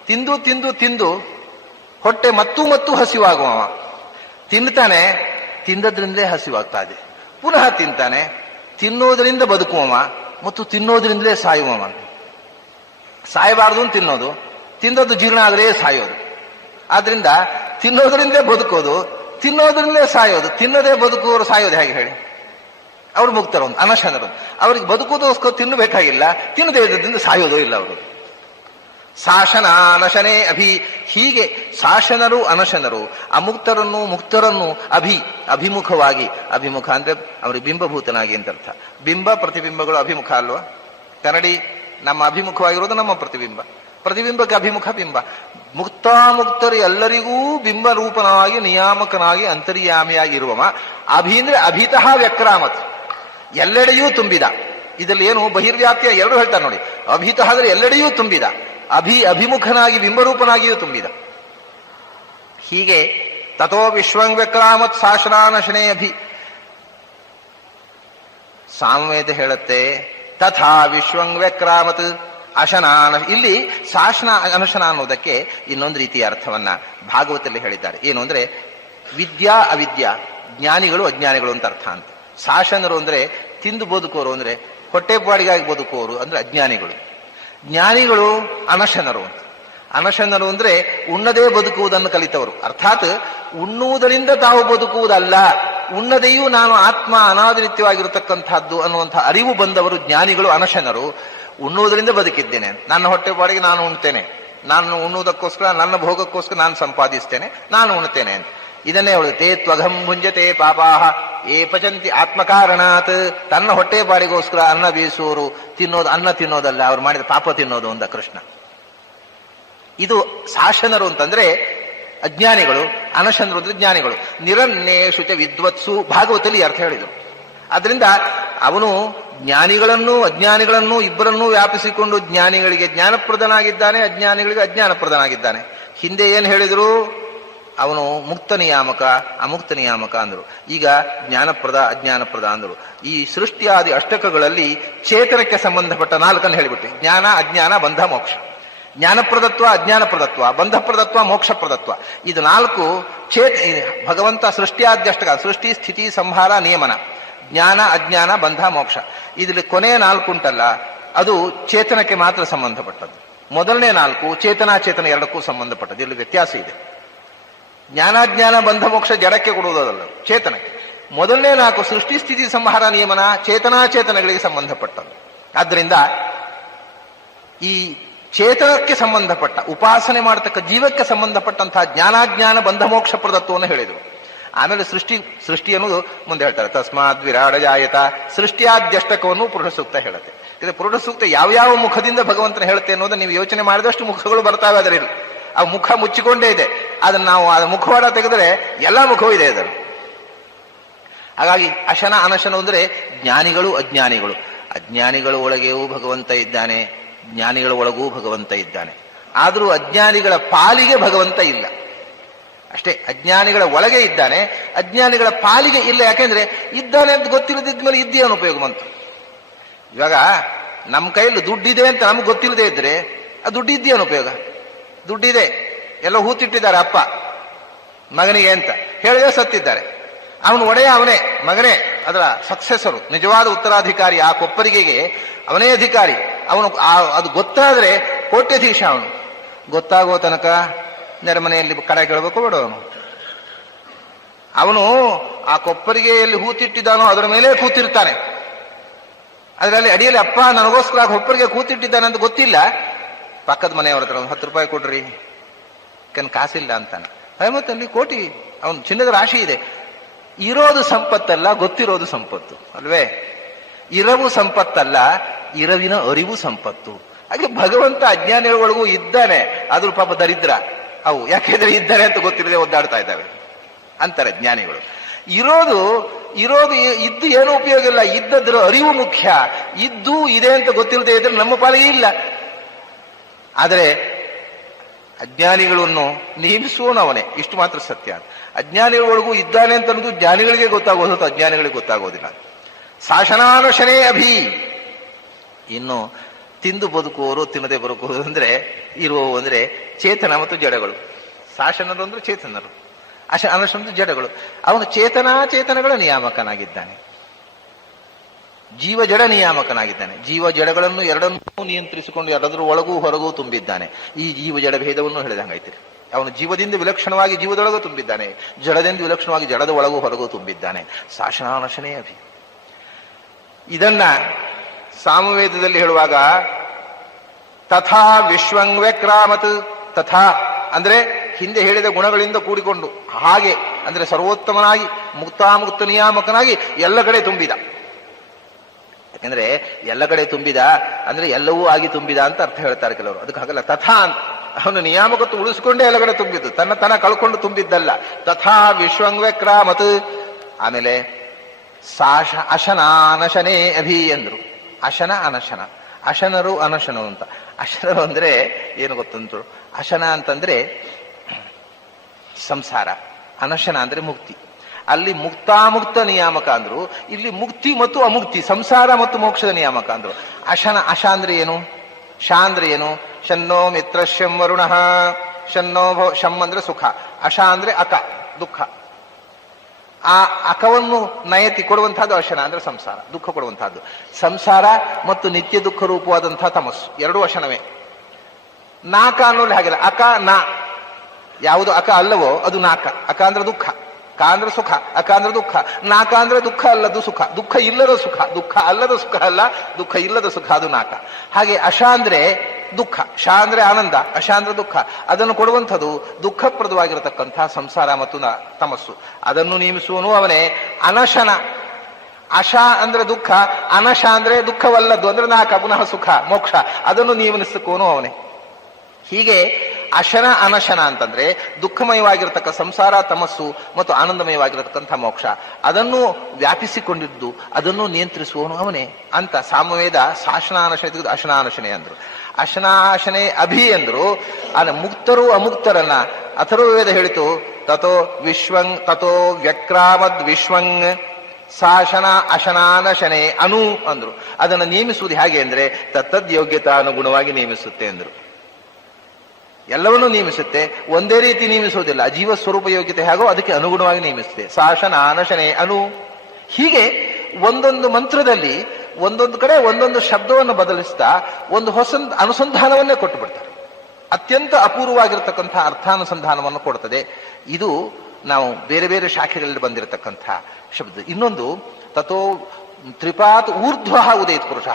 ತಿಂದು ತಿಂದು ತಿಂದು ಹೊಟ್ಟೆ ಮತ್ತೂ ಹಸಿವಾಗುವ ತಿನ್ನುತ್ತಾನೆ, ತಿಂದದ್ರಿಂದಲೇ ಹಸಿವಾಗ್ತಾ ಇದೆ. ಪುನಃ ತಿಂತಾನೆ, ತಿನ್ನೋದ್ರಿಂದ ಬದುಕುವವ ಮತ್ತು ತಿನ್ನೋದ್ರಿಂದಲೇ ಸಾಯುವವ. ಸಾಯಬಾರದು ತಿನ್ನೋದು, ತಿಂದದ್ದು ಜೀರ್ಣ ಆದರೆ ಸಾಯೋದು. ಆದ್ರಿಂದ ತಿನ್ನೋದ್ರಿಂದಲೇ ಬದುಕೋದು, ತಿನ್ನೋದ್ರಿಂದಲೇ ಸಾಯೋದು. ತಿನ್ನದೇ ಬದುಕುವವರು ಸಾಯೋದು ಹೇಗೆ ಹೇಳಿ? ಅವ್ರು ಮುಕ್ತರು, ಅನಶನರು. ಅವ್ರಿಗೆ ಬದುಕೋದೋಸ್ಕರ ತಿನ್ನಬೇಕಾಗಿಲ್ಲ, ತಿನ್ನದೇ ಇದ್ರಿಂದ ಸಾಯೋದು ಇಲ್ಲ ಅವರು. ಶಾಸನ ಅನಶನೇ ಅಭಿ, ಹೀಗೆ ಶಾಸನರು ಅನಶನರು ಅಮುಕ್ತರನ್ನು ಮುಕ್ತರನ್ನು ಅಭಿಮುಖವಾಗಿ, ಅಭಿಮುಖ ಅಂದ್ರೆ ಅವರಿಗೆ ಬಿಂಬಭೂತನಾಗಿ ಅಂತ ಅರ್ಥ. ಬಿಂಬ ಪ್ರತಿಬಿಂಬಗಳು ಅಭಿಮುಖ ಅಲ್ವಾ? ಕನ್ನಡಿ ನಮ್ಮ ಅಭಿಮುಖವಾಗಿರೋದು ನಮ್ಮ ಪ್ರತಿಬಿಂಬ, ಪ್ರತಿಬಿಂಬಕ್ಕೆ ಅಭಿಮುಖ ಬಿಂಬ. ಮುಕ್ತಾಮುಕ್ತರು ಎಲ್ಲರಿಗೂ ಬಿಂಬ ರೂಪನಾಗಿ ನಿಯಾಮಕನಾಗಿ ಅಂತರ್ಯಾಮಿಯಾಗಿ ಇರುವವ. ಅಭಿ ಅಂದ್ರೆ ಅಭಿತಃ ವ್ಯಕ್ರಾಮತ್, ಎಲ್ಲೆಡೆಯೂ ತುಂಬಿದ. ಇದರಲ್ಲಿ ಏನು ಬಹಿರ್ವ್ಯಾಪ್ತಿಯ ಎರಡು ಹೇಳ್ತಾರೆ ನೋಡಿ. ಅಭಿತಃ ಅಂದ್ರೆ ಎಲ್ಲೆಡೆಯೂ ತುಂಬಿದ, ಅಭಿಮುಖನಾಗಿ ಬಿಂಬರೂಪನಾಗಿಯೂ ತುಂಬಿದ. ಹೀಗೆ ತಥೋ ವಿಶ್ವಂ ವ್ಯಕ್ರಾಮತ್ ಶಾಸನಾನಶನೇ ಅಭಿ. ಸಾಮವೇದ ಹೇಳುತ್ತೆ ತಥಾ ವಿಶ್ವಂ ವ್ಯಕ್ರಾಮತ್ ಅಶನಾನ. ಇಲ್ಲಿ ಶಾಸನ ಅನಶನ ಅನ್ನೋದಕ್ಕೆ ಇನ್ನೊಂದು ರೀತಿಯ ಅರ್ಥವನ್ನ ಭಾಗವತದಲ್ಲಿ ಹೇಳಿದ್ದಾರೆ. ಏನು ಅಂದ್ರೆ ವಿದ್ಯಾ ಅವಿದ್ಯಾ, ಜ್ಞಾನಿಗಳು ಅಜ್ಞಾನಿಗಳು ಅಂತ ಅರ್ಥ ಅಂತ. ಶಾಸನರು ಅಂದ್ರೆ ತಿಂದು ಬದುಕೋರು, ಅಂದ್ರೆ ಹೊಟ್ಟೆಪಾಡಿಗಾಗಿ ಬದುಕುವವರು ಅಂದ್ರೆ ಅಜ್ಞಾನಿಗಳು. ಜ್ಞಾನಿಗಳು ಅನಶನರು ಅಂತ. ಅನಶನರು ಅಂದ್ರೆ ಉಣ್ಣದೇ ಬದುಕುವುದನ್ನು ಕಲಿತವರು. ಅರ್ಥಾತ್ ಉಣ್ಣುವುದರಿಂದ ತಾವು ಬದುಕುವುದಲ್ಲ, ಉಣ್ಣದೆಯೂ ನಾನು ಆತ್ಮ ಅನಾದಿನಿತ್ಯವಾಗಿರತಕ್ಕಂಥದ್ದು ಅನ್ನುವಂತಹ ಅರಿವು ಬಂದವರು ಜ್ಞಾನಿಗಳು ಅನಶನರು. ಉಣ್ಣುವುದರಿಂದ ಬದುಕಿದ್ದೇನೆ, ನನ್ನ ಹೊಟ್ಟೆಪಾಡಿಗೆ ನಾನು ಉಣ್ತೇನೆ, ನಾನು ಉಣ್ಣುವುದಕ್ಕೋಸ್ಕರ ನನ್ನ ಭೋಗಕ್ಕೋಸ್ಕರ ನಾನು ಸಂಪಾದಿಸ್ತೇನೆ, ನಾನು ಉಣ್ತೇನೆ ಅಂತ. ಇದನ್ನೇ ಹೇಳುತ್ತೆ ತ್ವಘಂ ಭುಂಜತೆ ಪಾಪಾಹ ಏ ಪಚಂತಿ ಆತ್ಮಕಾರಣಾತ್. ತನ್ನ ಹೊಟ್ಟೆ ಬಾಡಿಗೋಸ್ಕರ ಅನ್ನ ಬೇಯಿಸುವವರು ತಿನ್ನೋದು ಅನ್ನ ತಿನ್ನೋದಲ್ಲ, ಅವ್ರು ಮಾಡಿದ ಪಾಪ ತಿನ್ನೋದು ಅಂತ ಕೃಷ್ಣ. ಇದು ಶಾಸನರು ಅಂತಂದ್ರೆ ಅಜ್ಞಾನಿಗಳು, ಅನಶನರು ಅಂದ್ರೆ ಜ್ಞಾನಿಗಳು. ನಿರನ್ನೇಷು ಚ ವಿದ್ವತ್ಸು, ಭಾಗವತಲ್ಲಿ ಅರ್ಥ ಹೇಳಿದರು. ಆದ್ರಿಂದ ಅವನು ಜ್ಞಾನಿಗಳನ್ನು ಅಜ್ಞಾನಿಗಳನ್ನು ಇಬ್ಬರನ್ನೂ ವ್ಯಾಪಿಸಿಕೊಂಡು ಜ್ಞಾನಿಗಳಿಗೆ ಜ್ಞಾನಪ್ರದನಾಗಿದ್ದಾನೆ, ಅಜ್ಞಾನಿಗಳಿಗೆ ಅಜ್ಞಾನಪ್ರದನಾಗಿದ್ದಾನೆ. ಹಿಂದೆ ಏನ್ ಹೇಳಿದ್ರು? ಅವನು ಮುಕ್ತ ನಿಯಾಮಕ ಅಮುಕ್ತ ನಿಯಾಮಕ ಅಂದರು. ಈಗ ಜ್ಞಾನಪ್ರದ ಅಜ್ಞಾನಪ್ರದ ಅಂದರು. ಈ ಸೃಷ್ಟಿಯಾದಿ ಅಷ್ಟಕಗಳಲ್ಲಿ ಚೇತನಕ್ಕೆ ಸಂಬಂಧಪಟ್ಟ ನಾಲ್ಕನ್ನು ಹೇಳಿಬಿಟ್ಟು, ಜ್ಞಾನ ಅಜ್ಞಾನ ಬಂಧ ಮೋಕ್ಷ. ಜ್ಞಾನಪ್ರದತ್ವ ಅಜ್ಞಾನಪ್ರದತ್ವ ಬಂಧಪ್ರದತ್ವ ಮೋಕ್ಷಪ್ರದತ್ವ, ಇದು ನಾಲ್ಕು ಭಗವಂತ ಸೃಷ್ಟಿಯಾದ್ಯಷ್ಟಕ, ಸೃಷ್ಟಿ ಸ್ಥಿತಿ ಸಂಹಾರ ನಿಯಮನ, ಜ್ಞಾನ ಅಜ್ಞಾನ ಬಂಧ ಮೋಕ್ಷ. ಇದರಲ್ಲಿ ಕೊನೆಯ ನಾಲ್ಕು ಉಂಟಲ್ಲ, ಅದು ಚೇತನಕ್ಕೆ ಮಾತ್ರ ಸಂಬಂಧಪಟ್ಟದ್ದು. ಮೊದಲನೇ ನಾಲ್ಕು ಚೇತನಾಚೇತನ ಎರಡಕ್ಕೂ ಸಂಬಂಧಪಟ್ಟದ್ದು. ಇಲ್ಲಿ ವ್ಯತ್ಯಾಸ ಇದೆ. ಜ್ಞಾನಾಜ್ಞಾನ ಬಂಧ ಮೋಕ್ಷ ಜಡಕ್ಕೆ ಕೊಡುವುದಲ್ಲ, ಚೇತನಕ್ಕೆ. ಮೊದಲನೇ ನಾಲ್ಕು ಸೃಷ್ಟಿ ಸ್ಥಿತಿ ಸಂಹಾರ ನಿಯಮನ ಚೇತನಾಚೇತನಗಳಿಗೆ ಸಂಬಂಧಪಟ್ಟದ್ದು. ಆದ್ದರಿಂದ ಈ ಚೇತನಕ್ಕೆ ಸಂಬಂಧಪಟ್ಟ ಉಪಾಸನೆ ಮಾಡತಕ್ಕ ಜೀವಕ್ಕೆ ಸಂಬಂಧಪಟ್ಟಂತಹ ಜ್ಞಾನಾಜ್ಞಾನ ಬಂಧ ಮೋಕ್ಷ ಪ್ರದತ್ವವನ್ನು ಹೇಳಿದರು. ಆಮೇಲೆ ಸೃಷ್ಟಿ ಅನ್ನೋದು ಮುಂದೆ ಹೇಳ್ತಾರೆ. ತಸ್ಮಾದ್ ವಿರಾಡ ಜಾಯತ, ಸೃಷ್ಟಿಯಾದ್ಯಷ್ಟಕವನ್ನು ಪುರುಷ ಸೂಕ್ತ ಹೇಳುತ್ತೆ. ಇದು ಪುರುಷ ಸೂಕ್ತ ಯಾವ್ಯಾವ ಮುಖದಿಂದ ಭಗವಂತನ ಹೇಳುತ್ತೆ ಅನ್ನೋದನ್ನ ನೀವು ಯೋಚನೆ ಮಾಡಿದಷ್ಟು ಮುಖಗಳು ಬರ್ತಾವೆ ಅದರಲ್ಲಿ. ಆ ಮುಖ ಮುಚ್ಚಿಕೊಂಡೇ ಇದೆ. ಅದನ್ನ ನಾವು ಅದ ಮುಖವಾಡ ತೆಗೆದರೆ ಎಲ್ಲಾ ಮುಖವೂ ಇದೆ ಅದರಲ್ಲಿ. ಹಾಗಾಗಿ ಅಶನ ಅನಶನ ಅಂದ್ರೆ ಜ್ಞಾನಿಗಳು ಅಜ್ಞಾನಿಗಳು. ಅಜ್ಞಾನಿಗಳ ಒಳಗೆಯೂ ಭಗವಂತ ಇದ್ದಾನೆ, ಜ್ಞಾನಿಗಳ ಒಳಗೂ ಭಗವಂತ ಇದ್ದಾನೆ. ಆದರೂ ಅಜ್ಞಾನಿಗಳ ಪಾಲಿಗೆ ಭಗವಂತ ಇಲ್ಲ ಅಷ್ಟೇ. ಅಜ್ಞಾನಿಗಳ ಒಳಗೆ ಇದ್ದಾನೆ, ಅಜ್ಞಾನಿಗಳ ಪಾಲಿಗೆ ಇಲ್ಲ. ಯಾಕೆಂದ್ರೆ ಇದ್ದಾನೆ ಅಂತ ಗೊತ್ತಿಲ್ಲದಿದ್ಮೇಲೆ ಇದ್ದೇನು ಉಪಯೋಗ ಬಂತು? ಇವಾಗ ನಮ್ಮ ಕೈಯಲ್ಲಿ ದುಡ್ಡಿದೆ ಅಂತ ನಮ್ಗೆ ಗೊತ್ತಿಲ್ಲದೆ ಇದ್ರೆ ಆ ದುಡ್ಡು ಇದ್ದೇನು ಉಪಯೋಗ? ದುಡ್ಡಿದೆ, ಎಲ್ಲ ಹೂತಿಟ್ಟಿದ್ದಾರೆ ಅಪ್ಪ ಮಗನಿಗೆ ಅಂತ ಹೇಳಿದ್ರೆ ಸತ್ತಿದ್ದಾರೆ. ಅವನು ಒಡೆಯ ಅವನೇ, ಮಗನೇ ಅದರ ಸಕ್ಸೆಸರು, ನಿಜವಾದ ಉತ್ತರಾಧಿಕಾರಿ. ಆ ಕೊಪ್ಪರಿಗೆಗೆ ಅವನೇ ಅಧಿಕಾರಿ. ಅವನು ಅದು ಗೊತ್ತಾದ್ರೆ ಕೋಟ್ಯಧೀಶ. ಅವನು ಗೊತ್ತಾಗುವ ತನಕ ನೆರೆಮನೆಯಲ್ಲಿ ಕಡೆ ಕೇಳಬೇಕು ಬೇಡ. ಅವನು ಆ ಕೊಪ್ಪರಿಗೆಯಲ್ಲಿ ಹೂತಿಟ್ಟಿದ್ದಾನೋ ಅದರ ಮೇಲೆ ಕೂತಿರ್ತಾನೆ. ಅದರಲ್ಲಿ ಅಡಿಯಲ್ಲಿ ಅಪ್ಪ ನನಗೋಸ್ಕರ ಕೊಪ್ಪರಿಗೆ ಕೂತಿಟ್ಟಿದ್ದಾನೆ ಅಂತ ಗೊತ್ತಿಲ್ಲ. ಪಕ್ಕದ ಮನೆಯವ್ರ ಹತ್ರ 10 ರೂಪಾಯಿ ಕೊಡ್ರಿ, ಕಾಸಿಲ್ಲ ಅಂತಾನೆ. ಮತ್ತಲ್ಲಿ ಕೋಟಿ, ಅವನು ಚಿನ್ನದ ರಾಶಿ ಇದೆ. ಇರೋದು ಸಂಪತ್ತಲ್ಲ, ಗೊತ್ತಿರೋದು ಸಂಪತ್ತು ಅಲ್ವೇ? ಇರವು ಸಂಪತ್ತಲ್ಲ, ಇರವಿನ ಅರಿವು ಸಂಪತ್ತು. ಹಾಗೆ ಭಗವಂತ ಅಜ್ಞಾನಿಗಳಿಗೂ ಇದ್ದಾನೆ. ಆದ್ರೂ ಪಾಪ ದರಿದ್ರ ಅವು, ಯಾಕೆಂದ್ರೆ ಇದ್ದಾನೆ ಅಂತ ಗೊತ್ತಿರದೆ ಒದ್ದಾಡ್ತಾ ಇದ್ದಾವೆ ಅಂತಾರೆ ಜ್ಞಾನಿಗಳು. ಇರೋದು ಇದ್ದು ಏನೂ ಉಪಯೋಗ ಇಲ್ಲ, ಇದ್ದದ್ರ ಅರಿವು ಮುಖ್ಯ. ಇದ್ದು ಇದೆ ಅಂತ ಗೊತ್ತಿಲ್ಲದೆ ಇದ್ರೆ ನಮ್ಮ ಪಾಲಿಗೆ ಇಲ್ಲ. ಆದರೆ ಅಜ್ಞಾನಿಗಳನ್ನು ನೇಮಿಸುವವನವನೇ, ಇಷ್ಟು ಮಾತ್ರ ಸತ್ಯ. ಅಜ್ಞಾನಿಗಳೊಳಗೂ ಇದ್ದಾನೆ ಅಂತ ಅನ್ನೋದು ಜ್ಞಾನಿಗಳಿಗೆ ಗೊತ್ತಾಗೋದು, ಅಜ್ಞಾನಿಗಳಿಗೆ ಗೊತ್ತಾಗೋದಿಲ್ಲ. ಶಾಸನಾನಶನೇ ಅಭಿ. ಇನ್ನು ತಿಂದು ಬದುಕುವವರು, ತಿನ್ನದೆ ಬದುಕುವುದು ಅಂದ್ರೆ ಇರುವವು ಅಂದ್ರೆ ಚೇತನ ಮತ್ತು ಜಡಗಳು. ಶಾಸನರು ಅಂದ್ರೆ ಚೇತನರು, ಅನಶ ಅಂದ್ರೆ ಜಡಗಳು. ಅವನು ಚೇತನಗಳ ನಿಯಾಮಕನಾಗಿದ್ದಾನೆ, ಜೀವ ಜಡ ನಿಯಾಮಕನಾಗಿದ್ದಾನೆ. ಜೀವ ಜಡಗಳನ್ನು ಎರಡನ್ನೂ ನಿಯಂತ್ರಿಸಿಕೊಂಡು ಎರಡರ ಒಳಗೂ ಹೊರಗೂ ತುಂಬಿದ್ದಾನೆ. ಈ ಜೀವ ಜಡ ಭೇದವನ್ನು ಹೇಳಿದಂಗಾಯ್ತು. ಅವನು ಜೀವದಿಂದ ವಿಲಕ್ಷಣವಾಗಿ ಜೀವದೊಳಗೂ ತುಂಬಿದ್ದಾನೆ, ಜಡದಿಂದ ವಿಲಕ್ಷಣವಾಗಿ ಜಡದ ಒಳಗೂ ಹೊರಗೂ ತುಂಬಿದ್ದಾನೆ. ಶಾಸನಾನಶನೇ ಅಭಿ. ಇದನ್ನ ಸಾಮವೇದದಲ್ಲಿ ಹೇಳುವಾಗ ತಥಾ ವಿಶ್ವಂಗ್ವ್ಯಕ್ರಾಮತ್. ತಥಾ ಅಂದ್ರೆ ಹಿಂದೆ ಹೇಳಿದ ಗುಣಗಳಿಂದ ಕೂಡಿಕೊಂಡು, ಹಾಗೆ ಅಂದ್ರೆ ಸರ್ವೋತ್ತಮನಾಗಿ ಮುಕ್ತಾಮುಕ್ತ ನಿಯಾಮಕನಾಗಿ ಎಲ್ಲ ಕಡೆ ತುಂಬಿದ. ಯಾಕಂದ್ರೆ ಎಲ್ಲ ಕಡೆ ತುಂಬಿದ ಅಂದ್ರೆ ಎಲ್ಲವೂ ಆಗಿ ತುಂಬಿದ ಅಂತ ಅರ್ಥ ಹೇಳ್ತಾರೆ ಕೆಲವರು. ಅದಕ್ಕೆ ಹಾಗಲ್ಲ, ತಥಾ ಅಂತ ಅವನು ನಿಯಾಮಕತ್ವ ಉಳಿಸ್ಕೊಂಡೇ ಎಲ್ಲ ಕಡೆ ತುಂಬಿದ್ದು, ತನ್ನ ಕಳ್ಕೊಂಡು ತುಂಬಿದ್ದಲ್ಲ. ತಥಾ ವಿಶ್ವಂಗ್ವ್ಯಕ್ರಾಮತ್. ಆಮೇಲೆ ಅಶನಾನಶನೇ ಅಭಿ ಎಂದ್ರು. ಅಶನ ಅನಶನ, ಅಶನರು ಅನಶನರು ಅಂತ. ಅಶನರು ಅಂದ್ರೆ ಏನು ಗೊತ್ತುಂಟು? ಅಶನ ಅಂತಂದ್ರೆ ಸಂಸಾರ, ಅನಶನ ಅಂದ್ರೆ ಮುಕ್ತಿ. ಅಲ್ಲಿ ಮುಕ್ತಾಮುಕ್ತ ನಿಯಾಮಕ ಅಂದ್ರು, ಇಲ್ಲಿ ಮುಕ್ತಿ ಮತ್ತು ಅಮುಕ್ತಿ, ಸಂಸಾರ ಮತ್ತು ಮೋಕ್ಷದ ನಿಯಾಮಕ ಅಂದ್ರು. ಅಶ ಅಂದ್ರೆ ಏನು? ಶ ಅಂದ್ರೆ ಏನು? ಶನ್ನೋ ಮಿತ್ರಶ್ಯಂ ವರುಣಃ ಶನ್ನೋ ಶಂ ಅಂದ್ರೆ ಸುಖ, ಅಶ ಅಂದ್ರೆ ಅಕ ದುಃಖ. ಆ ಅಕವನ್ನು ನಯತಿ ಕೊಡುವಂತಹದ್ದು ಅಶನ ಅಂದ್ರೆ ಸಂಸಾರ, ದುಃಖ ಕೊಡುವಂತಹದ್ದು. ಸಂಸಾರ ಮತ್ತು ನಿತ್ಯ ದುಃಖ ರೂಪವಾದಂತಹ ತಮಸ್ಸು ಎರಡೂ ಅಶನವೇ. ನಾಕ ಅನ್ನೋಲ್ಲಿ ಹಾಗಿಲ್ಲ. ಅಕ ನಾ, ಯಾವುದು ಅಕ ಅಲ್ಲವೋ ಅದು ನಾಕ. ಅಕ ಅಂದ್ರೆ ದುಃಖ, ಕ ಅಂದ್ರೆ ಸುಖ, ಅಕ ಅಂದ್ರೆ ದುಃಖ. ನಾಕ ಅಂದ್ರೆ ದುಃಖ ಅಲ್ಲದು ಸುಖ, ದುಃಖ ಇಲ್ಲದ ಸುಖ, ದುಃಖ ಅಲ್ಲದ ಸುಖ ಅಲ್ಲ, ದುಃಖ ಇಲ್ಲದ ಸುಖ, ಅದು ನಾಕ. ಹಾಗೆ ಅಶ ಅಂದ್ರೆ ದುಃಖ, ಶ ಅಂದ್ರೆ ಆನಂದ, ಅಶ ಅಂದ್ರೆ ದುಃಖ. ಅದನ್ನು ಕೊಡುವಂಥದ್ದು ದುಃಖಪ್ರದವಾಗಿರತಕ್ಕಂತಹ ಸಂಸಾರ ಮತ್ತು ತಮಸ್ಸು. ಅದನ್ನು ನೇಮಿಸುವನು ಅವನೇ. ಅನಶನ, ಅಶ ಅಂದ್ರೆ ದುಃಖ, ಅನಶ ಅಂದ್ರೆ ದುಃಖವಲ್ಲದ್ದು ಅಂದ್ರೆ ನಾಕ, ಪುನಃ ಸುಖ ಮೋಕ್ಷ. ಅದನ್ನು ನೇಮಿಸಕೋನು ಅವನೇ. ಹೀಗೆ ಅಶನ ಅನಶನ ಅಂತಂದ್ರೆ ದುಃಖಮಯವಾಗಿರತಕ್ಕ ಸಂಸಾರ ತಮಸ್ಸು ಮತ್ತು ಆನಂದಮಯವಾಗಿರತಕ್ಕಂಥ ಮೋಕ್ಷ, ಅದನ್ನು ವ್ಯಾಪಿಸಿಕೊಂಡಿದ್ದು, ಅದನ್ನು ನಿಯಂತ್ರಿಸುವವನು ಅವನೇ ಅಂತ ಸಾಮವೇದ ಶಾಸನಾನಶನೆ ತೆಗೆದು ಅಶನಾನಶನೆ ಅಂದ್ರು. ಅಶನಾಶನೆ ಅಭಿ ಅಂದ್ರು. ಮುಕ್ತರು ಅಮುಕ್ತರನ್ನ ಅಥರ್ವವೇದ ಹೇಳಿತು. ತಥೋ ವ್ಯಕ್ರಾಮದ್ ವಿಶ್ವಂಗ್ ಶಾಸನ ಅಶನಾನಶನೆ ಅನು ಅಂದ್ರು. ಅದನ್ನು ನೇಮಿಸುವುದು ಹೇಗೆ ಅಂದ್ರೆ ತತ್ತದ್ ಯೋಗ್ಯತಾನುಗುಣವಾಗಿ ನೇಮಿಸುತ್ತೆ ಅಂದ್ರು. ಎಲ್ಲವನ್ನೂ ನೇಮಿಸುತ್ತೆ, ಒಂದೇ ರೀತಿ ನೇಮಿಸುವುದಿಲ್ಲ. ಜೀವ ಸ್ವರೂಪ ಯೋಗ್ಯತೆ ಹೇಗೋ ಅದಕ್ಕೆ ಅನುಗುಣವಾಗಿ ನೇಮಿಸುತ್ತೆ. ಶಾಸನ ಅನಶನೆ ಅನು. ಹೀಗೆ ಒಂದೊಂದು ಮಂತ್ರದಲ್ಲಿ ಒಂದೊಂದು ಕಡೆ ಒಂದೊಂದು ಶಬ್ದವನ್ನು ಬದಲಿಸ್ತಾ ಒಂದು ಹೊಸ ಅನುಸಂಧಾನವನ್ನೇ ಕೊಟ್ಟು ಬಿಡ್ತಾರೆ. ಅತ್ಯಂತ ಅಪೂರ್ವವಾಗಿರತಕ್ಕಂಥ ಅರ್ಥಾನುಸಂಧಾನವನ್ನು ಕೊಡ್ತದೆ. ಇದು ನಾವು ಬೇರೆ ಬೇರೆ ಶಾಖೆಗಳಲ್ಲಿ ಬಂದಿರತಕ್ಕಂಥ ಶಬ್ದ. ಇನ್ನೊಂದು ತಥೋ ತ್ರಿಪಾತ್ ಊರ್ಧ್ವ ಉದಯಿತ್ ಪುರುಷ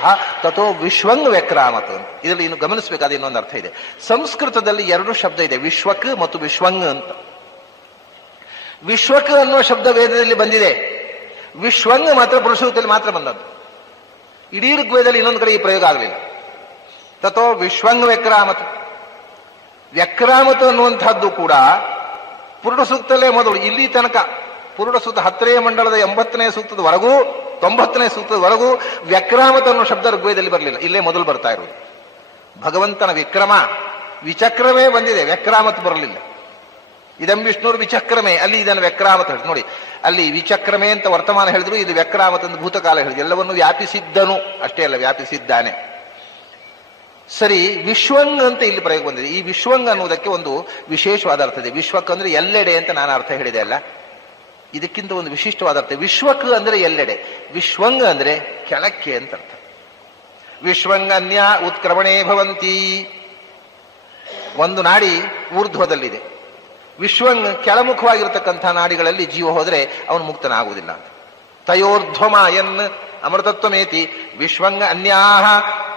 ತಥೋ ವಿಶ್ವಂಗ್ ವ್ಯಕ್ರಾಮತ್. ಇದರಲ್ಲಿ ಇನ್ನು ಗಮನಿಸಬೇಕಾದ ಇನ್ನೊಂದು ಅರ್ಥ ಇದೆ. ಸಂಸ್ಕೃತದಲ್ಲಿ ಎರಡು ಶಬ್ದ ಇದೆ, ವಿಶ್ವಕ್ ಮತ್ತು ವಿಶ್ವಂಗ್ ಅಂತ. ವಿಶ್ವಕ್ ಅನ್ನುವ ಶಬ್ದ ವೇದದಲ್ಲಿ ಬಂದಿದೆ, ವಿಶ್ವಂಗ್ ಮಾತ್ರ ಪುರುಷದಲ್ಲಿ ಮಾತ್ರ ಬಂದದ್ದು. ಇಡೀ ಋಗ್ವೇದದಲ್ಲಿ ಇನ್ನೊಂದು ಕಡೆ ಈ ಪ್ರಯೋಗ ಆಗಲಿಲ್ಲ. ತಥೋ ವಿಶ್ವಂಗ್ ವ್ಯಕ್ರಾಮತ್. ವ್ಯಕ್ರಾಮತ್ ಅನ್ನುವಂಥದ್ದು ಕೂಡ ಪುರುಷ ಸೂಕ್ತಲ್ಲೇ ಮೊದಲು. ಇಲ್ಲಿ ತನಕ ಪುರುಡ ಸೂಕ್ತ 10ನೇ ಮಂಡಲದ 80ನೇ ಸೂಕ್ತದವರೆಗೂ 90ನೇ ಸೂಕ್ತದವರೆಗೂ ವ್ಯಕ್ರಾಮತ ಅನ್ನೋ ಶಬ್ದ ಋಗ್ವೇದದಲ್ಲಿ ಬರಲಿಲ್ಲ. ಇಲ್ಲೇ ಮೊದಲು ಬರ್ತಾ ಇರೋದು. ಭಗವಂತನ ವಿಕ್ರಮ ವಿಚಕ್ರಮೇ ಬಂದಿದೆ, ವ್ಯಕ್ರಾಮತ್ ಬರಲಿಲ್ಲ. ಇದಂ ವಿಷ್ಣುರ್ ವಿಚಕ್ರಮೇ, ಅಲ್ಲಿ ಇದನ್ನು ವ್ಯಕ್ರಾಮತ್ ಹೇಳಿದ್ರು ನೋಡಿ. ಅಲ್ಲಿ ವಿಚಕ್ರಮೇ ಅಂತ ವರ್ತಮಾನ ಹೇಳಿದ್ರು, ಇದು ವ್ಯಕ್ರಾಮತ್ ಅಂತ ಭೂತಕಾಲ ಹೇಳಿದ್ರು. ಎಲ್ಲವನ್ನು ವ್ಯಾಪಿಸಿದ್ದನು ಅಷ್ಟೇ ಅಲ್ಲ, ವ್ಯಾಪಿಸಿದ್ದಾನೆ. ಸರಿ, ವಿಶ್ವಂಗ್ ಅಂತ ಇಲ್ಲಿ ಪ್ರಯೋಗ ಬಂದಿದೆ. ಈ ವಿಶ್ವಂಗ್ ಅನ್ನುವುದಕ್ಕೆ ಒಂದು ವಿಶೇಷವಾದ ಅರ್ಥ ಇದೆ. ವಿಶ್ವಕ್ ಅಂದ್ರೆ ಎಲ್ಲೆಡೆ ಅಂತ ನಾನು ಅರ್ಥ ಹೇಳಿದೆ ಅಲ್ಲ, ಇದಕ್ಕಿಂತ ಒಂದು ವಿಶಿಷ್ಟವಾದ ಅರ್ಥ. ವಿಶ್ವಕ್ ಅಂದ್ರೆ ಎಲ್ಲೆಡೆ, ವಿಶ್ವಂಗ್ ಅಂದ್ರೆ ಕೆಳಕ್ಕೆ ಅಂತ ಅರ್ಥ. ವಿಶ್ವಂಗ್ ಅನ್ಯ ಉತ್ಕ್ರಮಣೇ ಭವಂತಿ. ಒಂದು ನಾಡಿ ಊರ್ಧ್ವದಲ್ಲಿದೆ, ವಿಶ್ವಂಗ್ ಕೆಳಮುಖವಾಗಿರತಕ್ಕಂಥ ನಾಡಿಗಳಲ್ಲಿ ಜೀವ ಹೋದ್ರೆ ಅವನು ಮುಕ್ತನಾಗುವುದಿಲ್ಲ ಅಂತ. ತಯೋರ್ಧ್ವಮಾಯನ್ ಅಮೃತತ್ವಮೇತಿ ವಿಶ್ವಂಗ ಅನ್ಯಾಹ.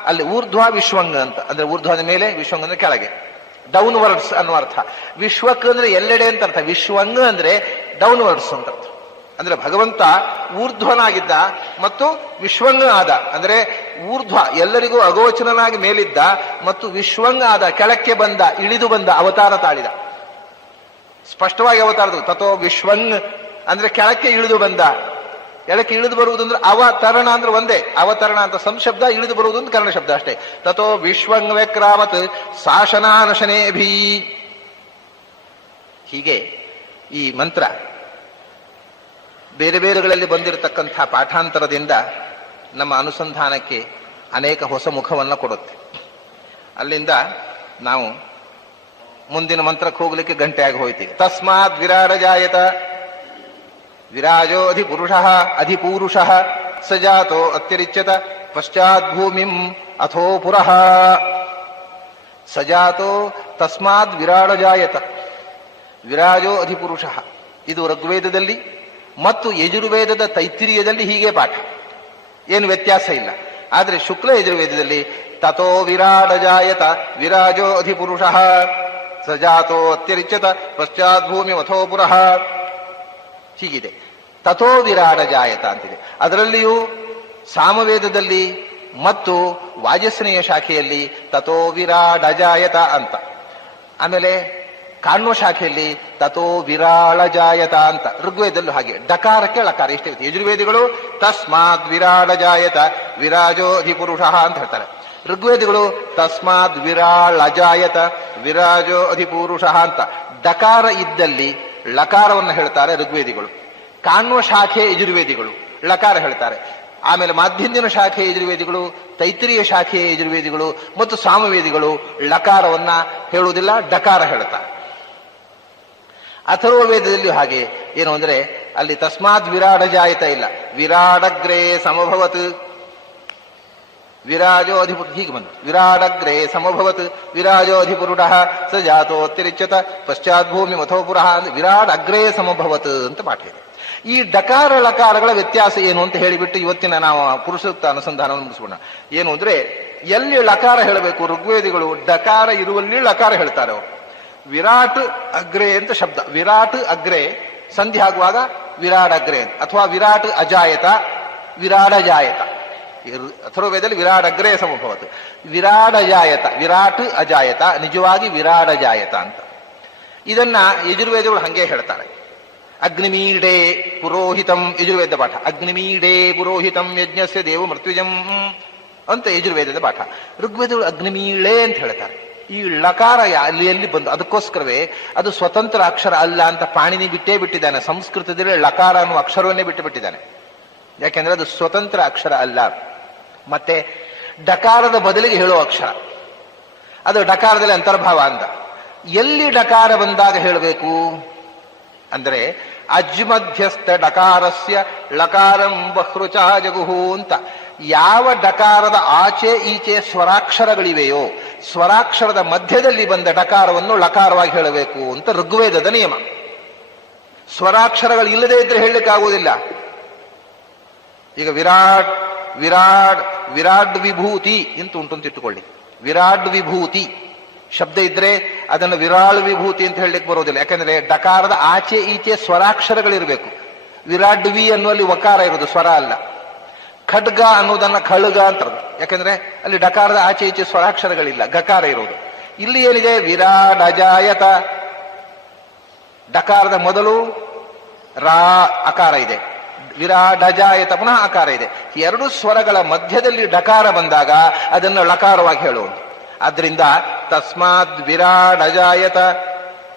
ಅಲ್ಲಿ ಊರ್ಧ್ವ ವಿಶ್ವಂಗ ಅಂತ ಅಂದ್ರೆ ಊರ್ಧ್ವದ ಮೇಲೆ, ವಿಶ್ವಂಗ ಅಂದ್ರೆ ಕೆಳಗೆ, ಡೌನ್ ವರ್ಡ್ಸ್ ಅನ್ನುವ ಅರ್ಥ. ವಿಶ್ವಕ್ ಅಂದ್ರೆ ಎಲ್ಲೆಡೆ ಅಂತ ಅರ್ಥ, ವಿಶ್ವಂಗ ಅಂದ್ರೆ ಡೌನ್ ವರ್ಡ್ಸ್ ಅಂತ ಅರ್ಥ. ಅಂದ್ರೆ ಭಗವಂತ ಊರ್ಧ್ವನಾಗಿದ್ದ ಮತ್ತು ವಿಶ್ವಂಗ ಆದ, ಅಂದ್ರೆ ಊರ್ಧ್ವ ಎಲ್ಲರಿಗೂ ಅಗೋಚರನಾಗಿ ಮೇಲಿದ್ದ ಮತ್ತು ವಿಶ್ವಂಗ ಆದ, ಕೆಳಕ್ಕೆ ಬಂದ, ಇಳಿದು ಬಂದ, ಅವತಾರ ತಾಳಿದ. ಸ್ಪಷ್ಟವಾಗಿ ಅವತಾರದು. ತಥೋ ವಿಶ್ವಂಗ್ ಅಂದ್ರೆ ಕೆಳಕ್ಕೆ ಇಳಿದು ಬಂದ. ಕೆಳಕ್ಕೆ ಇಳಿದು ಬರುವುದು ಅಂದ್ರೆ ಅವತರಣ ಅಂದ್ರೆ ಒಂದೇ, ಅವತರಣ ಅಂತ ಸಂಶಬ್ದ, ಇಳಿದು ಬರುವುದು ಅಂತ ಕನ್ನಡ ಶಬ್ದ ಅಷ್ಟೇ. ತಥೋ ವಿಶ್ವಂಗ್ ವ್ಯಕ್ರಾಮತ್ ಶಾಸನಾನಶನೇಭಿ. ಹೀಗೆ ಈ ಮಂತ್ರ ಬೇರೆ ಬೇರೆಗಳಲ್ಲಿ ಬಂದಿರತಕ್ಕಂಥ ಪಾಠಾಂತರದಿಂದ ನಮ್ಮ ಅನುಸಂಧಾನಕ್ಕೆ ಅನೇಕ ಹೊಸ ಮುಖವನ್ನು ಕೊಡುತ್ತೆ. ಅಲ್ಲಿಂದ ನಾವು ಮುಂದಿನ ಮಂತ್ರಕ್ಕೆ ಹೋಗ್ಲಿಕ್ಕೆ ಗಂಟೆ ಆಗಿ ಹೋಯ್ತೀವಿ. ತಸ್ಮಾತ್ ವಿರಾಡ ಜಾಯತ ವಿರಾಜೋ ಅಧಿಪೂರುಷ ಸಜಾತೋ ಅತ್ಯರಿಚ್ಯತ ಪಶ್ಚಾತ್ ಭೂಮಿಂ ಅಥೋ ಪುರಃ. ಸಜಾತೋ ತಸ್ಮಾತ್ ವಿರಾಡ ಜಾಯತ ವಿರಾಜೋ ಅಧಿಪುರುಷ. ಇದು ಋಗ್ವೇದದಲ್ಲಿ ಮತ್ತು ಯಜುರ್ವೇದದ ತೈತ್ತಿರೀಯದಲ್ಲಿ ಹೀಗೆ ಪಾಠ, ಏನು ವ್ಯತ್ಯಾಸ ಇಲ್ಲ. ಆದರೆ ಶುಕ್ಲ ಯಜುರ್ವೇದದಲ್ಲಿ ತಥೋ ವಿರಾಡ ಜಾಯತ ವಿರಾಜೋ ಅಧಿಪುರುಷ ಸಜಾತೋ ಅತ್ಯರಿಚ್ಯತ ಪಶ್ಚಾತ್ ಭೂಮಿ ಅಥೋ ಪುರಃ. ಹೀಗಿದೆ. ತಥೋ ವಿರಾಡ ಜಾಯತ ಅಂತಿದೆ. ಅದರಲ್ಲಿಯೂ ಸಾಮವೇದದಲ್ಲಿ ಮತ್ತು ವಾಜಸ್ನೇಯ ಶಾಖೆಯಲ್ಲಿ ತಥೋ ವಿರಾಡ ಜಾಯತ ಅಂತ. ಆಮೇಲೆ ಕಾಣ್ವ ಶಾಖೆಯಲ್ಲಿ ತಥೋ ವಿರಾಳ ಜಾಯತ ಅಂತ. ಋಗ್ವೇದಲ್ಲೂ ಹಾಗೆ ಡಕಾರಕ್ಕೆ ಲಕಾರ ಇಷ್ಟೇ. ಯಜುರ್ವೇದಿಗಳು ತಸ್ಮಾತ್ ವಿರಾಡ ಜಾಯತ ವಿರಾಜೋ ಅಧಿಪುರುಷ ಅಂತ ಹೇಳ್ತಾರೆ. ಋಗ್ವೇದಿಗಳು ತಸ್ಮಾತ್ ವಿರಾಳ ಜಾಯತ ವಿರಾಜೋ ಅಧಿಪುರುಷ ಅಂತ. ಡಕಾರ ಇದ್ದಲ್ಲಿ ಲಕಾರವನ್ನು ಹೇಳ್ತಾರೆ ಋಗ್ವೇದಿಗಳು. ಕಾಣ್ವ ಶಾಖೆ ಯಜುರ್ವೇದಿಗಳು ಲಕಾರ ಹೇಳ್ತಾರೆ. ಆಮೇಲೆ ಮಾಧ್ಯಂದಿನ ಶಾಖೆ ಯಜುರ್ವೇದಿಗಳು, ತೈತ್ರಿಯ ಶಾಖೆ ಯಜುರ್ವೇದಿಗಳು ಮತ್ತು ಸಾಮವೇದಿಗಳು ಲಕಾರವನ್ನ ಹೇಳುವುದಿಲ್ಲ, ಡಕಾರ ಹೇಳ್ತಾರೆ. ಅಥರ್ವ ವೇದದಲ್ಲಿಯೂ ಹಾಗೆ. ಏನು ಅಂದ್ರೆ ಅಲ್ಲಿ ತಸ್ಮಾತ್ ವಿರಾಡ ಜಾಯತ ಇಲ್ಲ, ವಿರಾಡಗ್ರೇ ಸಮಭವತ್ ವಿರಾಜೋ ಅಧಿಪುರು ಹೀಗೆ ಬಂತು. ವಿರಾಡಗ್ರೇ ಸಮಭವತ್ ವಿರಾಜೋ ಅಧಿಪುರುಡ ಸ ಜಾತೋತ್ತಿರಿಚ್ಯತ ಪಶ್ಚಾತ್ ಭೂಮಿ ಮಥೋ ಪುರಃ. ವಿರಾಡ್ ಅಗ್ರೇ ಸಮಭವತ್ ಅಂತ ಪಾಠ ಇದೆ. ಈ ಡಕಾರ ಲಕಾರಗಳ ವ್ಯತ್ಯಾಸ ಏನು ಅಂತ ಹೇಳಿಬಿಟ್ಟು ಇವತ್ತಿನ ನಾವು ಪುರುಷೋಕ್ತ ಅನುಸಂಧಾನವನ್ನು ಮುಗಿಸ್ಬೋಣ. ಏನು ಅಂದ್ರೆ ಎಲ್ಲಿ ಲಕಾರ ಹೇಳಬೇಕು, ಋಗ್ವೇದಿಗಳು ಡಕಾರ ಇರುವಲ್ಲಿ ಲಕಾರ ಹೇಳ್ತಾರೆ ಅವರು. ವಿರಾಟ್ ಅಗ್ರೇ ಅಂತ ಶಬ್ದ. ವಿರಾಟ್ ಅಗ್ರೇ ಸಂಧಿ ಆಗುವಾಗ ವಿರಾಡ್ ಅಗ್ರೇ ಅಥವಾ ವಿರಾಟ್ ಅಜಾಯತ ವಿರಾಡ ಜಾಯತ. ಅಥರ್ವವೇದದಲ್ಲಿ ವಿರಾಡ್ ಅಗ್ರೇ ಸಮಭವತ್ ವಿರಾಡ ಜಾಯತ ವಿರಾಟ್ ಅಜಾಯತ ನಿಜವಾಗಿ ವಿರಾಡ ಜಾಯತ ಅಂತ. ಇದನ್ನ ಯಜುರ್ವೇದಗಳು ಹಂಗೆ ಹೇಳ್ತಾರೆ. ಅಗ್ನಿಮೀಡೇ ಪುರೋಹಿತಂ ಯಜುರ್ವೇದ ಪಾಠ. ಅಗ್ನಿಮೀಡೇ ಪುರೋಹಿತಂ ಯಜ್ಞಸ್ಯ ದೇವ ಮೃತ್ಯುಜಂ ಅಂತ ಯಜುರ್ವೇದದ ಪಾಠ. ಋಗ್ವೇದಗಳು ಅಗ್ನಿಮೀಳೆ ಅಂತ ಹೇಳ್ತಾರೆ. ಈ ಲಕಾರ ಎಲ್ಲಿ ಬಂದು, ಅದಕ್ಕೋಸ್ಕರವೇ ಅದು ಸ್ವತಂತ್ರ ಅಕ್ಷರ ಅಲ್ಲ ಅಂತ ಪಾಣಿನಿ ಬಿಟ್ಟೇ ಬಿಟ್ಟಿದ್ದಾನೆ. ಸಂಸ್ಕೃತದಲ್ಲಿ ಲಕಾರ ಅನ್ನುವ ಅಕ್ಷರವನ್ನೇ ಬಿಟ್ಟು ಬಿಟ್ಟಿದ್ದಾನೆ. ಯಾಕೆಂದ್ರೆ ಅದು ಸ್ವತಂತ್ರ ಅಕ್ಷರ ಅಲ್ಲ. ಮತ್ತೆ ಡಕಾರದ ಬದಲಿಗೆ ಹೇಳೋ ಅಕ್ಷರ ಅದು ಡಕಾರದಲ್ಲಿ ಅಂತರ್ಭಾವ ಅಂತ. ಎಲ್ಲಿ ಡಕಾರ ಬಂದಾಗ ಹೇಳಬೇಕು ಅಂದ್ರೆ ಅಜ್ಮಧ್ಯಸ್ಥ ಡಕಾರಸ್ಯ ಲಕಾರಂ ಬಹೃಚಾ ಜಗುಹು ಅಂತ. ಯಾವ ಡಕಾರದ ಆಚೆ ಈಚೆ ಸ್ವರಾಕ್ಷರಗಳಿವೆಯೋ ಸ್ವರಾಕ್ಷರದ ಮಧ್ಯದಲ್ಲಿ ಬಂದ ಡಕಾರವನ್ನು ಲಕಾರವಾಗಿ ಹೇಳಬೇಕು ಅಂತ ಋಗ್ವೇದದ ನಿಯಮ. ಸ್ವರಾಕ್ಷರಗಳು ಇಲ್ಲದೆ ಇದ್ರೆ ಹೇಳಲಿಕ್ಕಾಗುವುದಿಲ್ಲ. ಈಗ ವಿರಾಟ್ ವಿರಾಡ್ ವಿರಾಡ್ ವಿಭೂತಿ ಅಂತ ಉಂಟು ಅಂತ ಇಟ್ಟುಕೊಳ್ಳಿ. ವಿರಾಡ್ ವಿಭೂತಿ ಶಬ್ದ ಇದ್ರೆ ಅದನ್ನು ವಿರಾಳ್ ವಿಭೂತಿ ಅಂತ ಹೇಳಲಿಕ್ಕೆ ಬರೋದಿಲ್ಲ. ಯಾಕಂದ್ರೆ ಡಕಾರದ ಆಚೆ ಈಚೆ ಸ್ವರಾಕ್ಷರಗಳಿರ್ಬೇಕು. ವಿರಾಡ್ ವಿ ಅನ್ನುವಲ್ಲಿ ವಕಾರ ಇರೋದು, ಸ್ವರ ಅಲ್ಲ. ಖಡ್ಗ ಅನ್ನೋದನ್ನ ಖಳ್ಗ ಅಂತ. ಯಾಕಂದ್ರೆ ಅಲ್ಲಿ ಡಕಾರದ ಆಚೆ ಈಚೆ ಸ್ವರಾಕ್ಷರಗಳಿಲ್ಲ, ಗಕಾರ ಇರೋದು. ಇಲ್ಲಿ ಏನಿದೆ ವಿರಾಡ್ ಅಜಾಯತ. ಡಕಾರದ ಮೊದಲು ರಾ ಅಕಾರ ಇದೆ, ವಿರಾಡಜಾಯತ ಪುನಃ ಅಕಾರ ಇದೆ. ಎರಡು ಸ್ವರಗಳ ಮಧ್ಯದಲ್ಲಿ ಡಕಾರ ಬಂದಾಗ ಅದನ್ನು ಲಕಾರವಾಗಿ ಹೇಳುವುದು. ಆದ್ರಿಂದ ತಸ್ಮಾತ್ ವಿರಾಡಜಾಯತ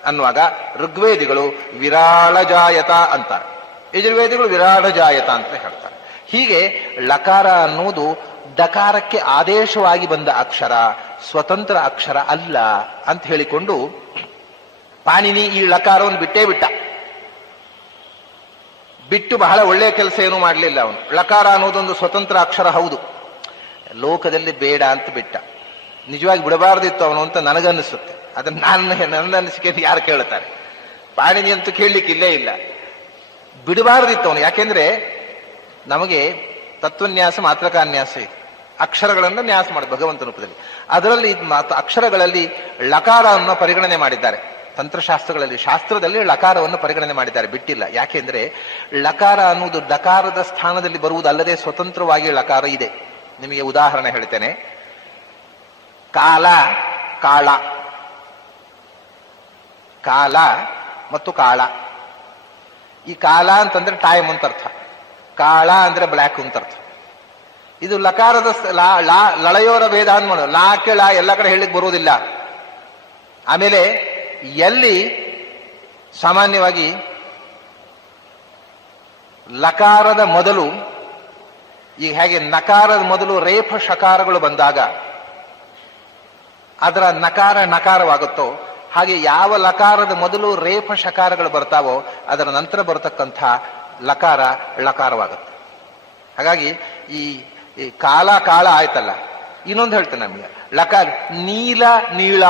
ಅನ್ನುವಾಗ ಋಗ್ವೇದಿಗಳು ವಿರಾಳಜಾಯತ ಅಂತಾರೆ, ಯಜುರ್ವೇದಿಗಳು ವಿರಾಡಜಾಯತ ಅಂತ ಹೇಳ್ತಾರೆ. ಹೀಗೆ ಲಕಾರ ಅನ್ನುವುದು ಡಕಾರಕ್ಕೆ ಆದೇಶವಾಗಿ ಬಂದ ಅಕ್ಷರ, ಸ್ವತಂತ್ರ ಅಕ್ಷರ ಅಲ್ಲ ಅಂತ ಹೇಳಿಕೊಂಡು ಪಾಣಿನಿ ಈ ಲಕಾರವನ್ನು ಬಿಟ್ಟೇ ಬಿಟ್ಟು ಬಹಳ ಒಳ್ಳೆಯ ಕೆಲಸ ಏನೂ ಮಾಡಲಿಲ್ಲ ಅವನು. ಲಕಾರ ಅನ್ನೋದೊಂದು ಸ್ವತಂತ್ರ ಅಕ್ಷರ ಹೌದು, ಲೋಕದಲ್ಲಿ ಬೇಡ ಅಂತ ಬಿಟ್ಟ. ನಿಜವಾಗಿ ಬಿಡಬಾರ್ದಿತ್ತು ಅವನು ಅಂತ ನನಗನ್ನಿಸುತ್ತೆ. ಅದನ್ನ ನನ್ನ ಅನಿಸಿಕೆಯನ್ನು ಯಾರು ಕೇಳ್ತಾರೆ? ಪಾಣಿನಿ ಅಂತೂ ಕೇಳಲಿಕ್ಕಿಲ್ಲೇ ಇಲ್ಲ. ಬಿಡಬಾರ್ದಿತ್ತು ಅವನು. ಯಾಕೆಂದ್ರೆ ನಮಗೆ ತತ್ವನ್ಯಾಸ ಮಾತ್ರಕಾನ್ಯಾಸ ಇದೆ, ಅಕ್ಷರಗಳನ್ನು ನ್ಯಾಸ ಮಾಡಿ ಭಗವಂತನ ರೂಪದಲ್ಲಿ. ಅದರಲ್ಲಿ ಅಕ್ಷರಗಳಲ್ಲಿ ಲಕಾರವನ್ನು ಪರಿಗಣನೆ ಮಾಡಿದ್ದಾರೆ. ತಂತ್ರಶಾಸ್ತ್ರಗಳಲ್ಲಿ, ಶಾಸ್ತ್ರದಲ್ಲಿ ಲಕಾರವನ್ನು ಪರಿಗಣನೆ ಮಾಡಿದ್ದಾರೆ, ಬಿಟ್ಟಿಲ್ಲ. ಯಾಕೆಂದ್ರೆ ಲಕಾರ ಅನ್ನುವುದು ಡಕಾರದ ಸ್ಥಾನದಲ್ಲಿ ಬರುವುದಲ್ಲದೆ ಸ್ವತಂತ್ರವಾಗಿ ಲಕಾರ ಇದೆ. ನಿಮಗೆ ಉದಾಹರಣೆ ಹೇಳ್ತೇನೆ. ಕಾಲ, ಕಾಳ, ಕಾಲ ಮತ್ತು ಕಾಳ. ಈ ಕಾಲ ಅಂತಂದ್ರೆ ಟೈಮ್ ಅಂತ ಅರ್ಥ, ಕಾಳ ಅಂದ್ರೆ ಬ್ಲ್ಯಾಕ್ ಅಂತ ಅರ್ಥ. ಇದು ಲಕಾರದ ಲಳೆಯೋರ ಭೇದ ಅಂತ ಮಾಡೋದು. ಲಾ ಕೆಳ ಎಲ್ಲ ಕಡೆ ಹೇಳಿಕ್ ಬರುವುದಿಲ್ಲ. ಆಮೇಲೆ ಎಲ್ಲಿ ಸಾಮಾನ್ಯವಾಗಿ ಲಕಾರದ ಮೊದಲು, ಈಗ ಹೇಗೆ ನಕಾರದ ಮೊದಲು ರೇಫ ಶಕಾರಗಳು ಬಂದಾಗ ಅದರ ನಕಾರ ನಕಾರವಾಗುತ್ತೋ, ಹಾಗೆ ಯಾವ ಲಕಾರದ ಮೊದಲು ರೇಫ ಶಕಾರಗಳು ಬರ್ತಾವೋ ಅದರ ನಂತರ ಬರತಕ್ಕಂಥ ಲಕಾರ ಲಕಾರವಾಗುತ್ತೆ. ಹಾಗಾಗಿ ಈ ಕಾಲ ಕಾಳ ಆಯ್ತಲ್ಲ, ಇನ್ನೊಂದು ಹೇಳ್ತೇನೆ ನಮಗೆ. ಲಕಾರ ನೀಲ, ನೀಳ.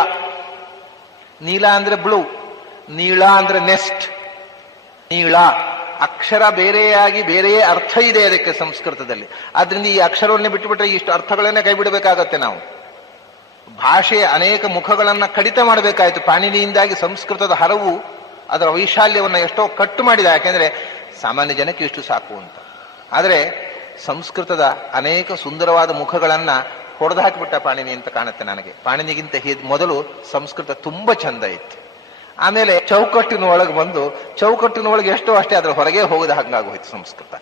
ನೀಲ ಅಂದ್ರೆ ಬ್ಲೂ, ನೀಳ ಅಂದ್ರೆ ನೆಸ್ಟ್. ನೀಳ ಅಕ್ಷರ ಬೇರೆಯಾಗಿ ಬೇರೆಯೇ ಅರ್ಥ ಇದೆ ಅದಕ್ಕೆ ಸಂಸ್ಕೃತದಲ್ಲಿ. ಆದ್ರಿಂದ ಈ ಅಕ್ಷರವನ್ನೇ ಬಿಟ್ಟುಬಿಟ್ರೆ ಇಷ್ಟು ಅರ್ಥಗಳನ್ನೇ ಕೈ ಬಿಡಬೇಕಾಗತ್ತೆ ನಾವು. ಭಾಷೆಯ ಅನೇಕ ಮುಖಗಳನ್ನ ಕಡಿತ ಮಾಡಬೇಕಾಯ್ತು. ಪಾಣಿನಿಯಿಂದಾಗಿ ಸಂಸ್ಕೃತದ ಹರವು, ಅದರ ವೈಶಾಲ್ಯವನ್ನ ಎಷ್ಟೋ ಕಟ್ಟು ಮಾಡಿದ. ಯಾಕೆಂದ್ರೆ ಸಾಮಾನ್ಯ ಜನಕ್ಕೆ ಇಷ್ಟು ಸಾಕು ಅಂತ. ಆದರೆ ಸಂಸ್ಕೃತದ ಅನೇಕ ಸುಂದರವಾದ ಮುಖಗಳನ್ನ ಹೊಡೆದು ಹಾಕಿಬಿಟ್ಟ ಪಾಣಿನಿ ಅಂತ ಕಾಣುತ್ತೆ ನನಗೆ. ಪಾಣಿನಿಗಿಂತ ಮೊದಲು ಸಂಸ್ಕೃತ ತುಂಬಾ ಚಂದ ಇತ್ತು. ಆಮೇಲೆ ಚೌಕಟ್ಟಿನ ಒಳಗೆ ಬಂದು ಚೌಕಟ್ಟಿನ ಒಳಗೆ ಎಷ್ಟೋ ಅಷ್ಟೇ ಅದರ ಹೊರಗೆ ಹೋಗದ ಹಂಗಾಗೋಯ್ತು ಸಂಸ್ಕೃತ.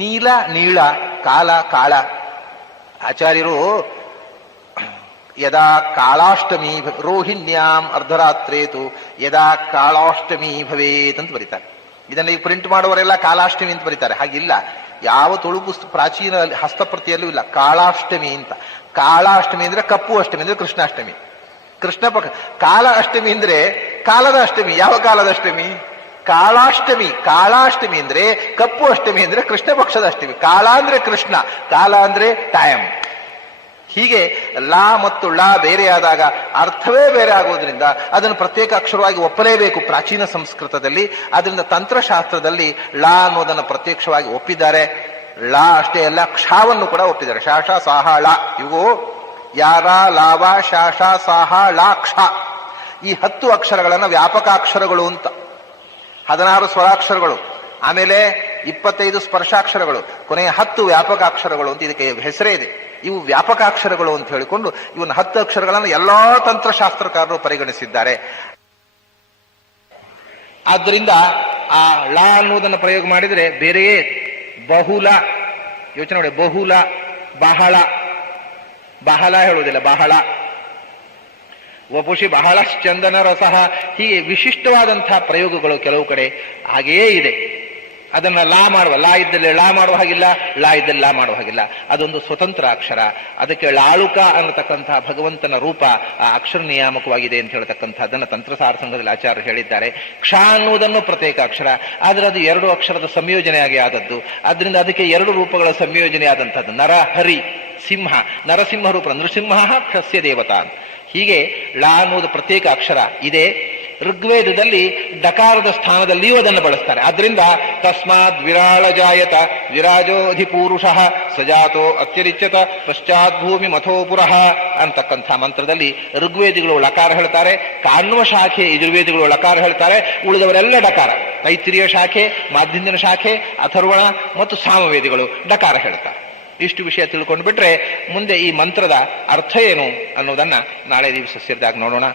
ನೀಲ, ನೀಳ, ಕಾಲ, ಕಾಳ. ಆಚಾರ್ಯರು ಯದಾ ಕಾಳಾಷ್ಟಮಿ ರೋಹಿಣ್ಯಾಂ ಅರ್ಧರಾತ್ರೇತು ಯದಾ ಕಾಳಾಷ್ಟಮಿ ಭವೇತ್ ಅಂತ ಬರೀತಾರೆ. ಇದನ್ನ ಈ ಪ್ರಿಂಟ್ ಮಾಡುವವರೆಲ್ಲ ಕಾಲಾಷ್ಟಮಿ ಅಂತ ಬರೀತಾರೆ. ಹಾಗಿಲ್ಲ, ಯಾವ ತುಳುಪು ಪ್ರಾಚೀನ ಹಸ್ತಪ್ರತಿಯಲ್ಲೂ ಇಲ್ಲ ಕಾಳಾಷ್ಟಮಿ ಅಂತ. ಕಾಳಾಷ್ಟಮಿ ಅಂದ್ರೆ ಕಪ್ಪು ಅಷ್ಟಮಿ ಅಂದ್ರೆ ಕೃಷ್ಣಾಷ್ಟಮಿ. ಕೃಷ್ಣ ಪಕ್ಷ. ಕಾಲ ಅಷ್ಟಮಿ ಅಂದ್ರೆ ಕಾಲದ ಅಷ್ಟಮಿ. ಯಾವ ಕಾಲದ ಅಷ್ಟಮಿ? ಕಾಳಾಷ್ಟಮಿ. ಕಾಳಾಷ್ಟಮಿ ಅಂದ್ರೆ ಕಪ್ಪು ಅಷ್ಟಮಿ ಅಂದ್ರೆ ಕೃಷ್ಣ ಪಕ್ಷದ ಅಷ್ಟಮಿ. ಕಾಳ ಅಂದ್ರೆ ಕೃಷ್ಣ, ಕಾಲ ಅಂದ್ರೆ ಟೈಮ್. ಹೀಗೆ ಲಾ ಮತ್ತು ಲಾ ಬೇರೆಯಾದಾಗ ಅರ್ಥವೇ ಬೇರೆ ಆಗೋದ್ರಿಂದ ಅದನ್ನು ಪ್ರತ್ಯೇಕ ಅಕ್ಷರವಾಗಿ ಒಪ್ಪಲೇಬೇಕು ಪ್ರಾಚೀನ ಸಂಸ್ಕೃತದಲ್ಲಿ. ಅದರಿಂದ ತಂತ್ರಶಾಸ್ತ್ರದಲ್ಲಿ ಲಾ ಅನ್ನೋದನ್ನು ಪ್ರತ್ಯಕ್ಷವಾಗಿ ಒಪ್ಪಿದ್ದಾರೆ. ಲಾ ಅಷ್ಟೇ ಅಲ್ಲ, ಕ್ಷಾವನ್ನು ಕೂಡ ಒಪ್ಪಿದ್ದಾರೆ. ಶಾಷ ಸಾಹ ಳ, ಇವು ಯಾರ, ಲಾವ, ಶಾಷ, ಸಾಹ, ಳ, ಕ್ಷ. ಈ 10 ಅಕ್ಷರಗಳನ್ನ ವ್ಯಾಪಕಾಕ್ಷರಗಳು ಅಂತ, 16 ಸ್ವರಾಕ್ಷರಗಳು, ಆಮೇಲೆ 25 ಸ್ಪರ್ಶಾಕ್ಷರಗಳು, ಕೊನೆಯ 10 ವ್ಯಾಪಕಾಕ್ಷರಗಳು ಅಂತ ಇದಕ್ಕೆ ಹೆಸರೇ ಇದೆ. ಇವು ವ್ಯಾಪಕಾಕ್ಷರಗಳು ಅಂತ ಹೇಳಿಕೊಂಡು ಇವನ್ನ 10 ಅಕ್ಷರಗಳನ್ನು ಎಲ್ಲಾ ತಂತ್ರಶಾಸ್ತ್ರಕಾರರು ಪರಿಗಣಿಸಿದ್ದಾರೆ. ಆದ್ದರಿಂದ ಆ ಳ ಅನ್ನುವುದನ್ನು ಪ್ರಯೋಗ ಮಾಡಿದ್ರೆ ಬೇರೆಯೇ ಬಹುಲ. ಯೋಚನೆ ನೋಡಿ, ಬಹುಲ, ಬಹಳ, ಬಹಳ ಹೇಳುವುದಿಲ್ಲ, ಬಹಳ. ವಪುಷಿ ಬಹಳಶ್ಚಂದನ ರಸಃ. ಹೀಗೆ ವಿಶಿಷ್ಟವಾದಂತಹ ಪ್ರಯೋಗಗಳು ಕೆಲವು ಕಡೆ ಹಾಗೆಯೇ ಇದೆ. ಅದನ್ನ ಲಾ ಮಾಡುವ, ಲಾ ಇದ್ದಲ್ಲಿ ಲಾ ಮಾಡುವ ಹಾಗಿಲ್ಲ, ಲಾ ಇದ್ದಲ್ಲಿ ಲಾ ಮಾಡುವ ಹಾಗಿಲ್ಲ. ಅದೊಂದು ಸ್ವತಂತ್ರ ಅಕ್ಷರ. ಅದಕ್ಕೆ ಲಾಳುಕ ಅನ್ನತಕ್ಕಂತಹ ಭಗವಂತನ ರೂಪ ಆ ಅಕ್ಷರ ನಿಯಾಮಕವಾಗಿದೆ ಅಂತ ಹೇಳ್ತಕ್ಕಂಥದ್ದನ್ನು ತಂತ್ರಸಾರ ಸಂಘದಲ್ಲಿ ಆಚಾರ್ಯರು ಹೇಳಿದ್ದಾರೆ. ಕ್ಷ ಅನ್ನುವುದನ್ನು ಪ್ರತ್ಯೇಕ ಅಕ್ಷರ, ಆದರೆ ಅದು 2 ಅಕ್ಷರದ ಸಂಯೋಜನೆಯಾಗಿ ಆದದ್ದು. ಆದ್ರಿಂದ ಅದಕ್ಕೆ 2 ರೂಪಗಳ ಸಂಯೋಜನೆ ಆದಂಥದ್ದು. ನರ, ಹರಿ, ಸಿಂಹ. ನರಸಿಂಹ ರೂಪ ನೃಸಿಂಹ ಕ್ಷಸ್ಯ ದೇವತಾ. ಹೀಗೆ ಳ ಅನ್ನುವುದು ಪ್ರತ್ಯೇಕ ಅಕ್ಷರ ಇದೆ. ಋಗ್ವೇದದಲ್ಲಿ ಡಕಾರದ ಸ್ಥಾನದಲ್ಲಿಯೂ ಅದನ್ನು ಬಳಸ್ತಾರೆ. ಆದ್ರಿಂದ ತಸ್ಮಾತ್ ವಿರಾಳಜಾಯತ ವಿರಾಜೋಧಿಪೂರುಷಃ ಸಜಾತೋ ಅತ್ಯರಿಚ್ಯತ ಪಶ್ಚಾತ್ ಭೂಮಿ ಮಥೋ ಪುರಃ ಅಂತಕ್ಕಂಥ ಮಂತ್ರದಲ್ಲಿ ಋಗ್ವೇದಿಗಳು ಲಕಾರ ಹೇಳ್ತಾರೆ, ಕಾಣ್ವ ಶಾಖೆ ಯಜುರ್ವೇದಿಗಳು ಲಕಾರ ಹೇಳ್ತಾರೆ, ಉಳಿದವರೆಲ್ಲ ಡಕಾರ. ತೈತ್ರಿಯ ಶಾಖೆ, ಮಾಧ್ಯಂದಿನ ಶಾಖೆ, ಅಥರ್ವಣ ಮತ್ತು ಸಾಮವೇದಿಗಳು ಡಕಾರ ಹೇಳ್ತಾರೆ. ಇಷ್ಟು ವಿಷಯ ತಿಳ್ಕೊಂಡು ಬಿಟ್ರೆ ಮುಂದೆ ಈ ಮಂತ್ರದ ಅರ್ಥ ಏನು ಅನ್ನೋದನ್ನ ನಾಳೆ ದಿವಸ ಸೇರಿದಾಗ ನೋಡೋಣ.